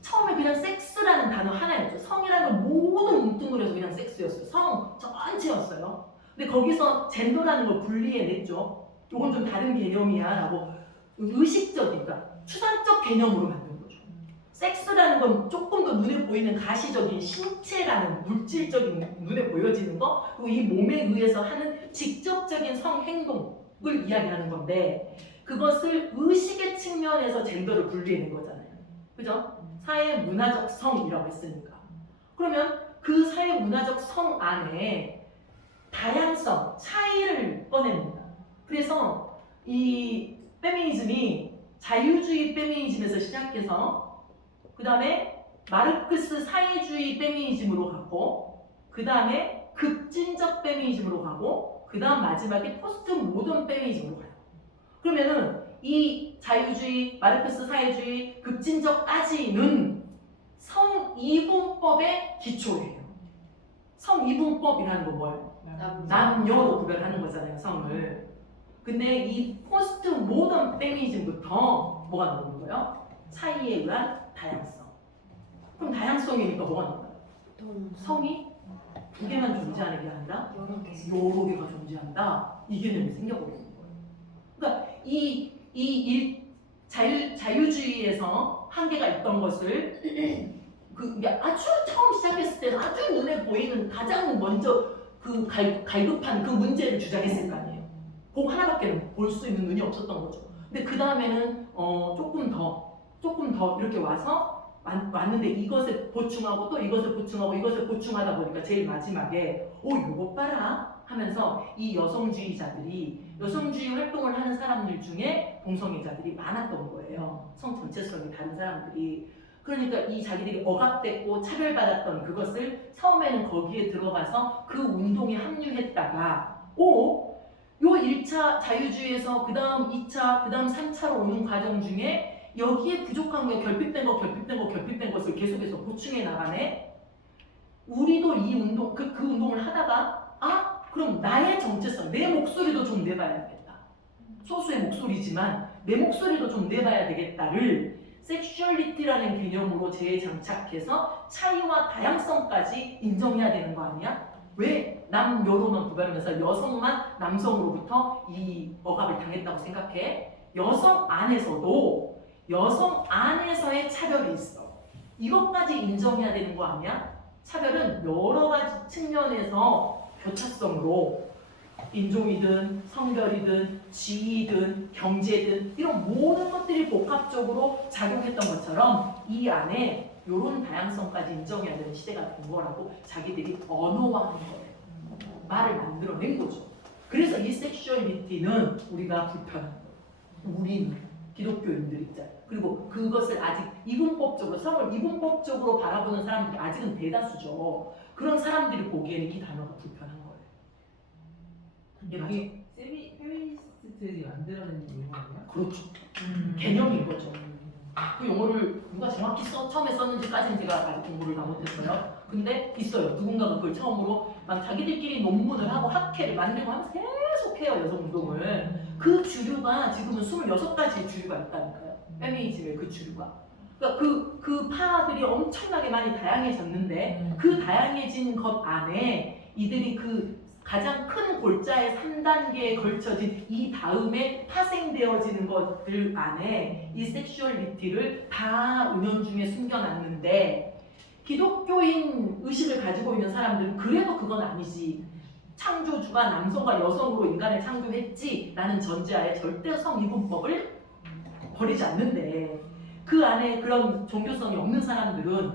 처음에 그냥 섹스라는 단어 하나였죠. 성이라는 걸 모든 뭉뚱그려 해서 그냥 섹스였어요. 성 전체였어요. 근데 거기서 젠더라는 걸 분리해냈죠. 이건 좀 다른 개념이야 라고 의식적인, 그러니까 추상적 개념으로 만든 거죠. 섹스라는 건 조금 더 눈에 보이는 가시적인 신체라는 물질적인 눈에 보여지는 거, 그리고 이 몸에 의해서 하는 직접적인 성행동을 이야기하는 건데 그것을 의식의 측면에서 젠더를 분리하는 거잖아요. 그죠? 사회 문화적 성이라고 했으니까. 그러면 그 사회 문화적 성 안에 다양성, 차이를 꺼냅니다. 그래서 이 페미니즘이 자유주의 페미니즘에서 시작해서 그 다음에 마르크스 사회주의 페미니즘으로 가고 그 다음에 급진적 페미니즘으로 가고 그 다음 마지막에 포스트 모던 페미니즘으로 가요. 그러면은 이 자유주의, 마르크스 사회주의, 급진적까지는 성이분법의 기초예요. 성이분법이라는 건 뭐예요? 남녀로 구별하는 거잖아요, 성을. 근데 이 포스트 모던 페미니즘부터 뭐가 나오는 거예요? 차이에 의한 다양성. 그럼 다양성이니까 뭐가 나와요? 성이 두 개만 존재하는 게 아니라 여러 개가 존재한다. 이 개념이 생겨버리는 거예요. 그러니까 자유주의에서 한계가 있던 것을 이게 아주 처음 시작했을 때는 아주 눈에 보이는 가장 먼저 그 갈급한 그 문제를 주장했을 거 아니에요. 그거 하나밖에 볼 수 있는 눈이 없었던 거죠. 근데 그 다음에는 조금 더 이렇게 와서 왔는데 이것을 보충하고 또 이것을 보충하고 이것을 보충하다 보니까 제일 마지막에 요거 봐라 하면서 이 여성주의자들이 여성주의 활동을 하는 사람들 중에 동성애자들이 많았던 거예요. 성 전체성이 다른 사람들이. 그러니까 이 자기들이 억압됐고 차별받았던 그것을 처음에는 거기에 들어가서 그 운동에 합류했다가 요 1차 자유주의에서 그 다음 2차, 그 다음 3차로 오는 과정 중에 여기에 부족한 게 결핍된 것을 계속해서 보충해 나가네. 우리도 이 운동, 그 운동을 하다가 그럼 나의 정체성, 내 목소리도 좀 내봐야겠다. 소수의 목소리지만 내 목소리도 좀 내봐야 되겠다를 섹슈얼리티라는 개념으로 재장착해서 차이와 다양성까지 인정해야 되는 거 아니야? 왜? 남여로만 구별하면서 여성만 남성으로부터 이 억압을 당했다고 생각해. 여성 안에서의 차별이 있어. 이것까지 인정해야 되는 거 아니야? 차별은 여러 가지 측면에서 교차성으로 인종이든 성별이든 지위든 경제든 이런 모든 것들이 복합적으로 작용했던 것처럼 이 안에 이런 다양성까지 인정해야 되는 시대가 된 거라고 자기들이 언어화하는 거예요. 말을 만들어낸 거죠. 그래서 이 섹슈얼리티는 우리가 불편한 거예요. 우리는 기독교인들 있잖아요. 그리고 그것을 아직 이분법적으로 성을 이분법적으로 바라보는 사람들이 아직은 대다수죠. 그런 사람들이 보기에는 이 단어가 불편한 거예요. 이게 페미니스트들이 만들어낸 용어 아니야? 그렇죠. 개념인 거죠. 그 용어를 누가 정확히 처음에 썼는지까지는 제가 아직 공부를 다 못했어요. 근데 있어요. 누군가가 그걸 처음으로 막 자기들끼리 논문을 하고 학회를 만들고 하면서 계속 해요. 여성운동을. 그 주류가 지금은 26가지 주류가 있다니까요. 페미니즘의 그 주류가. 그러니까 그 파들이 엄청나게 많이 다양해졌는데 그 다양해진 것 안에 이들이 그 가장 큰 골자의 3단계에 걸쳐진 이 다음에 파생되어지는 것들 안에 이 섹슈얼리티를 다 은연중에 숨겨놨는데 기독교인 의식을 가지고 있는 사람들은 그래도 그건 아니지. 창조주가 남성과 여성으로 인간을 창조했지 라는 전제하에 절대 성이분법을 버리지 않는데 그 안에 그런 종교성이 없는 사람들은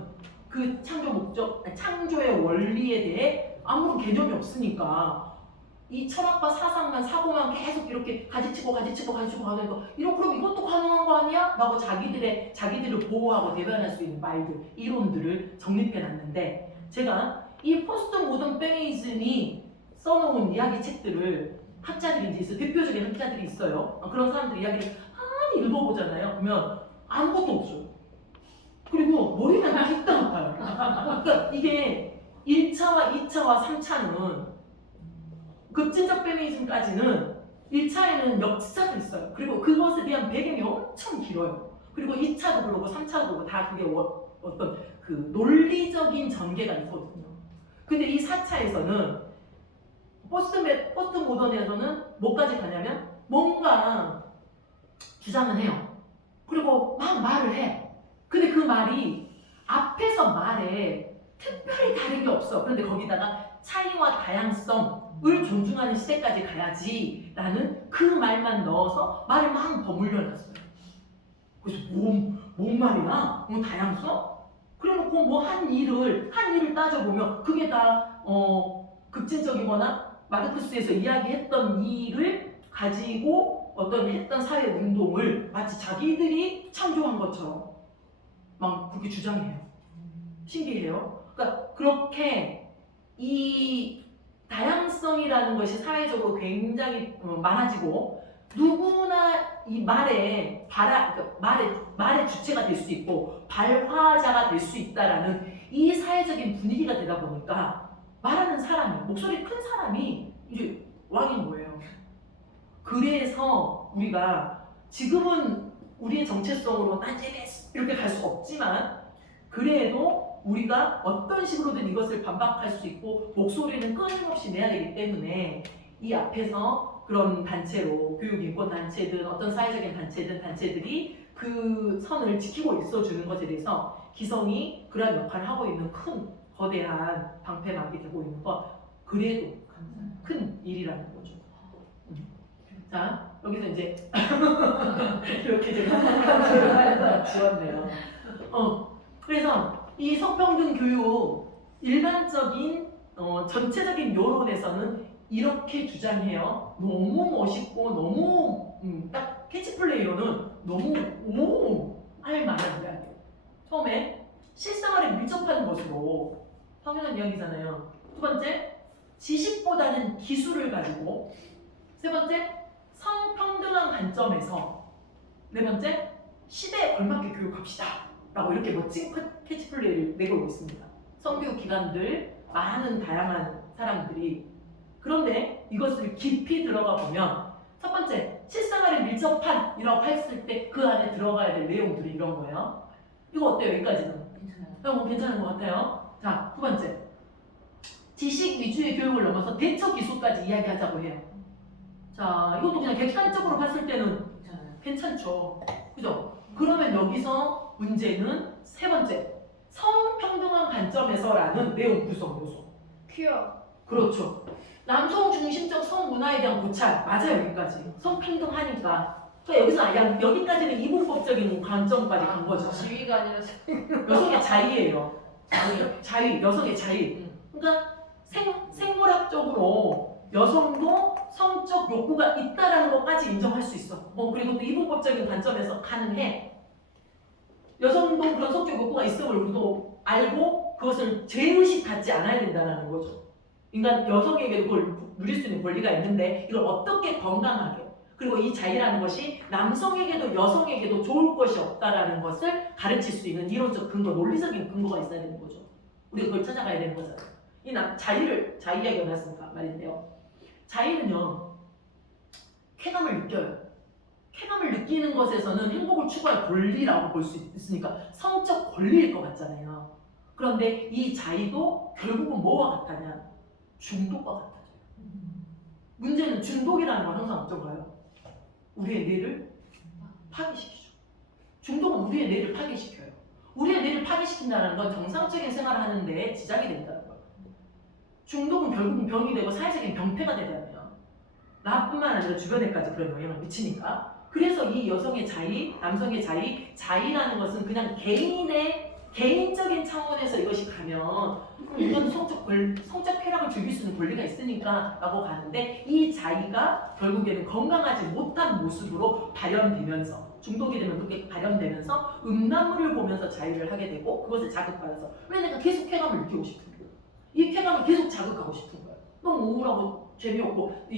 그 창조 목적, 창조의 원리에 대해 아무런 개념이 없으니까 이 철학과 사상만 사고만 계속 이렇게 가지치고 가는 거 그럼 이것도 가능한 거 아니야? 라고 자기들을 보호하고 대변할 수 있는 말들, 이론들을 정립해놨는데 제가 이 포스트 모던 페미니즘이 써놓은 이야기 책들을 학자들이 이제 있어요. 대표적인 학자들이 있어요. 그런 사람들 이야기를 많이 읽어보잖아요. 그러면 아무것도 없어요. 그리고 머리가 다 아파요. 그러니까 이게 1차와 2차와 3차는 급진적 페미니즘까지는 1차에는 역사도 있어요. 그리고 그것에 대한 배경이 엄청 길어요. 그리고 2차도 그러고 3차도 그러고 다 그게 어떤 그 논리적인 전개가 있거든요. 근데 이 4차에서는 포스트 모던에서는 뭐까지 가냐면 뭔가 주장은 해요. 그리고 막 말을 해. 근데 그 말이 앞에서 말에 특별히 다른 게 없어. 그런데 거기다가 차이와 다양성을 존중하는 시대까지 가야지 라는 그 말만 넣어서 말을 막 버물려 놨어요. 그래서 뭔 말이야? 뭐 다양성? 그래놓고 뭐 한 일을 따져보면 그게 다 급진적이거나 마르크스에서 이야기했던 일을 가지고 어떤 했던 사회 운동을 마치 자기들이 창조한 것처럼 막 그렇게 주장해요. 신기해요. 그러니까 그렇게 이 다양성이라는 것이 사회적으로 굉장히 많아지고 누구나 이 말의 주체가 될 수 있고 발화자가 될 수 있다라는 이 사회적인 분위기가 되다 보니까 말하는 사람이 목소리 큰 사람이 이제 왕인 거예요. 그래서 우리가 지금은 우리의 정체성으로 난 JBS 이렇게 갈 수 없지만 그래도 우리가 어떤 식으로든 이것을 반박할 수 있고 목소리는 끊임없이 내야 되기 때문에 이 앞에서 그런 단체로 교육인권단체든 어떤 사회적인 단체들이 그 선을 지키고 있어주는 것에 대해서 기성이 그러한 역할을 하고 있는 큰 거대한 방패막이 되고 있는 것 그래도 큰 일이라는 거죠. 자 여기서 이제 이렇게 제가 하나 지웠네요. 그래서 이 성평등 교육 일반적인 전체적인 여론에서는 이렇게 주장해요. 너무 멋있고 너무 딱 캐치플레이로는 너무 할 만한 이야기예요. 처음에 실생활에 밀접한 것으로 당연한 이야기잖아요. 두 번째, 지식보다는 기술을 가지고. 세 번째, 성평등한 관점에서. 네 번째, 시대에 걸맞게 교육합시다 라고 이렇게 멋진 캐치플레이를 내걸고 있습니다. 성교육 기관들, 많은 다양한 사람들이. 그런데 이것을 깊이 들어가 보면 첫 번째, 실생활에 밀접한이라고 했을 때 그 안에 들어가야 될 내용들이 이런 거예요. 이거 어때요? 여기까지는? 괜찮아요. 괜찮은 것 같아요. 자, 두 번째, 지식 위주의 교육을 넘어서 대처 기술까지 이야기하자고 해요. 자, 이것도 그냥 객관적으로 봤을 때는 괜찮죠. 그죠? 그러면 여기서 문제는 세 번째, 성평등한 관점에서라는 내용 구성 요소. 퀴어. 그렇죠. 남성 중심적 성문화에 대한 고찰. 맞아요, 여기까지. 성평등하니까. 그러니까 여기서 여기까지는 이분법적인 관점까지 간 거죠. 지위가 아니라 여성의 자유예요. 자유, 여성의 자유. 그러니까 생물학적으로 여성도 성적 욕구가 있다라는 것까지 인정할 수 있어. 그리고 또 이분법적인 관점에서 가능해. 여성도 그런 성적 욕구가 있음을 우리도 알고 그것을 죄의식 갖지 않아야 된다는 거죠. 인간 여성에게도 그걸 누릴 수 있는 권리가 있는데 이걸 어떻게 건강하게, 그리고 이 자유라는 것이 남성에게도 여성에게도 좋을 것이 없다라는 것을 가르칠 수 있는 이론적 근거, 논리적인 근거가 있어야 되는 거죠. 우리가 그걸 찾아가야 되는 거잖아요. 자유 이야기가 나왔으니까 말인데요. 자유는요, 쾌감을 느껴요. 쾌감을 느끼는 것에서는 행복을 추구할 권리라고 볼 수 있으니까 성적 권리일 것 같잖아요. 그런데 이 자유도 결국은 뭐와 같다냐? 중독과 같아져요. 문제는 중독이라는 건 항상 어떤가요? 우리의 뇌를 파괴시키죠. 중독은 우리의 뇌를 파괴시켜요. 우리의 뇌를 파괴시킨다는 건 정상적인 생활을 하는데 지장이 된다는 거예요. 중독은 결국은 병이 되고 사회적인 병폐가 되잖아요. 나뿐만 아니라 주변에까지 그런 영향을 미치니까. 그래서 이 여성의 자유, 남성의 자유라는 것은 그냥 개인적인 차원에서 이것이 가면 이건 성적 쾌락을 즐길 수 있는 권리가 있으니까 라고 가는데, 이 자유가 결국에는 건강하지 못한 모습으로 발현되면서, 중독이 되면 그렇게 발현되면서 음란물을 보면서 자유를 하게 되고 그것을 자극받아서, 왜 내가 계속 쾌감을 느끼고 싶은 거예요. 이 쾌감을 계속 자극하고 싶은 거예요. 너무 우울하고 재미없고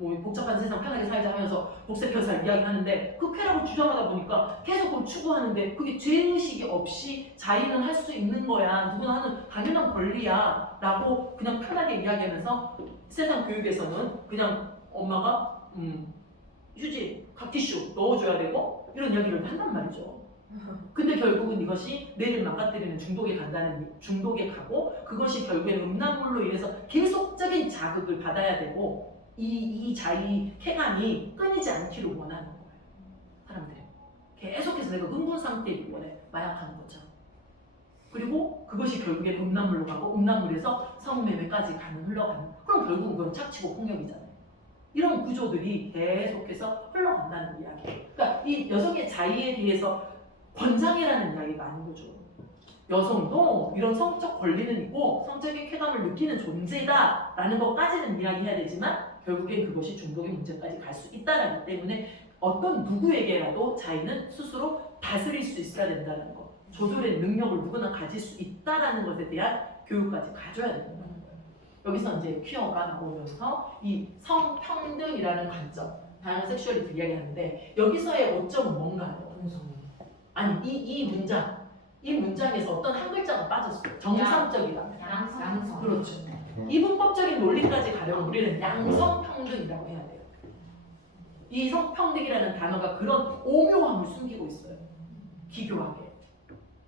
뭐 복잡한 세상 편하게 살자 하면서 복세편살 이야기하는데 그 쾌락을 주장하다 보니까 계속 그걸 추구하는데 그게 죄의식이 없이 자유는 할 수 있는 거야, 누구나 하는 당연한 권리야 라고 그냥 편하게 이야기하면서 세상 교육에서는 그냥 엄마가 휴지, 각티슈 넣어줘야 되고 이런 이야기를 한단 말이죠. 근데 결국은 이것이 뇌를 망가뜨리는 중독에 가고, 그것이 결국에는 음란물로 인해서 계속적인 자극을 받아야 되고, 이 자의 쾌감이 끊이지 않기를 원하는 거예요. 사람들이 계속해서 내가 흥분 상태이기 원해. 마약하는 것처럼. 그리고 그것이 결국에는 음란물로 가고, 음란물에서 성매매까지 흘러가는. 그럼 결국은 그건 착취고 폭력이잖아요. 이런 구조들이 계속해서 흘러간다는 이야기예요. 그러니까 이 여성의 자유에 대해서 권장이라는 이야기가 아닌 거죠. 여성도 이런 성적 권리는 있고 성적인 쾌감을 느끼는 존재다라는 것까지는 이야기해야 되지만 결국엔 그것이 중독의 문제까지 갈 수 있다라기 때문에 어떤 누구에게라도 자유는 스스로 다스릴 수 있어야 된다는 것, 조절의 능력을 누구나 가질 수 있다라는 것에 대한 교육까지 가져야 된다는 거예요. 여기서 이제 퀴어가 나오면서 이 성평등이라는 관점, 다양한 섹슈얼리티를 이야기하는데 여기서의 오점은 뭔가요? 아니 이 문장에서 어떤 한 글자가 빠졌어요. 정상적이다. 양성. 그렇죠. 이분법적인 논리까지 가려면 우리는 양성평등이라고 해야 돼요. 이 성평등이라는 단어가 그런 오묘함을 숨기고 있어요. 기교하게.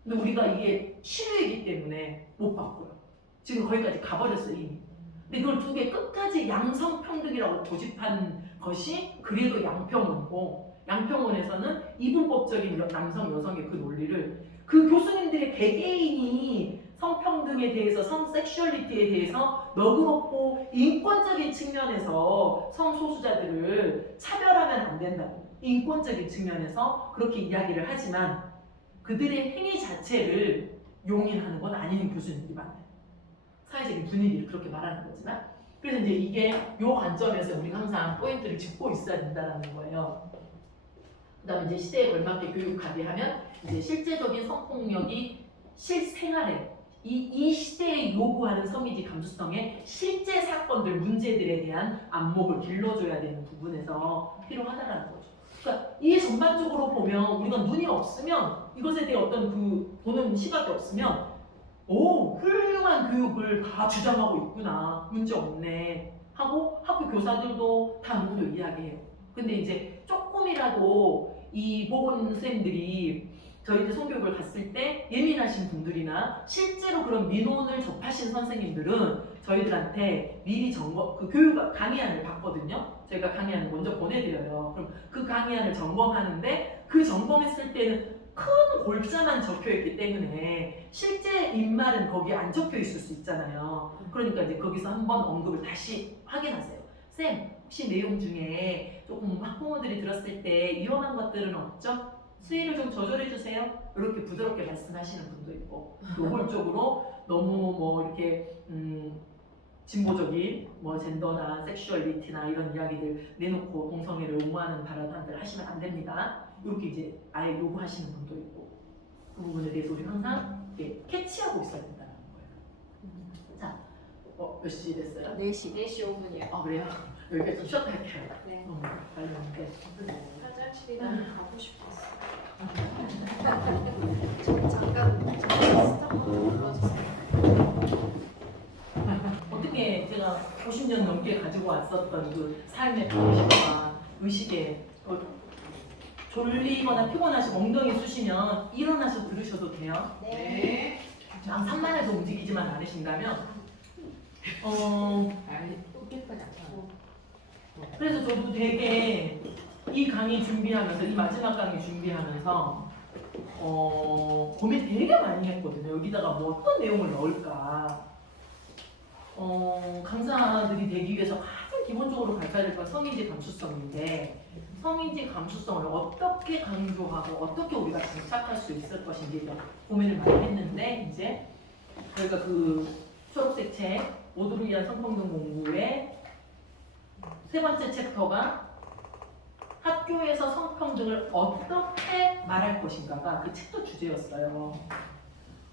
근데 우리가 이게 치료이기 때문에 못 바꿔요. 지금 거기까지 가버렸어요 이미. 근데 그걸 두 개 끝까지 양성평등이라고 고집한 것이 그래도 양평원이고, 양평원에서는 이분법적인 남성 여성의 그 논리를 그 교수님들의 개개인이 성평등에 대해서, 성섹슈얼리티에 대해서 너그럽고 인권적인 측면에서 성소수자들을 차별하면 안 된다고, 인권적인 측면에서 그렇게 이야기를 하지만 그들의 행위 자체를 용인하는 건 아닌 교수님들이 많아요. 사회적인 분위기를 그렇게 말하는 거지만. 그래서 이제 이게 요 관점에서 우리가 항상 포인트를 짚고 있어야 된다는 거예요. 그 다음에 이제 시대에 걸맞게 교육하게 하면 이제 실제적인 성폭력이 실생활에 이 시대에 요구하는 성의지 감수성의 실제 사건들, 문제들에 대한 안목을 길러줘야 되는 부분에서 필요하다는 거죠. 그러니까 이게 전반적으로 보면 우리가 눈이 없으면, 이것에 대해 어떤 보는 시각이 없으면 오, 훌륭한 교육을 다 주장하고 있구나, 문제 없네 하고 학교 교사들도 다 누구도 이야기해요. 근데 이제 조금이라도 이 보건 선생님들이 저희들 성교육을 갔을 때 예민하신 분들이나 실제로 그런 민원을 접하신 선생님들은 저희들한테 미리 그 교육 강의안을 받거든요. 저희가 강의안을 먼저 보내드려요. 그럼 그 강의안을 점검하는데 그 점검했을 때는 큰 골자만 적혀있기 때문에 실제 입말은 거기에 안 적혀 있을 수 있잖아요. 그러니까 이제 거기서 한번 언급을 다시 확인하세요. 쌤, 혹시 내용 중에 조금 학부모들이 들었을 때 위험한 것들은 없죠? 수위를 좀 조절해 주세요. 이렇게 부드럽게 말씀하시는 분도 있고, 노골적으로 너무 뭐 이렇게 진보적인 뭐 젠더나 섹슈얼리티나 이런 이야기들 내놓고 동성애를 옹호하는 발언들 하시면 안 됩니다. 이렇게 이제 아예 요구하시는 분도 있고, 그 부분에 대해서 우리 항상 이렇게 캐치하고 있어야 된다는 거예요. 자, 몇 시 됐어요? 4시. 4시 5분이요. 아 그래요? 여기까지 좀 쉬었다 할게요. 네. 빨리 오는데. 화장실이랑 가고 싶었어. 저 잠깐 스탑 눌러주세요. 어떻게 제가 50년 넘게 가지고 왔었던 그 삶의 방식과 의식에 졸리거나 피곤하시고 엉덩이 쑤시면 일어나서 들으셔도 돼요. 네. 산만해서 움직이지만 않으신다면 그래서 저도 되게 이 강의 준비하면서 이 마지막 강의 준비하면서 고민 되게 많이 했거든요. 여기다가 뭐 어떤 내용을 넣을까. 강사들이 되기 위해서 가장 기본적으로 가져야 될 건 성인지 감수성인데, 성인지 감수성을 어떻게 강조하고 어떻게 우리가 장착할 수 있을 것인지에 대한 고민을 많이 했는데, 이제 저희가 그 초록색 책 모두를 위한 성평등 공부의 3번째 챕터가 학교에서 성평등을 어떻게 말할 것인가가 그 책도 주제였어요.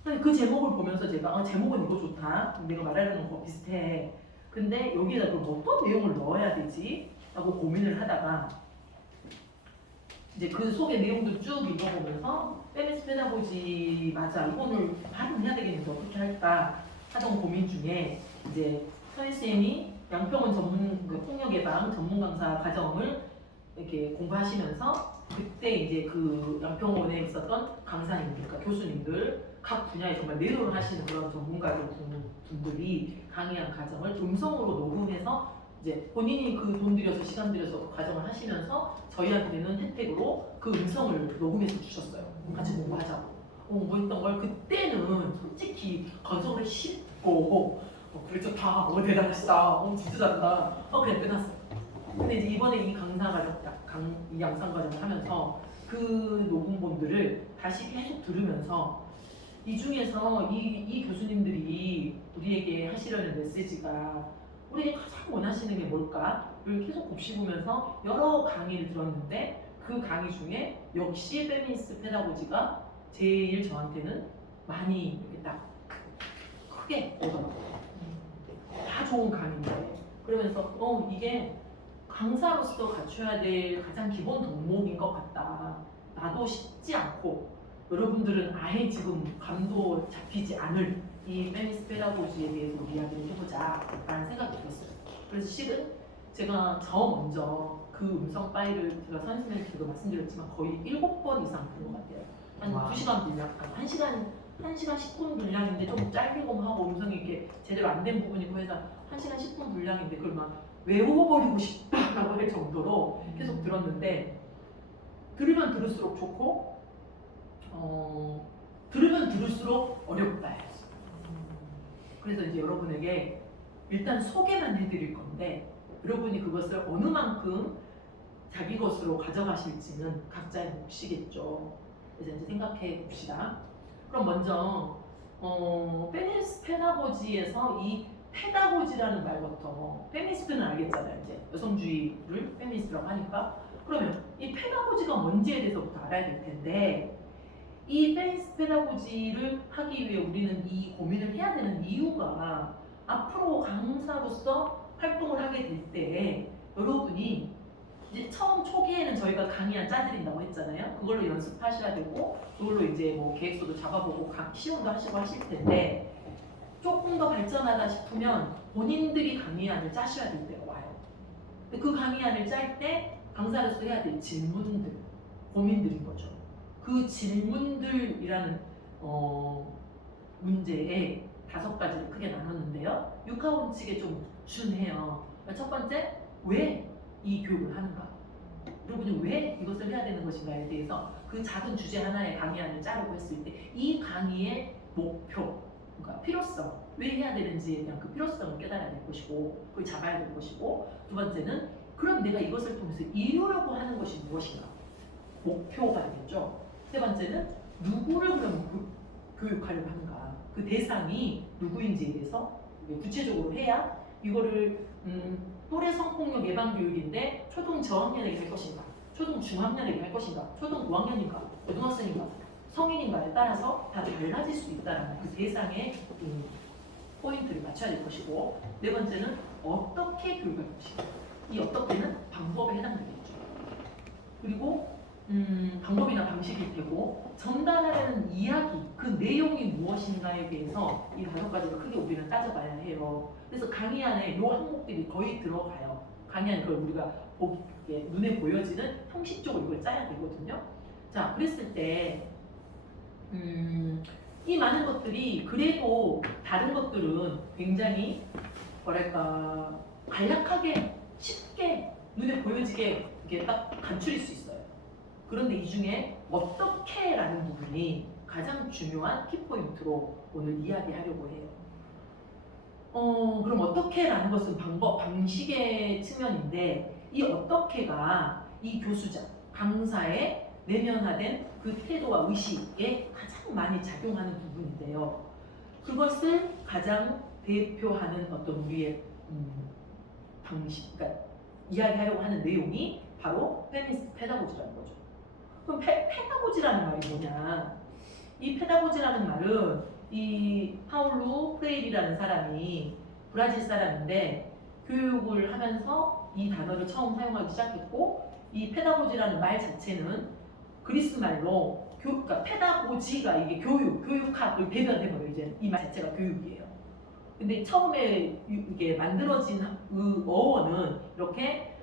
그 제목을 보면서 제가 제목은 이거 좋다. 내가 말하려는 거 비슷해. 근데 여기다 그럼 어떤 내용을 넣어야 되지? 라고 고민을 하다가 이제 그 속의 내용도 쭉 읽어보면서 페미니스트 페다고지 맞아. 이거를 발음해야 되겠는데 어떻게 할까 하던 고민 중에 이제 선생님이 양평원 폭력 예방 전문 강사 과정을 이렇게 공부하시면서 그때 이제 그 양평원에 있었던 강사님들, 그러니까 교수님들 각 분야에 정말 내로를 하시는 그런 전문가들 분들이 강의한 과정을 음성으로 녹음해서 이제 본인이 그 돈 들여서 시간 들여서 그 과정을 하시면서 저희한테는 혜택으로 그 음성을 녹음해서 주셨어요. 같이 공부하자고. 공부했던 걸 그때는 솔직히 건성을 씹고 그래 좋다, 대단하시다, 진짜 잘한다. 그냥 끝났어요. 근데 이제 이번에 이 이 양상 과정을 하면서 그 녹음본들을 다시 계속 들으면서 이 중에서 이 교수님들이 우리에게 하시려는 메시지가 우리가 가장 원하시는 게 뭘까를 계속 곱씹으면서 여러 강의를 들었는데 그 강의 중에 역시 페미니스트 페다고지가 제일 저한테는 많이 이렇게 딱 크게 오더라고요. 다 좋은 강의인데 그러면서 이게 강사로서 갖춰야 될 가장 기본 덕목인 것 같다. 나도 쉽지 않고 여러분들은 아예 지금 감도 잡히지 않을 이 페미니스트 페다고지에 대해서 이야기를 해보자 라는 생각이 들었어요. 그래서 실은 제가 먼저 그 음성 파일을 제가 선생님께도 말씀드렸지만 거의 7번 이상 본 것 같아요. 한 2시간 분량, 1시간 10분 분량인데 좀 짧게고 하고 음성이 이렇게 제대로 안 된 부분이 있고 해서 1시간 10분 분량인데 그걸 막 외워버리고 싶다라고 할 정도로 계속 들었는데 들으면 들을수록 좋고 들으면 들을수록 어렵다. 그래서 이제 여러분에게 일단 소개만 해드릴 건데 여러분이 그것을 어느 만큼 자기 것으로 가져가실지는 각자의 몫이겠죠. 그래서 이제 생각해 봅시다. 그럼 먼저 페미니스트 페다고지에서 이 페다고지라는 말부터 페미니스트는 알겠잖아요. 이제 여성주의를 페미니스트라고 하니까 그러면 이 페다고지가 뭔지에 대해서부터 알아야 될 텐데 이 페미니스트 페다고지를 하기 위해 우리는 이 고민을 해야 되는 이유가 앞으로 강사로서 활동을 하게 될 때 여러분이 이제 처음 초기에는 저희가 강의안 짜드린다고 했잖아요. 그걸로 연습하셔야 되고 그걸로 이제 뭐 계획서도 잡아보고 시험도 하시고 하실 텐데 조금 더 발전하다 싶으면 본인들이 강의안을 짜셔야 될 때가 와요. 근데 그 강의안을 짤 때 강사로서 해야 될 질문들, 고민들인 거죠. 그 질문들이라는 문제에 5가지를 크게 나눴는데요. 육하원칙에 좀 준해요. 첫 번째, 왜 이 교육을 하는가? 여러분이 왜 이것을 해야 되는 것인가에 대해서 그 작은 주제 하나의 강의안을 짜려고 했을 때 이 강의의 목표, 그러니까 필요성, 왜 해야 되는지에 대한 그 필요성을 깨달아야 될 것이고 그걸 잡아야 될 것이고, 두 번째는 그럼 내가 이것을 통해서 이루려고 하는 것이 무엇인가? 목표가 되겠죠. 세 번째는 누구를 그럼 교육하려고 하는가? 그 대상이 누구인지에 대해서 구체적으로 해야 이거를 또래 성폭력 예방 교육인데 초등 저학년에게 할 것인가? 초등 중학년에게 할 것인가? 초등 5학년인가? 고등학생인가? 성인인가에 따라서 다 달라질 수 있다는 그 대상의 포인트를 맞춰야 될 것이고, 네 번째는 어떻게 교육할 것인가? 이 어떻게는 방법에 해당되겠죠. 그리고 방법이나 방식일 테고, 전달하려는 이야기, 그 내용이 무엇인가에 대해서 이 5가지를 크게 우리는 따져봐야 해요. 그래서 강의 안에 이 항목들이 거의 들어가요. 강의 안에 그걸 우리가 눈에 보여지는 형식적으로 이걸 짜야 되거든요. 자, 그랬을 때 이 많은 것들이 그래도 다른 것들은 굉장히 뭐랄까 간략하게 쉽게 눈에 보여지게 이게 딱 간추릴 수 있어요. 그런데 이 중에 어떻게라는 부분이 가장 중요한 키포인트로 오늘 이야기하려고 해요. 그럼 어떻게라는 것은 방법, 방식의 측면인데, 이 어떻게가 이 교수자, 강사의 내면화된 그 태도와 의식에 가장 많이 작용하는 부분인데요. 그것을 가장 대표하는 어떤 우리의 방식, 그러니까 이야기하려고 하는 내용이 바로 페미니스트 페다고지라는 거죠. 그럼 페다고지라는 말이 뭐냐? 이 페다고지라는 말은 이 파울루 프레일이라는 사람이 브라질 사람인데 교육을 하면서 이 단어를 처음 사용하기 시작했고, 이 페다고지라는 말 자체는 그리스 말로 그러니까 페다고지가 이게 교육학을 대변해버려요. 이제 이 말 자체가 교육이에요. 근데 처음에 이게 만들어진 그 어원은 이렇게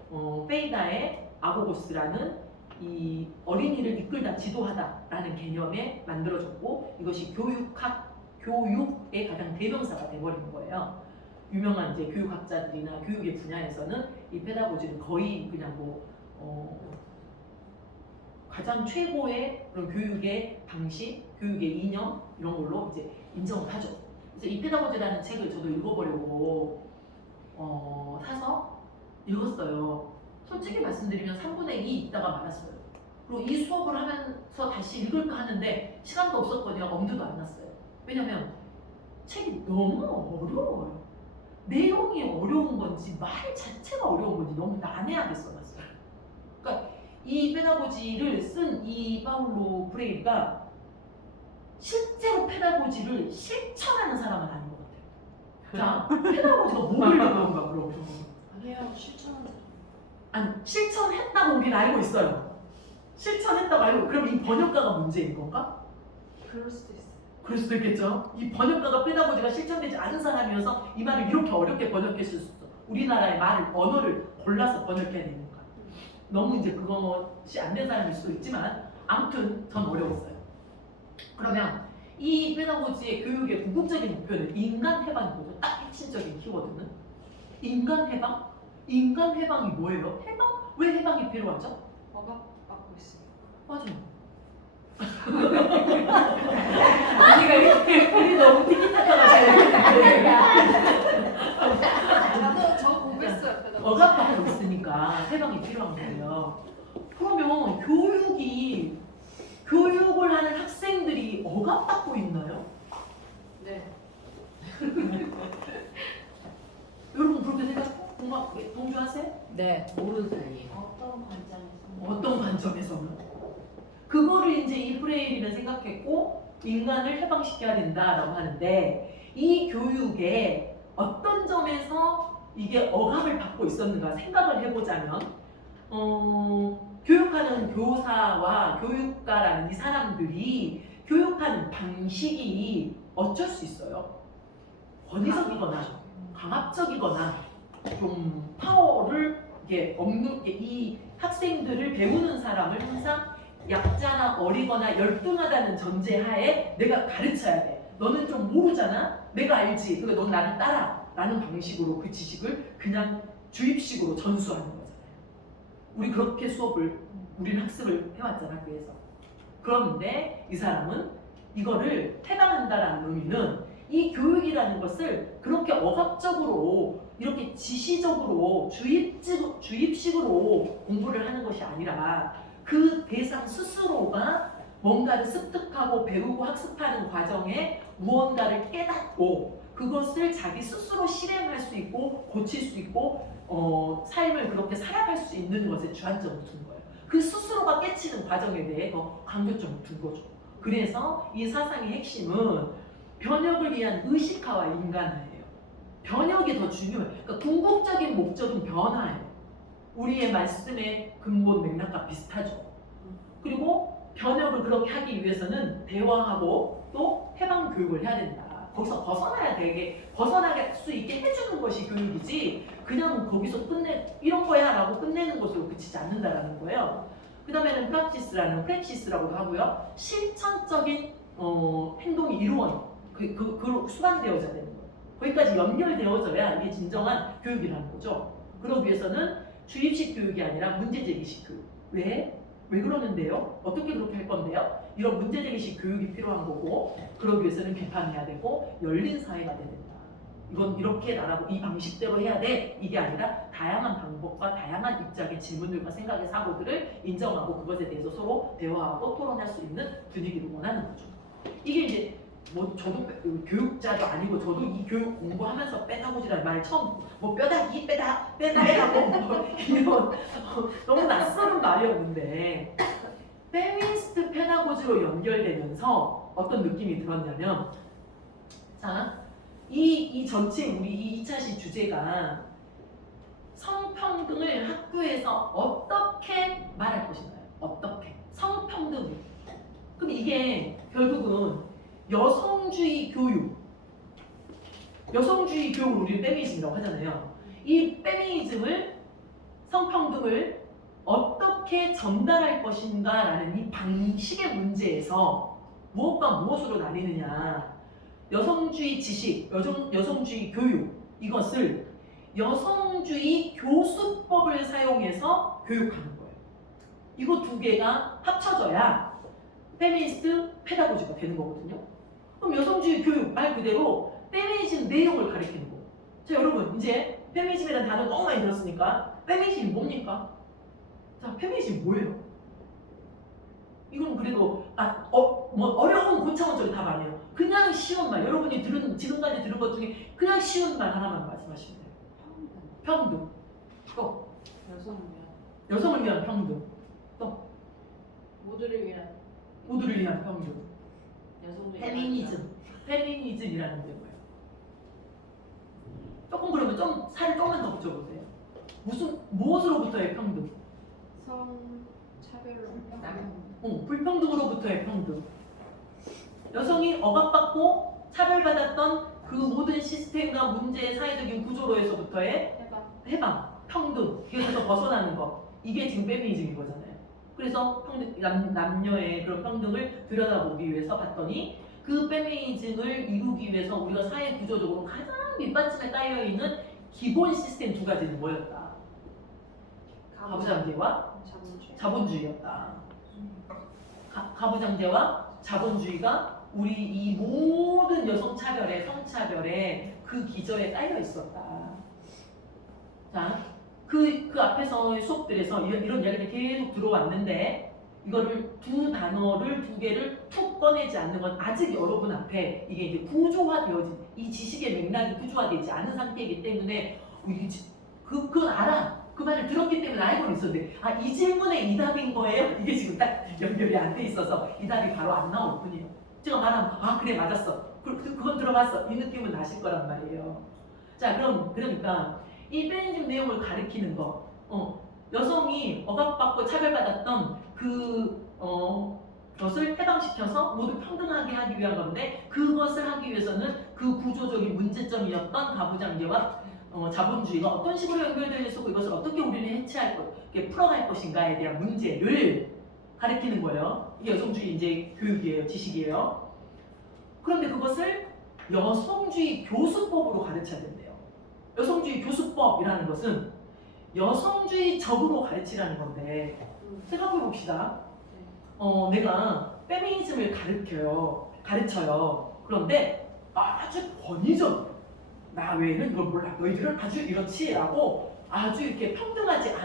페이다의 아고고스라는 이 어린이를 이끌다 지도하다라는 개념에 만들어졌고, 이것이 교육의 가장 대명사가 돼버린 거예요. 유명한 이제 교육학자들이나 교육의 분야에서는 이 페다고지는 거의 그냥 가장 최고의 그런 교육의 방식, 교육의 이념 이런 걸로 이제 인정을 하죠. 그래서 이 페다고지라는 책을 저도 읽어보려고 사서 읽었어요. 솔직히 말씀드리면 3분의 2 읽다가 말았어요. 그리고 이 수업을 하면서 다시 읽을까 하는데 시간도 없었거든요. 엄두도 안 났어요. 왜냐면 책이 너무 어려워요. 내용이 어려운 건지 말 자체가 어려운 건지 너무 난해하게 써놨어요. 그러니까 이 페다고지를 쓴 이 파울로 프레이가 실제로 페다고지를 실천하는 사람은 아닌 것 같아요. 자, 페다고지가 뭐를 그런가 그러고. 아니에요, 실천하는 사람. 아니, 실천했다고 우리는 알고 있어요. 실천했다고 알고. 그럼 이 번역가가 문제인 건가? 그럴 수도 있어요. 그럴 수도 있겠죠. 이 번역가가 페다고지가 실천되지 않은 사람이어서 이 말을 이렇게 어렵게 번역했을 수도. 우리나라의 언어를 골라서 번역해야 되는 거야. 너무 이제 그것이 안 된 사람일 수도 있지만 아무튼 전 어려웠어요. 그러면 이 페다고지의 교육의 궁극적인 목표는 인간 해방이거든요. 딱 핵심적인 키워드는 인간 해방? 인간 해방이 뭐예요? 해방? 왜 해방이 필요하죠? 억압받고 있어요. 맞아요. 우리 너무 티키타카가 잘 나도 저 보고 있어요. 억압받고 있으니까 해방이 필요한 거예요. 그러면 교육을 하는 학생들이 억압받고 있나요? 네. 여러분 그렇게 생각해요? 동조하세요? 네, 모르는 사이에. 어떤 관점에서는? 그거를 이제 이 프레일이는 생각했고 인간을 해방시켜야 된다라고 하는데, 이 교육에 어떤 점에서 이게 억압을 받고 있었는가 생각을 해보자면, 교육하는 교사와 교육가라는 이 사람들이 교육하는 방식이 어쩔 수 있어요. 권위적이거나 강압적이거나 좀 파워를 이 학생들을 배우는 사람을 항상 약자나 어리거나 열등하다는 전제하에 내가 가르쳐야 돼. 너는 좀 모르잖아? 내가 알지. 그러니까 넌 나를 따라. 라는 방식으로 그 지식을 그냥 주입식으로 전수하는 거잖아요. 우리 그렇게 우리는 학습을 해왔잖아, 학교에서. 그런데 이 사람은 이거를 해방한다라는 의미는 이 교육이라는 것을 그렇게 억압적으로 이렇게 지시적으로 주입식으로 공부를 하는 것이 아니라 그 대상 스스로가 뭔가를 습득하고 배우고 학습하는 과정에 무언가를 깨닫고 그것을 자기 스스로 실행할 수 있고 고칠 수 있고 삶을 그렇게 살아갈 수 있는 것에 주안점을 둔 거예요. 그 스스로가 깨치는 과정에 대해 더 강조점을 둔 거죠. 그래서 이 사상의 핵심은 변혁을 위한 의식화와 인간화예요. 변혁이 더 중요해요. 그러니까 궁극적인 목적은 변화예요. 우리의 말씀의 근본 맥락과 비슷하죠. 그리고 변혁을 그렇게 하기 위해서는 대화하고 또 해방 교육을 해야 된다. 거기서 벗어나게 수 있게 해주는 것이 교육이지 그냥 거기서 이런 거야 라고 끝내는 것으로 그치지 않는다라는 거예요. 그 다음에는 프랙시스라고도 하고요. 실천적인 행동이 수반되어져야 되는 거예요. 거기까지 연결되어져야 이게 진정한 교육이라는 거죠. 그러기 위해서는 주입식 교육이 아니라 문제제기식 교육. 왜 그러는데요? 어떻게 그렇게 할 건데요? 이런 문제제기식 교육이 필요한 거고 그러기 위해서는 비판해야 되고 열린 사회가 돼야 된다. 이건 이렇게 나라고 이 방식대로 해야 돼. 이게 아니라 다양한 방법과 다양한 입장의 질문들과 생각의 사고들을 인정하고 그것에 대해서 서로 대화하고 토론할 수 있는 분위기를 원하는 거죠. 이게 이제 저도 교육자도 아니고 저도 이 교육 공부하면서 페다고지라는 말 처음 뼈다귀 이런 너무 낯설은 말이었는데 페미니스트 페다고지로 연결되면서 어떤 느낌이 들었냐면 자 이 전체 우리 이 2차시 주제가 성평등을 학교에서 어떻게 말할 것인가요? 어떻게 성평등 그럼 이게 결국은 여성주의 교육을 우리 페미니즘이라고 하잖아요. 이 페미니즘을 성평등을 어떻게 전달할 것인가라는 이 방식의 문제에서 무엇과 무엇으로 나뉘느냐. 여성주의 지식, 여성주의 교육 이것을 여성주의 교수법을 사용해서 교육하는 거예요. 이거 두 개가 합쳐져야 페미니스트 페다고지가 되는 거거든요. 그럼 여성주의 교육 말 그대로 페미니즘 내용을 가리키는 거예요. 자 여러분 이제 페미니즘이라는 단어 너무 많이 들었으니까 페미니즘이 뭡니까? 자 페미니즘이 뭐예요? 이건 그래도 어려운 고차원적인 답 아니에요. 그냥 쉬운 말 여러분이 지금까지 들은 것 중에 그냥 쉬운 말 하나만 말씀하시면 돼요. 평등. 또 여성을 위한 평등. 또 모두를 위한 평등. 페미니즘이라는 게 뭐예요? 조금 그러면 좀 살을 조금만 더 붙여보세요. 무엇으로부터의 평등? 성차별로 불평등으로부터의 평등. 여성이 억압받고 차별받았던 그 모든 시스템과 문제의 사회적인 구조로에서부터의 해방, 평등, 그래서 벗어나는 것. 이게 지금 페미니즘인 거잖아요. 그래서 남녀의 그런 평등을 들여다보기 위해서 봤더니 그 페미니즘을 이루기 위해서 우리가 사회 구조적으로 가장 밑받침에 깔려있는 기본 시스템 두 가지는 뭐였다? 가부장제와 자본주의였다. 가부장제와 자본주의가 우리 이 모든 여성 차별의 성차별의 그 기저에 깔려 있었다. 자, 그 앞에서의 수업들에서 이런 이야기가 계속 들어왔는데 이거를 두 개를 툭 꺼내지 않는 건 아직 여러분 앞에 이게 이제 구조화되어진 이 지식의 맥락이 구조화되지 않은 상태이기 때문에 그건 알아. 그 말을 들었기 때문에 알고는 있었는데 이 질문에 이 답인 거예요? 이게 지금 딱 연결이 안 돼 있어서 이 답이 바로 안 나올 뿐이에요. 제가 말하면 그래 맞았어. 그건 들어봤어. 이 느낌은 나실 거란 말이에요. 자 그러니까 이 페미니즘 내용을 가리키는 거 여성이 억압받고 차별받았던 그것을 해방시켜서 모두 평등하게 하기 위한 건데 그것을 하기 위해서는 그 구조적인 문제점이었던 가부장제와 자본주의가 어떤 식으로 연결되어 있었고 이것을 어떻게 우리는 풀어갈 것인가에 대한 문제를 가르치는 거예요. 이게 여성주의 이제 교육이에요, 지식이에요. 그런데 그것을 여성주의 교수법으로 가르쳐야 된대요. 여성주의 교수법이라는 것은 여성주의적으로 가르치라는 건데 생각해 봅시다. 내가 페미니즘을 가르쳐요. 그런데 아주 권위적, 나 외에는 이걸 몰라, 너희들은 아주 이렇지 라고 아주 이렇게 평등하지 않은